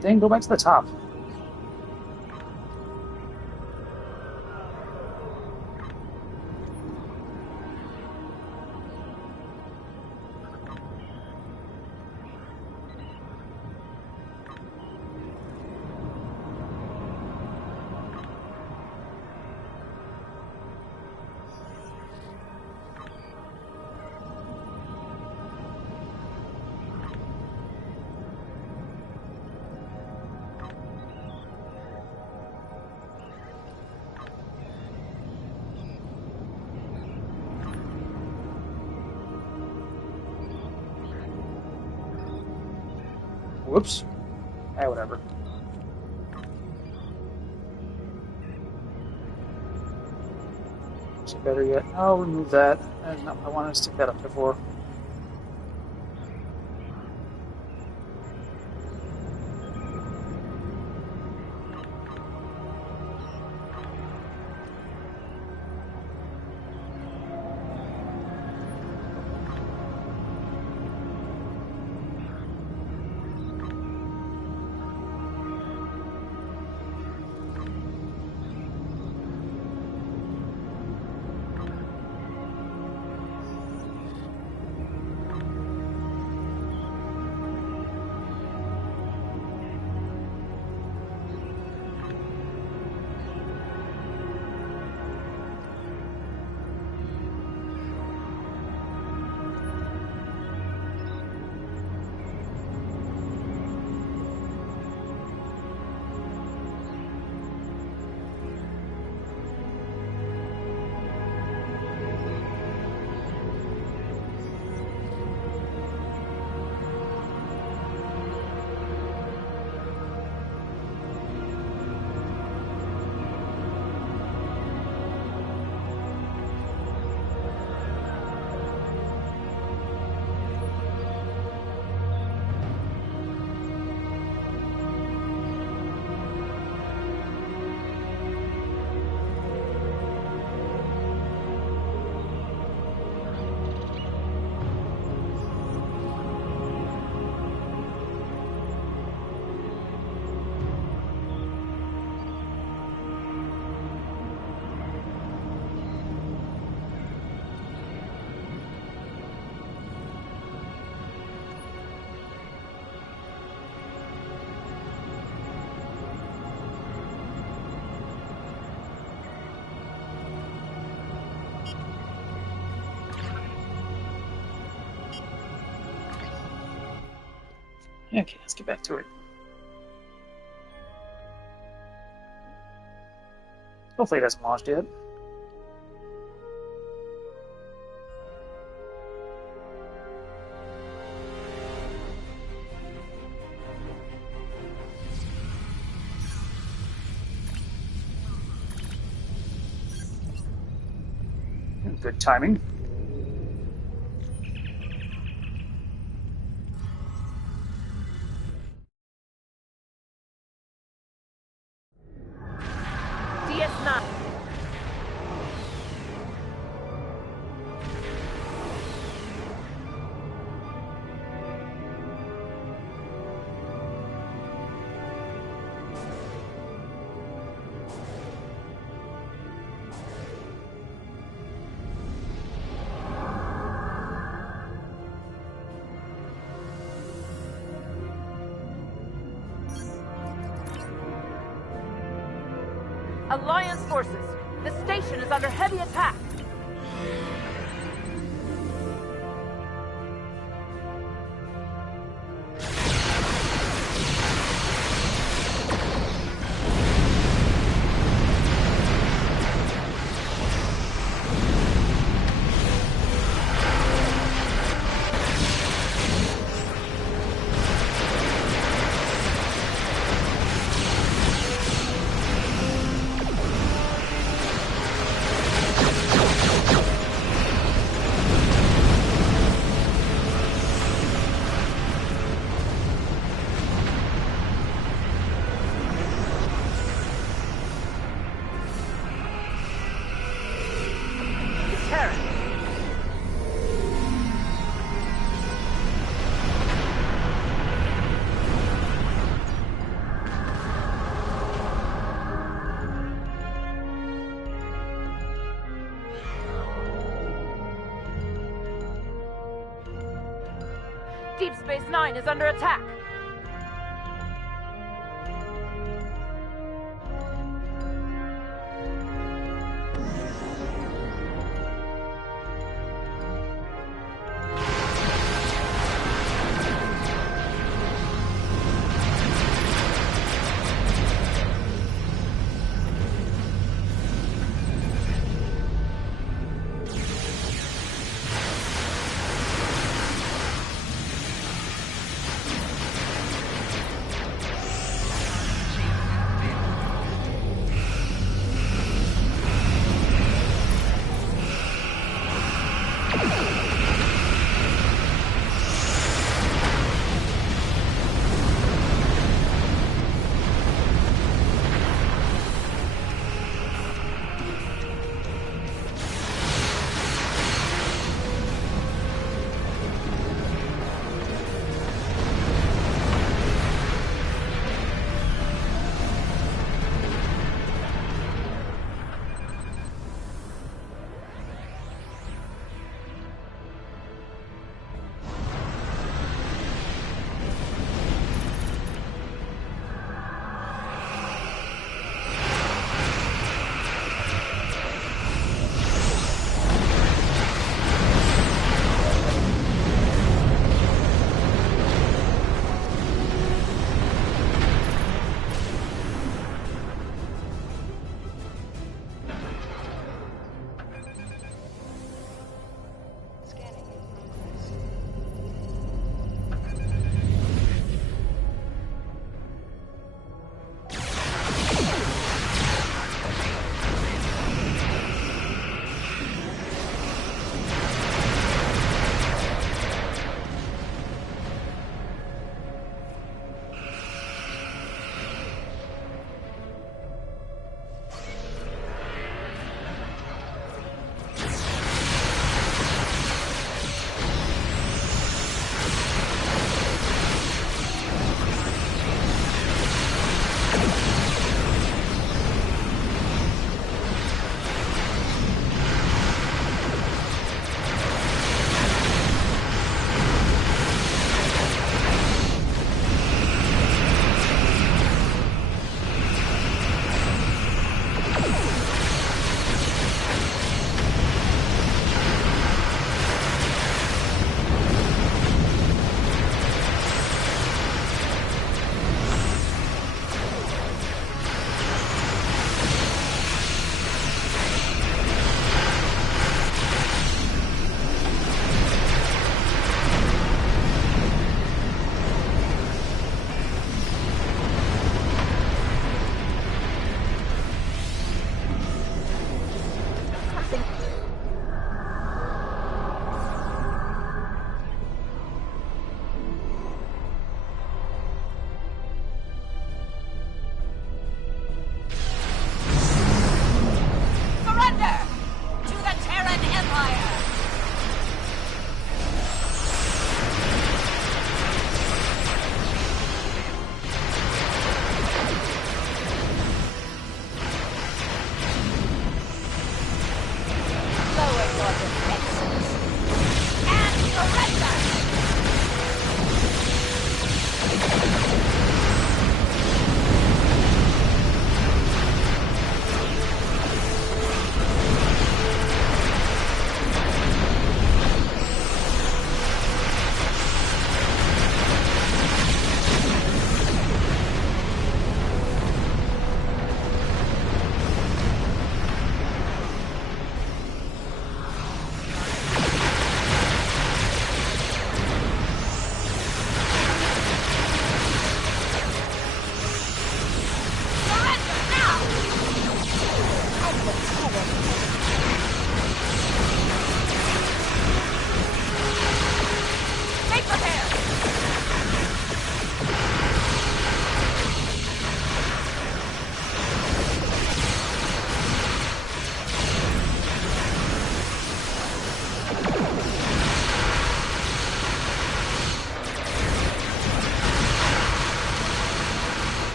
Dang, go back to the top. Whoops. Whatever. So better yet, I'll remove that. No, I wanted to stick that up before. Okay, let's get back to it. Hopefully it hasn't launched yet. Good timing. DS9. Alliance forces, the station is under heavy attack. Deep Space Nine is under attack.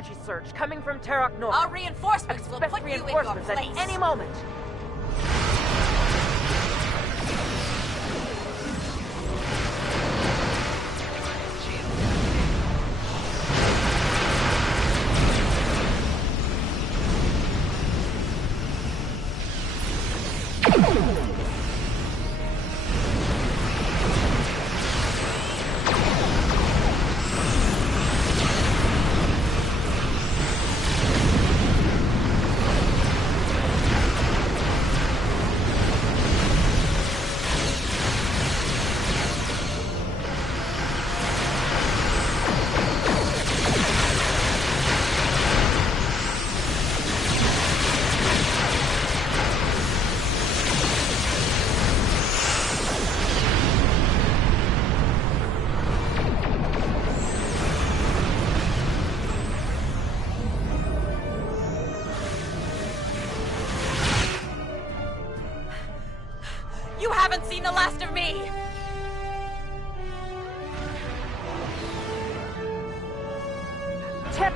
energy surge coming from Terok North. Our reinforcements will Expect put you in your reinforcements place. at any moment. You haven't seen the last of me! Tip!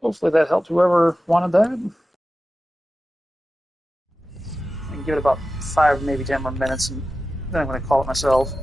Hopefully that helped whoever wanted that. I can give it about 5, maybe 10 more minutes, and then I'm going to call it myself.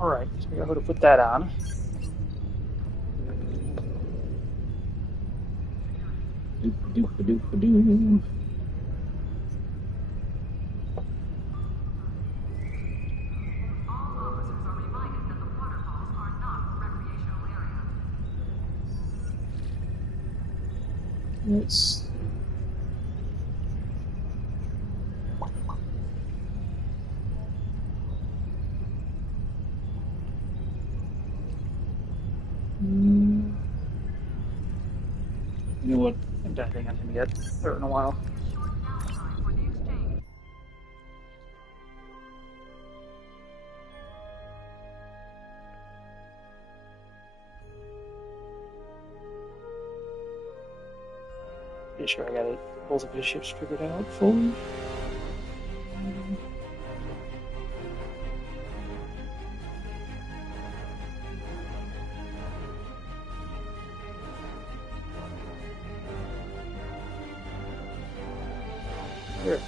Alright, so we got to put that on. Doop-a-doop-a-doop-a-doo. It's you know what? I haven't done anything on him yet. Or in a while. Pretty sure I got it. Both of his ships figured out fully. Here.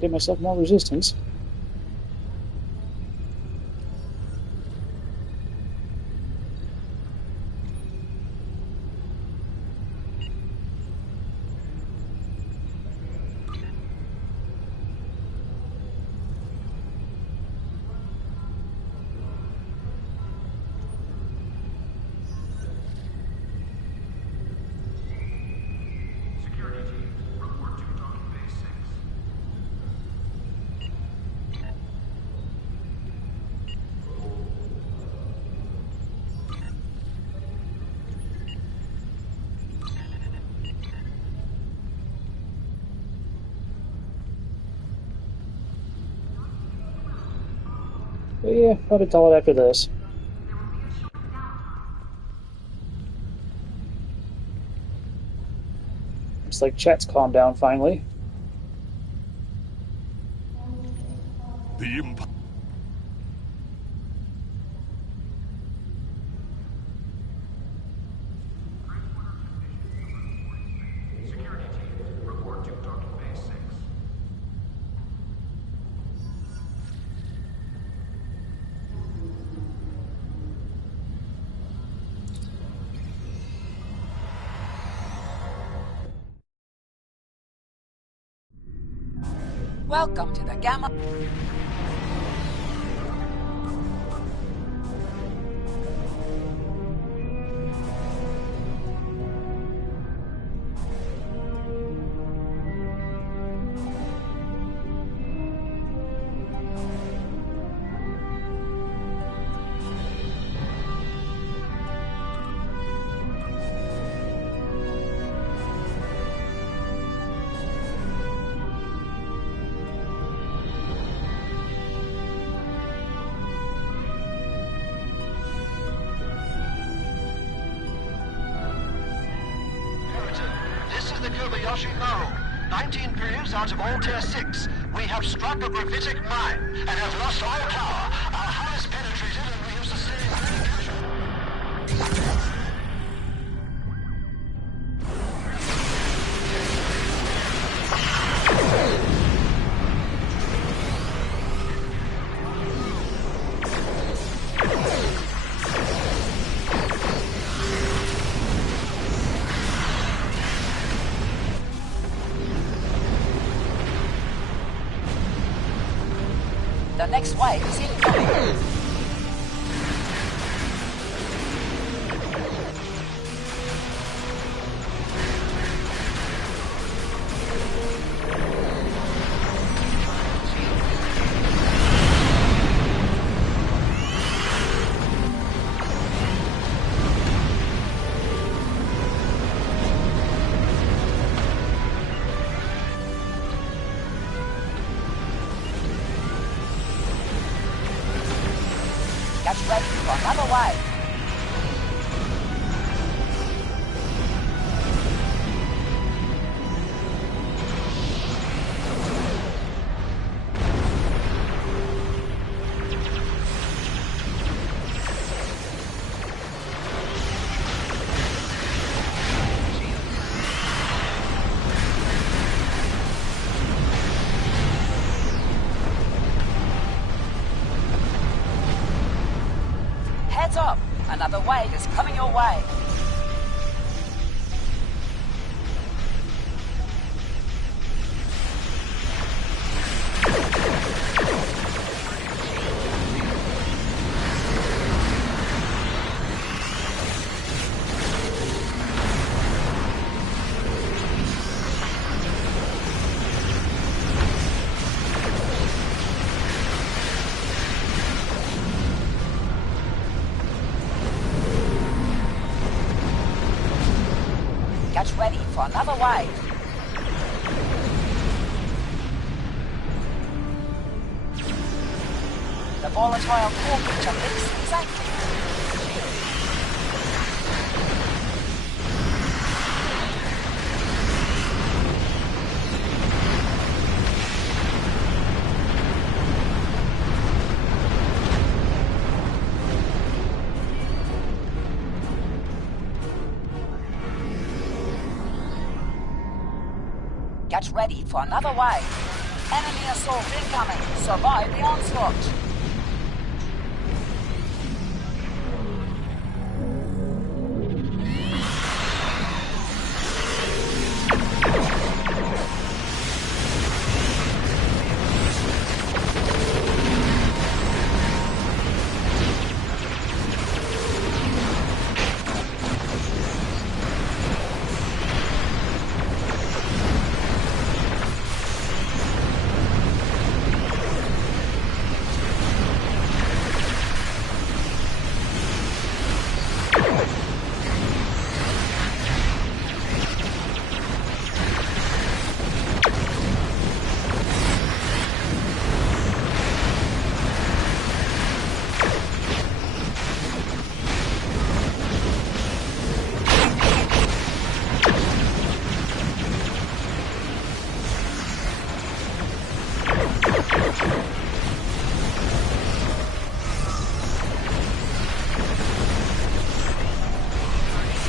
Get myself more resistance. But yeah, probably call it after this. Looks like chat's calmed down finally. The Security team, report to docking bay 6. Welcome to the Gamma. This is the Kobayashi Maru. 19 periods out of Altair 6. We have struck a gravitic mine and have lost all power. Our hull is penetrated and we have sustained many casualties. The next wave is incoming. Get ready for another wave. Heads up! Another wave is coming your way. Get ready for another wave. The volatile core creature mix is active. Get ready for another wave. Enemy assault incoming. Survive the onslaught.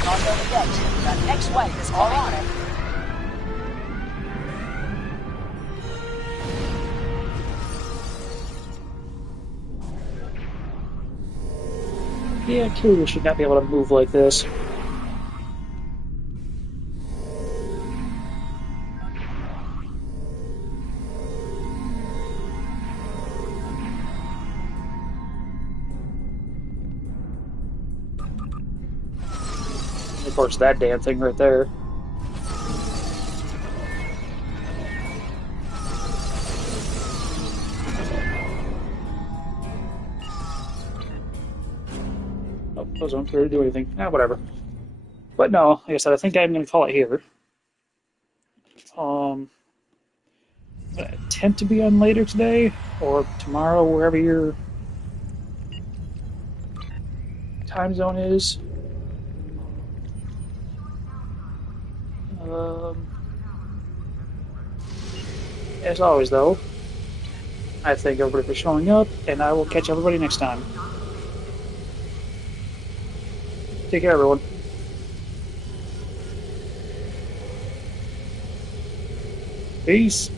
Not over yet. The next wave is all on it. Yeah, Kirill should not be able to move like this. Of course, that damn thing right there. Oh, those don't really do anything. Whatever. But no, like I said, I think I'm going to call it here. I'm going to attempt to be on later today, or tomorrow, wherever your time zone is. As always, though, I thank everybody for showing up, and I will catch everybody next time. Take care, everyone. Peace.